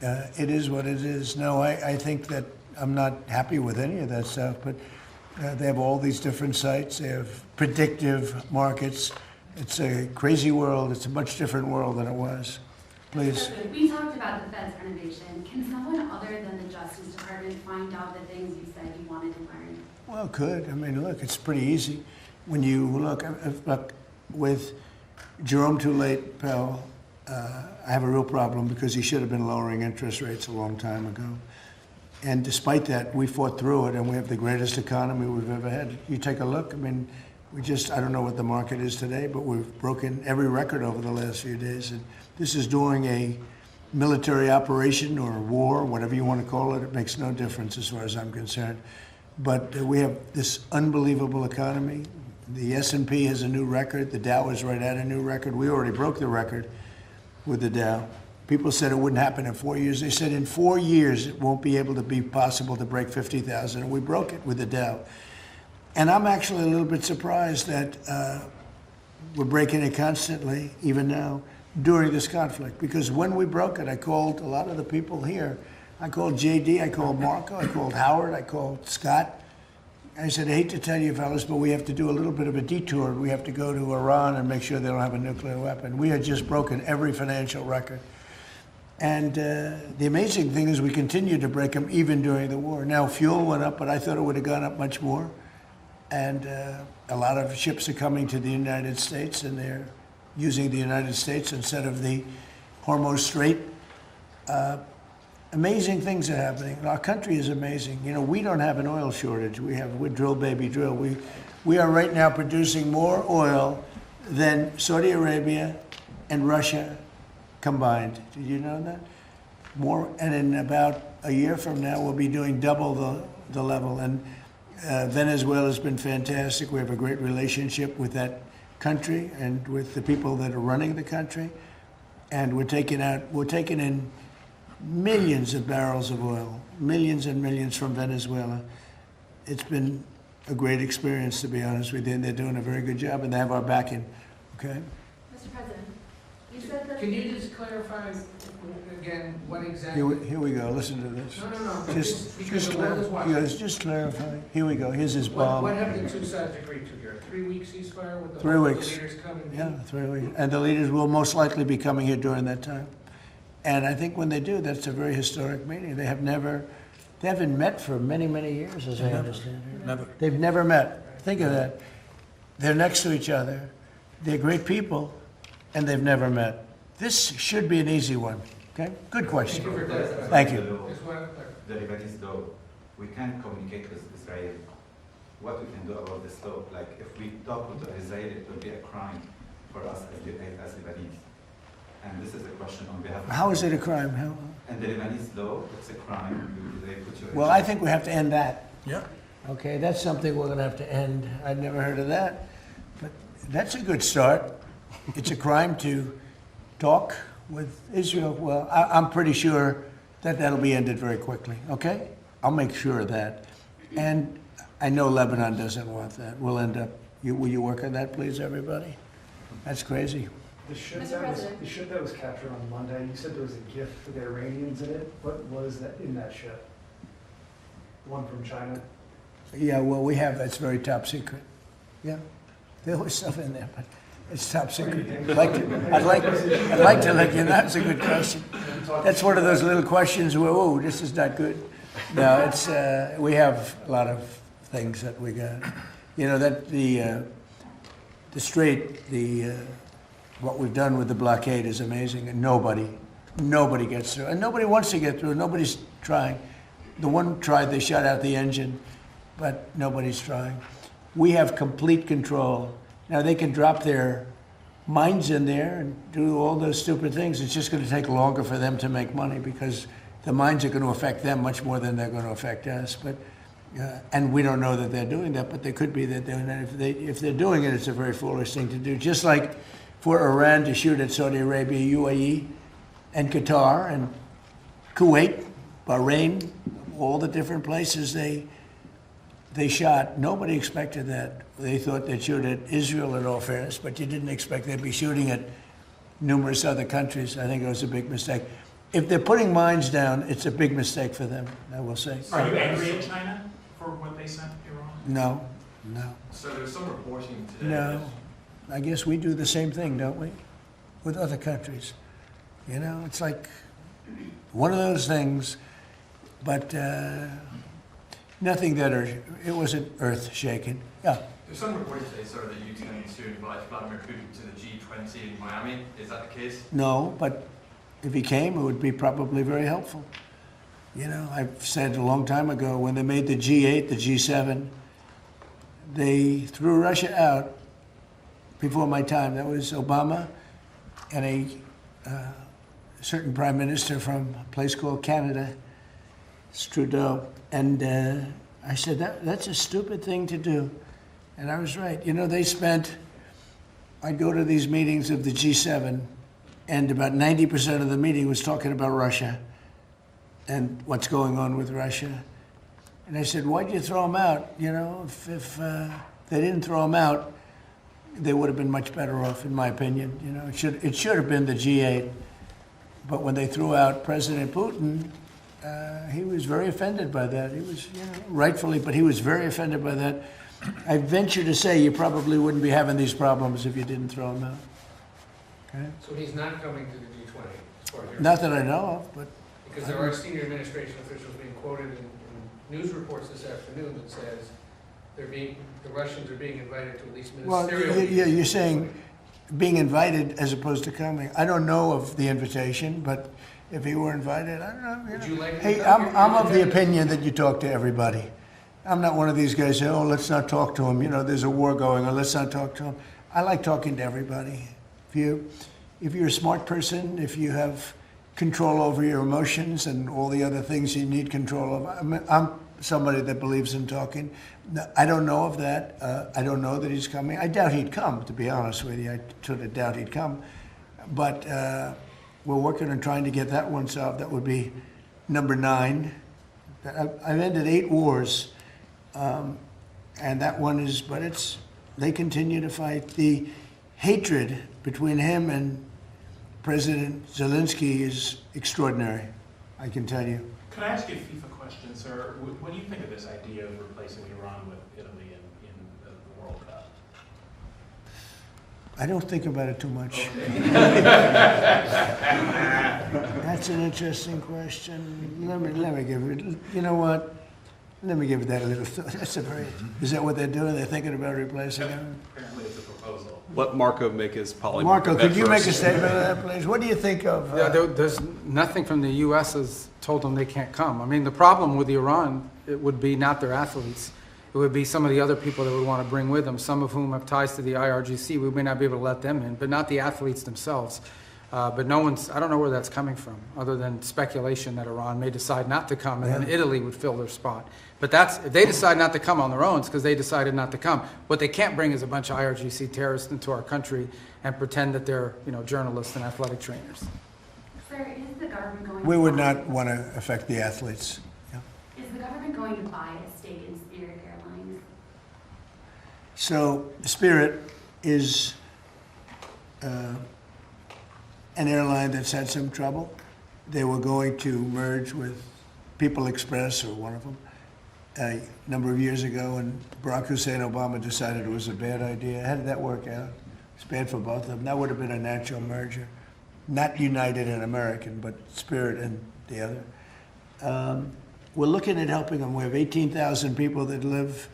it is what it is. No, I think that I'm not happy with any of that stuff, but they have all these different sites. They have predictive markets. It's a crazy world. It's a much different world than it was. Please. We talked about the Fed's renovation. Can someone other than the Justice Department find out the things you said you wanted to learn? Well, it could. I mean, look, it's pretty easy. When you look with Jerome Too Late Powell, I have a real problem because he should have been lowering interest rates a long time ago. And despite that, we fought through it, and we have the greatest economy we've ever had. You take a look, I mean, I don't know what the market is today, but we've broken every record over the last few days. And this is during a military operation or a war, whatever you want to call it. It makes no difference as far as I'm concerned. But we have this unbelievable economy. The S&P has a new record. The Dow is right at a new record. We already broke the record with the Dow. People said it wouldn't happen in 4 years. They said in 4 years it won't be able to be possible to break 50,000, and we broke it with the Dow. And I'm actually a little bit surprised that we're breaking it constantly, even now, during this conflict. Because when we broke it, I called a lot of the people here. I called JD, I called Marco, I called Howard, I called Scott. I said, I hate to tell you fellas, but we have to do a little bit of a detour. We have to go to Iran and make sure they don't have a nuclear weapon. We had just broken every financial record. And the amazing thing is we continued to break them even during the war. Now, fuel went up, but I thought it would have gone up much more. And a lot of ships are coming to the United States, and they're using the United States instead of the Hormuz Strait. Amazing things are happening. Our country is amazing. You know, we don't have an oil shortage. We're drill, baby, drill. We are right now producing more oil than Saudi Arabia and Russia combined. Did you know that? More, and in about a year from now, we'll be doing double the level. And Venezuela's been fantastic. We have a great relationship with that country and with the people that are running the country. And we're taking in millions of barrels of oil, millions and millions from Venezuela. It's been a great experience, to be honest with you, and they're doing a very good job, and they have our backing, okay? Mr. President, you said that... Can you just clarify again what exactly... Here we go, listen to this. No. Just clarify. Here we go, here's his bomb. What have the two sides agreed to here? 3 weeks ceasefire with the 3 weeks. leaders coming? Yeah, 3 weeks. And the leaders will most likely be coming here during that time. And I think when they do, that's a very historic meeting. They haven't met for many, many years, as I understand it. Never. They've never met. Think of that. They're next to each other. They're great people, and they've never met. This should be an easy one, okay? Good question. Thank you. Just one other question. the Lebanese law, we can't communicate with Israel what we can do about this law. Like, if we talk with Israel, it will be a crime for us as Lebanese. And this is a question on behalf of... How is it a crime? How? And the Lebanese law, it's a crime. They put you in Well, jail. I think we have to end that. Yeah. Okay, that's something we're going to have to end. I'd never heard of that. But that's a good start. It's a crime to talk with Israel. Well, I'm pretty sure that that'll be ended very quickly, okay? I'll make sure of that. And I know Lebanon doesn't want that. We'll end up, will you work on that, please, everybody? That's crazy. The ship, Mr. that was, President. the ship that was captured on Monday, you said there was a gift for the Iranians in it. What was that in that ship? The one from China? Yeah, well, we have, that's very top secret. Yeah, there was stuff in there, but it's top secret. I'd like to let you know, that's a good question. That's one of those little questions where, oh, this is not good. No, it's, we have a lot of things that we got. You know, that the strait, what we've done with the blockade is amazing, and nobody gets through, and nobody wants to get through. Nobody's trying. The one tried, they shut out the engine, but nobody's trying. We have complete control. Now they can drop their mines in there and do all those stupid things. It's just going to take longer for them to make money because the mines are going to affect them much more than they're going to affect us. But and we don't know that they're doing that, but they could be that they're doing that. If they're doing it, it's a very foolish thing to do. Just like for Iran to shoot at Saudi Arabia, UAE, and Qatar, and Kuwait, Bahrain, all the different places they shot. Nobody expected that. They thought they'd shoot at Israel in all fairness, but you didn't expect they'd be shooting at numerous other countries. I think it was a big mistake. If they're putting mines down, it's a big mistake for them, I will say. Are you angry at China for what they sent Iran? No. So there's some reporting today. No. I guess we do the same thing, don't we? With other countries. You know, it's like one of those things, but nothing that it wasn't earth-shaking. Yeah. There's some reporting today, sir, that you intend to invite Vladimir Putin to the G20 in Miami. Is that the case? No, but if he came, it would be probably very helpful. You know, I've said a long time ago, when they made the G8, the G7, they threw Russia out before my time. That was Obama and a certain prime minister from a place called Canada, Trudeau. And I said, that's a stupid thing to do. And I was right. You know, I'd go to these meetings of the G7, and about 90% of the meeting was talking about Russia and what's going on with Russia. And I said, why'd you throw them out? You know, if they didn't throw them out, they would have been much better off, in my opinion. You know, it should have been the G8. But when they threw out President Putin, he was very offended by that. He was, you know, rightfully, but he was very offended by that. I venture to say you probably wouldn't be having these problems if you didn't throw him out. Okay? So he's not coming to the G20, as far as you're Not that I know of, but... Because there are senior administration officials being quoted in news reports this afternoon that says the Russians are being invited to at least ministerial Well, meetings. you're saying being invited as opposed to coming. I don't know of the invitation, but if he were invited, I don't know. Would you like to Hey, come? I'm of the opinion that you talk to everybody. I'm not one of these guys who say, oh, let's not talk to him. You know, there's a war going on. Let's not talk to him. I like talking to everybody. If you're a smart person, if you have control over your emotions and all the other things you need control of, I'm somebody that believes in talking. I don't know of that. I don't know that he's coming. I doubt he'd come, to be honest with you. I sort of doubt he'd come. But we're working on trying to get that one solved. That would be number 9. I've ended 8 wars. And that one is, but they continue to fight. The hatred between him and President Zelensky is extraordinary, I can tell you. Could I ask you a FIFA question, sir? What do you think of this idea of replacing Iran with Italy in the World Cup? I don't think about it too much. Okay. That's an interesting question. Let me give it. You know what? Let me give that a little thought. That's a very, is that what they're doing? They're thinking about replacing it? Apparently it's a proposal. Let Marco make his poly. Marco, could you make a first. statement on that, please? What do you think of? Yeah, there's nothing from the U.S. has told them they can't come. I mean, the problem with Iran, it would be not their athletes. It would be some of the other people that would want to bring with them, some of whom have ties to the IRGC. We may not be able to let them in, but not the athletes themselves. But no one's, I don't know where that's coming from, other than speculation that Iran may decide not to come, and then Italy would fill their spot. But that's, if they decide not to come on their own, it's because they decided not to come. What they can't bring is a bunch of IRGC terrorists into our country and pretend that they're, journalists and athletic trainers. Sir, is the government going We to would buy- not want to affect the athletes. Yeah. Is the government going to buy a stake in Spirit Airlines? So Spirit is an airline that's had some trouble. They were going to merge with People Express, or one of them, a number of years ago, and Barack Hussein Obama decided it was a bad idea. How did that work out? It's bad for both of them. That would have been a natural merger. Not United and American, but Spirit and the other. We're looking at helping them. We have 18,000 people that live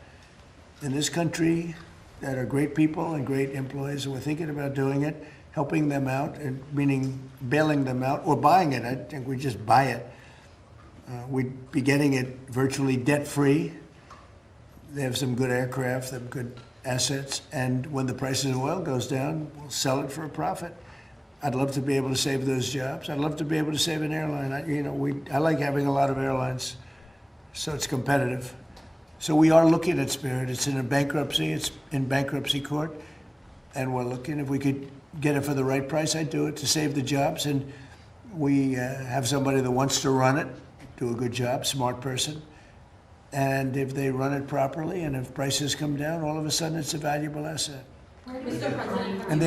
in this country that are great people and great employees, and we're thinking about doing it, helping them out, and meaning bailing them out or buying it. I think we just buy it. We'd be getting it virtually debt-free. They have some good aircraft, some good assets, and when the price of oil goes down, we'll sell it for a profit. I'd love to be able to save those jobs. I'd love to be able to save an airline. I like having a lot of airlines, so it's competitive. So we are looking at Spirit. It's in a bankruptcy. It's in bankruptcy court, and we're looking if we could get it for the right price. I'd do it to save the jobs, and we have somebody that wants to run it, do a good job, smart person. And if they run it properly, and if prices come down, all of a sudden it's a valuable asset. Mr. President, And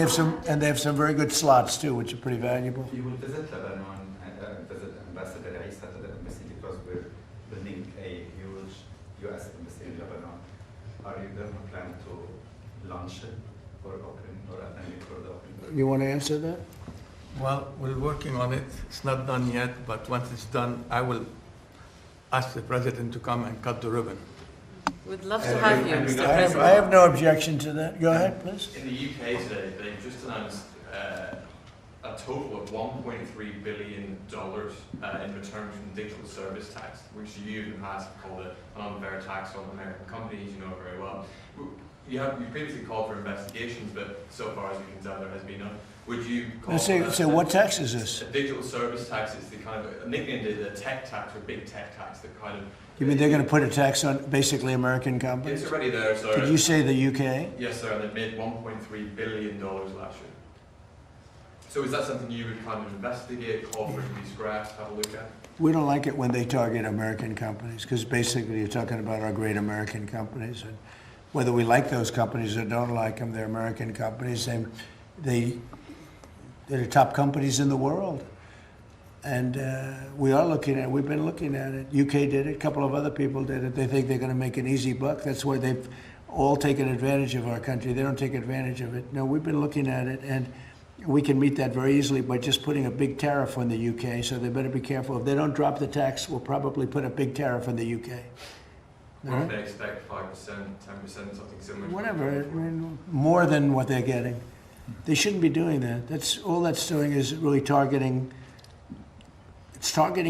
they have some very good slots too, which are pretty valuable. You will visit Lebanon and visit Ambassador Isa to the embassy because we're building a huge U.S. embassy in Lebanon. Are you going to plan to launch it or open or attend it for the opening? You want to answer that? Well, we're working on it. It's not done yet, but once it's done, I will ask the president to come and cut the ribbon. We'd love to have you, Mr. I President. have no objection to that. Go ahead, please. In the UK today, they've just announced a total of $1.3 billion in return from digital service tax, which you in the past have called an unfair tax on American companies. You know it very well. You previously called for investigations, but so far as we can tell, there has been none. Would you call So what tax is this? a digital service tax? Is the kind of nicknamed the tech tax or big tech tax that kind of. You mean they're going to put a tax on basically American companies? It's already there, sir. Did you say the UK? Yes, sir. And they made $1.3 billion last year. So is that something you would kind of investigate, call for it to be scrapped, have a look at? We don't like it when they target American companies, because basically you're talking about our great American companies. And whether we like those companies or don't like them, they're American companies. And they're the top companies in the world. And we've been looking at it. UK did it, a couple of other people did it. They think they're going to make an easy buck. That's why they've all taken advantage of our country. They don't take advantage of it. No, we've been looking at it, and we can meet that very easily by just putting a big tariff on the UK, so they better be careful. If they don't drop the tax, we'll probably put a big tariff on the UK. Or if they expect 5%, 10%, something similar. Whatever, I mean, more than what they're getting. They shouldn't be doing that. That's all that's doing is really targeting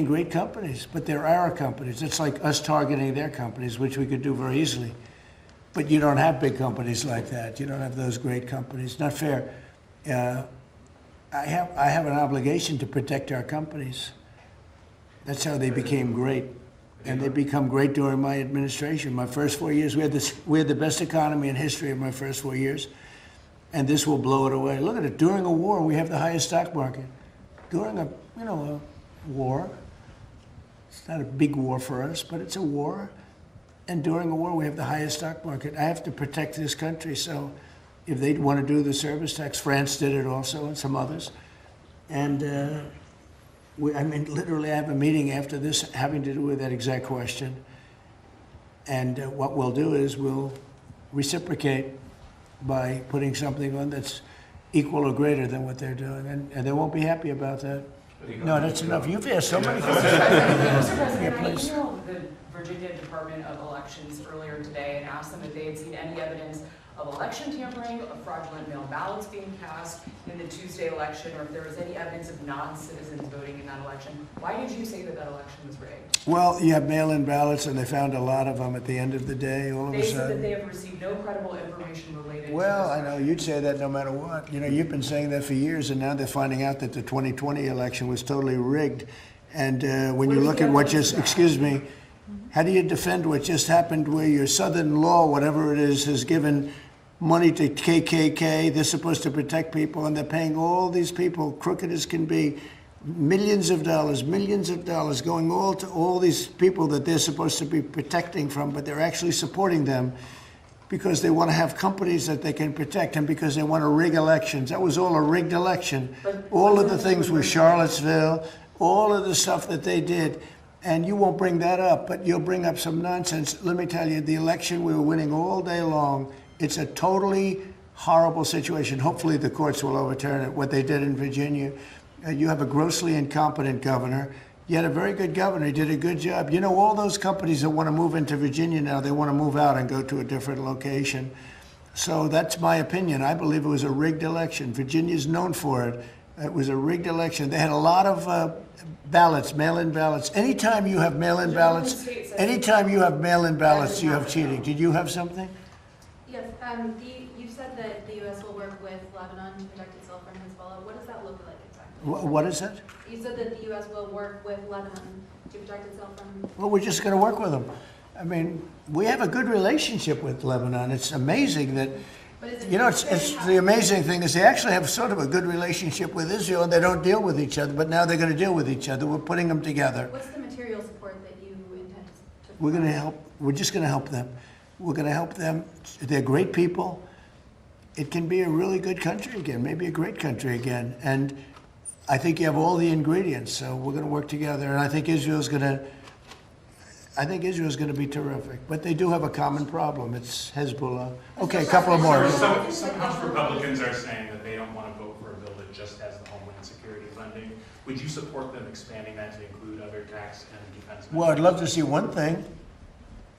great companies, but they're our companies. It's like us targeting their companies, which we could do very easily. But you don't have big companies like that. You don't have those great companies. Not fair. I have an obligation to protect our companies. That's how they became great. And they become great during my administration. My first 4 years, we had the best economy in history of my first 4 years. And this will blow it away. Look at it. During a war, we have the highest stock market. During a war, it's not a big war for us, but it's a war. And during a war, we have the highest stock market. I have to protect this country. So if they want to do the service tax, France did it also, and some others. And literally, I have a meeting after this having to do with that exact question. And what we'll do is we'll reciprocate by putting something on that's equal or greater than what they're doing. And they won't be happy about that. No, that's enough. You've asked so many questions. Mr. President, Yeah, please. I emailed the Virginia Department of Elections earlier today and asked them if they had seen any evidence of election tampering, of fraudulent mail ballots being cast in the Tuesday election, or if there was any evidence of non-citizens voting in that election. Why did you say that that election was rigged? Well, you have mail-in ballots, and they found a lot of them at the end of the day, all of a They said that sudden. they have received no credible information related to Well, this I know, you'd say that no matter what. You know, you've been saying that for years, and now they're finding out that the 2020 election was totally rigged. And when you look at what just, excuse me, how do you defend what just happened where your Southern law, whatever it is, has given money to KKK, they're supposed to protect people, and they're paying all these people, crooked as can be, millions of dollars going all to all these people that they're supposed to be protecting from, but they're actually supporting them because they want to have companies that they can protect and because they want to rig elections. That was all a rigged election. All of the things with Charlottesville, all of the stuff that they did, and you won't bring that up, but you'll bring up some nonsense. Let me tell you, the election, we were winning all day long. It's a totally horrible situation. Hopefully the courts will overturn it, what they did in Virginia. You have a grossly incompetent governor. You had a very good governor. He did a good job. You know, all those companies that want to move into Virginia now, they want to move out and go to a different location. So that's my opinion. I believe it was a rigged election. Virginia's known for it. It was a rigged election. They had a lot of ballots, mail-in ballots. Anytime you have mail-in ballots, you have cheating. Did you have something? Yes, you said that the U.S. will work with Lebanon to protect itself from Hezbollah. What does that look like exactly? What is it? You said that the U.S. will work with Lebanon to protect itself from... Well, we're just going to work with them. I mean, we have a good relationship with Lebanon. It's amazing that, you know, it's the amazing thing is they actually have sort of a good relationship with Israel, and they don't deal with each other, but now they're going to deal with each other. We're putting them together. What's the material support that you intend to... We're going to help. We're just going to help them. We're going to help them. They're great people. It can be a really good country again, maybe a great country again. And I think you have all the ingredients, so we're going to work together. And I think Israel's going to be terrific. But they do have a common problem. It's Hezbollah. Okay, a couple of more. Some House Republicans are saying that they don't want to vote for a bill that just has the Homeland Security funding. Would you support them expanding that to include other tax and defense? Well, I'd love to see one thing.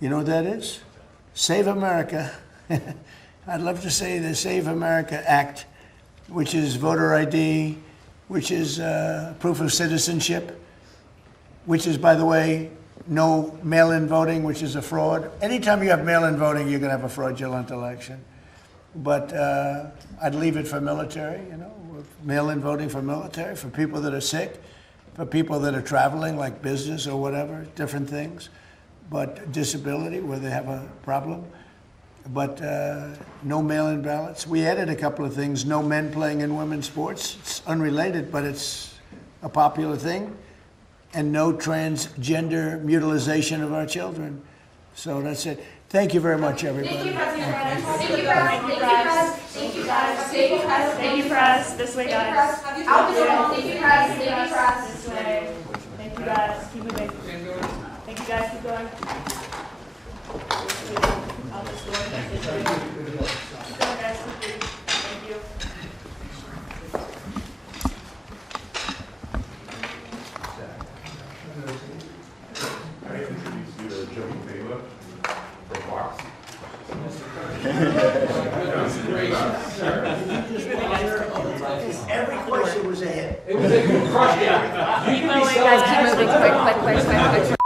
You know what that is? Save America. I'd love to say the Save America Act, which is voter ID, which is proof of citizenship, which is, by the way, no mail-in voting, which is a fraud. Anytime you have mail-in voting, you're going to have a fraudulent election. But I'd leave it for military, you know, mail-in voting for military, for people that are sick, for people that are traveling, like business or whatever, different things. But disability, where they have a problem. But no mail-in ballots. We added a couple of things. No men playing in women's sports. It's unrelated, but it's a popular thing. And no transgender mutilization of our children. So that's it. Thank you very much, everybody. Thank you, President. Thank you, guys. Thank you, guys. Thank you, guys. Thank you, guys. Thank you, press. This way, guys. Out this way. Thank you, guys. Thank you, press. This way. Thank you, guys. Keep moving. Thank you, guys. Keep going. Out this door. Keep going, guys. Thank you. I introduce you to Joey Taylor from Fox. Every question was a hit. Keep moving, guys. Keep moving. Quick.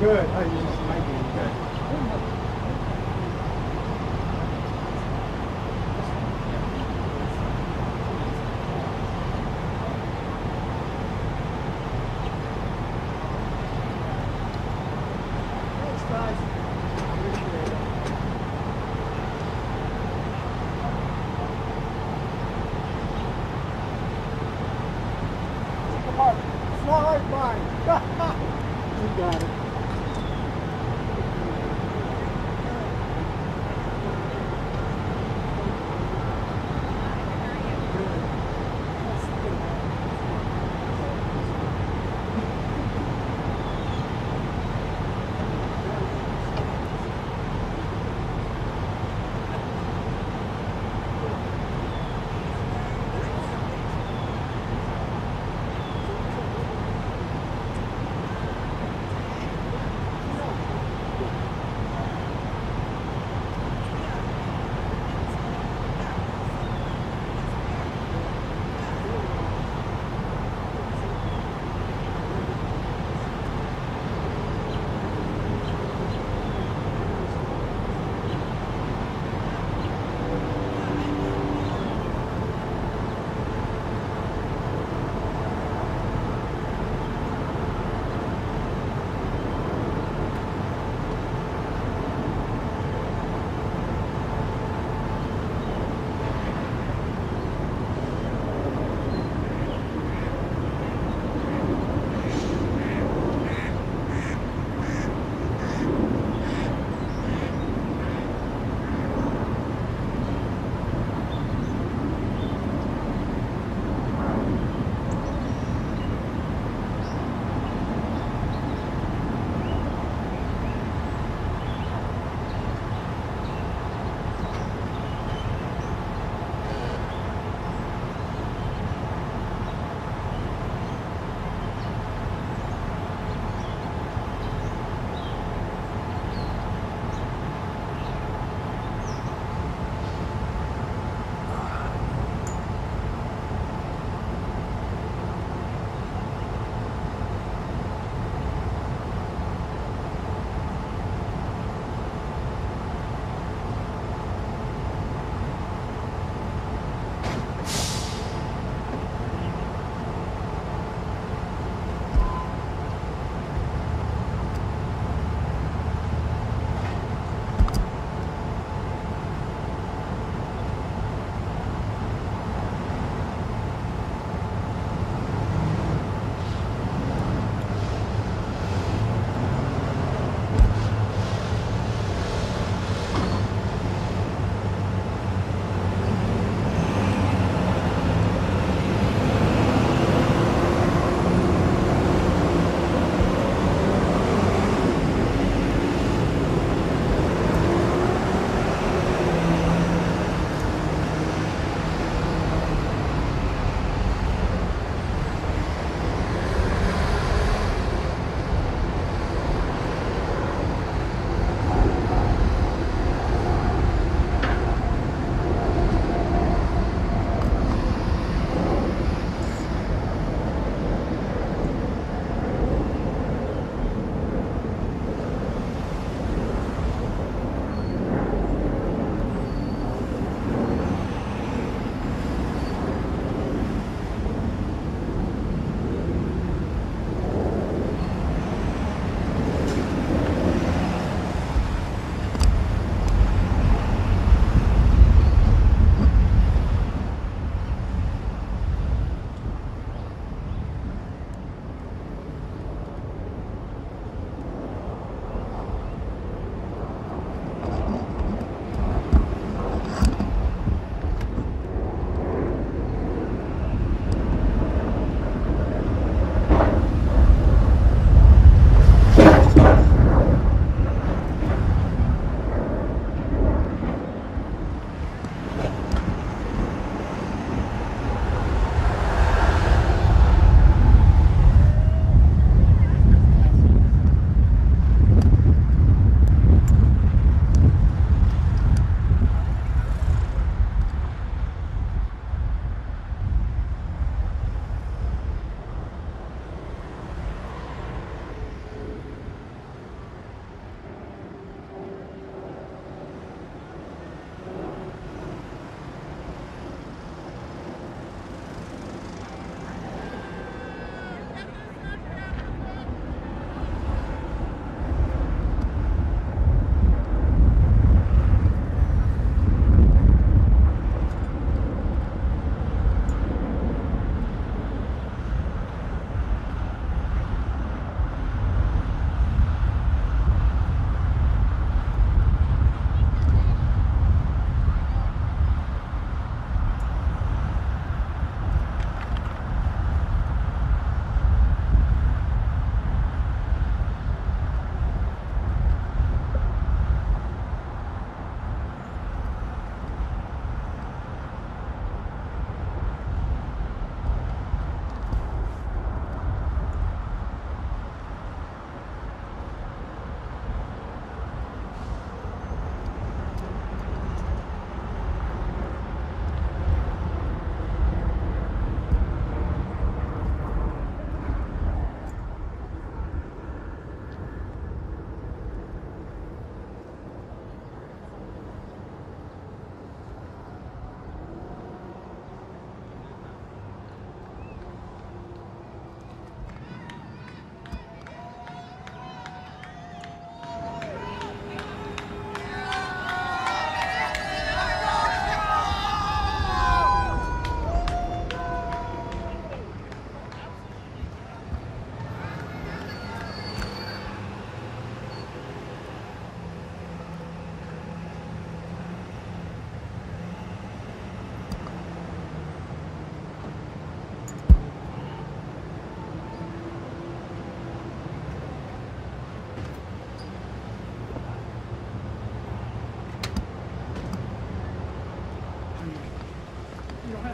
Good. How are you? Good. Thanks, guys. Appreciate it. Come on. It's not like mine. You got it.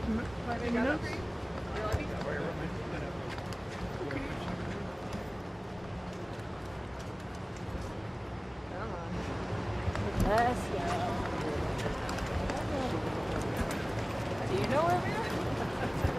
Minutes? Let's go. Do you know where we are?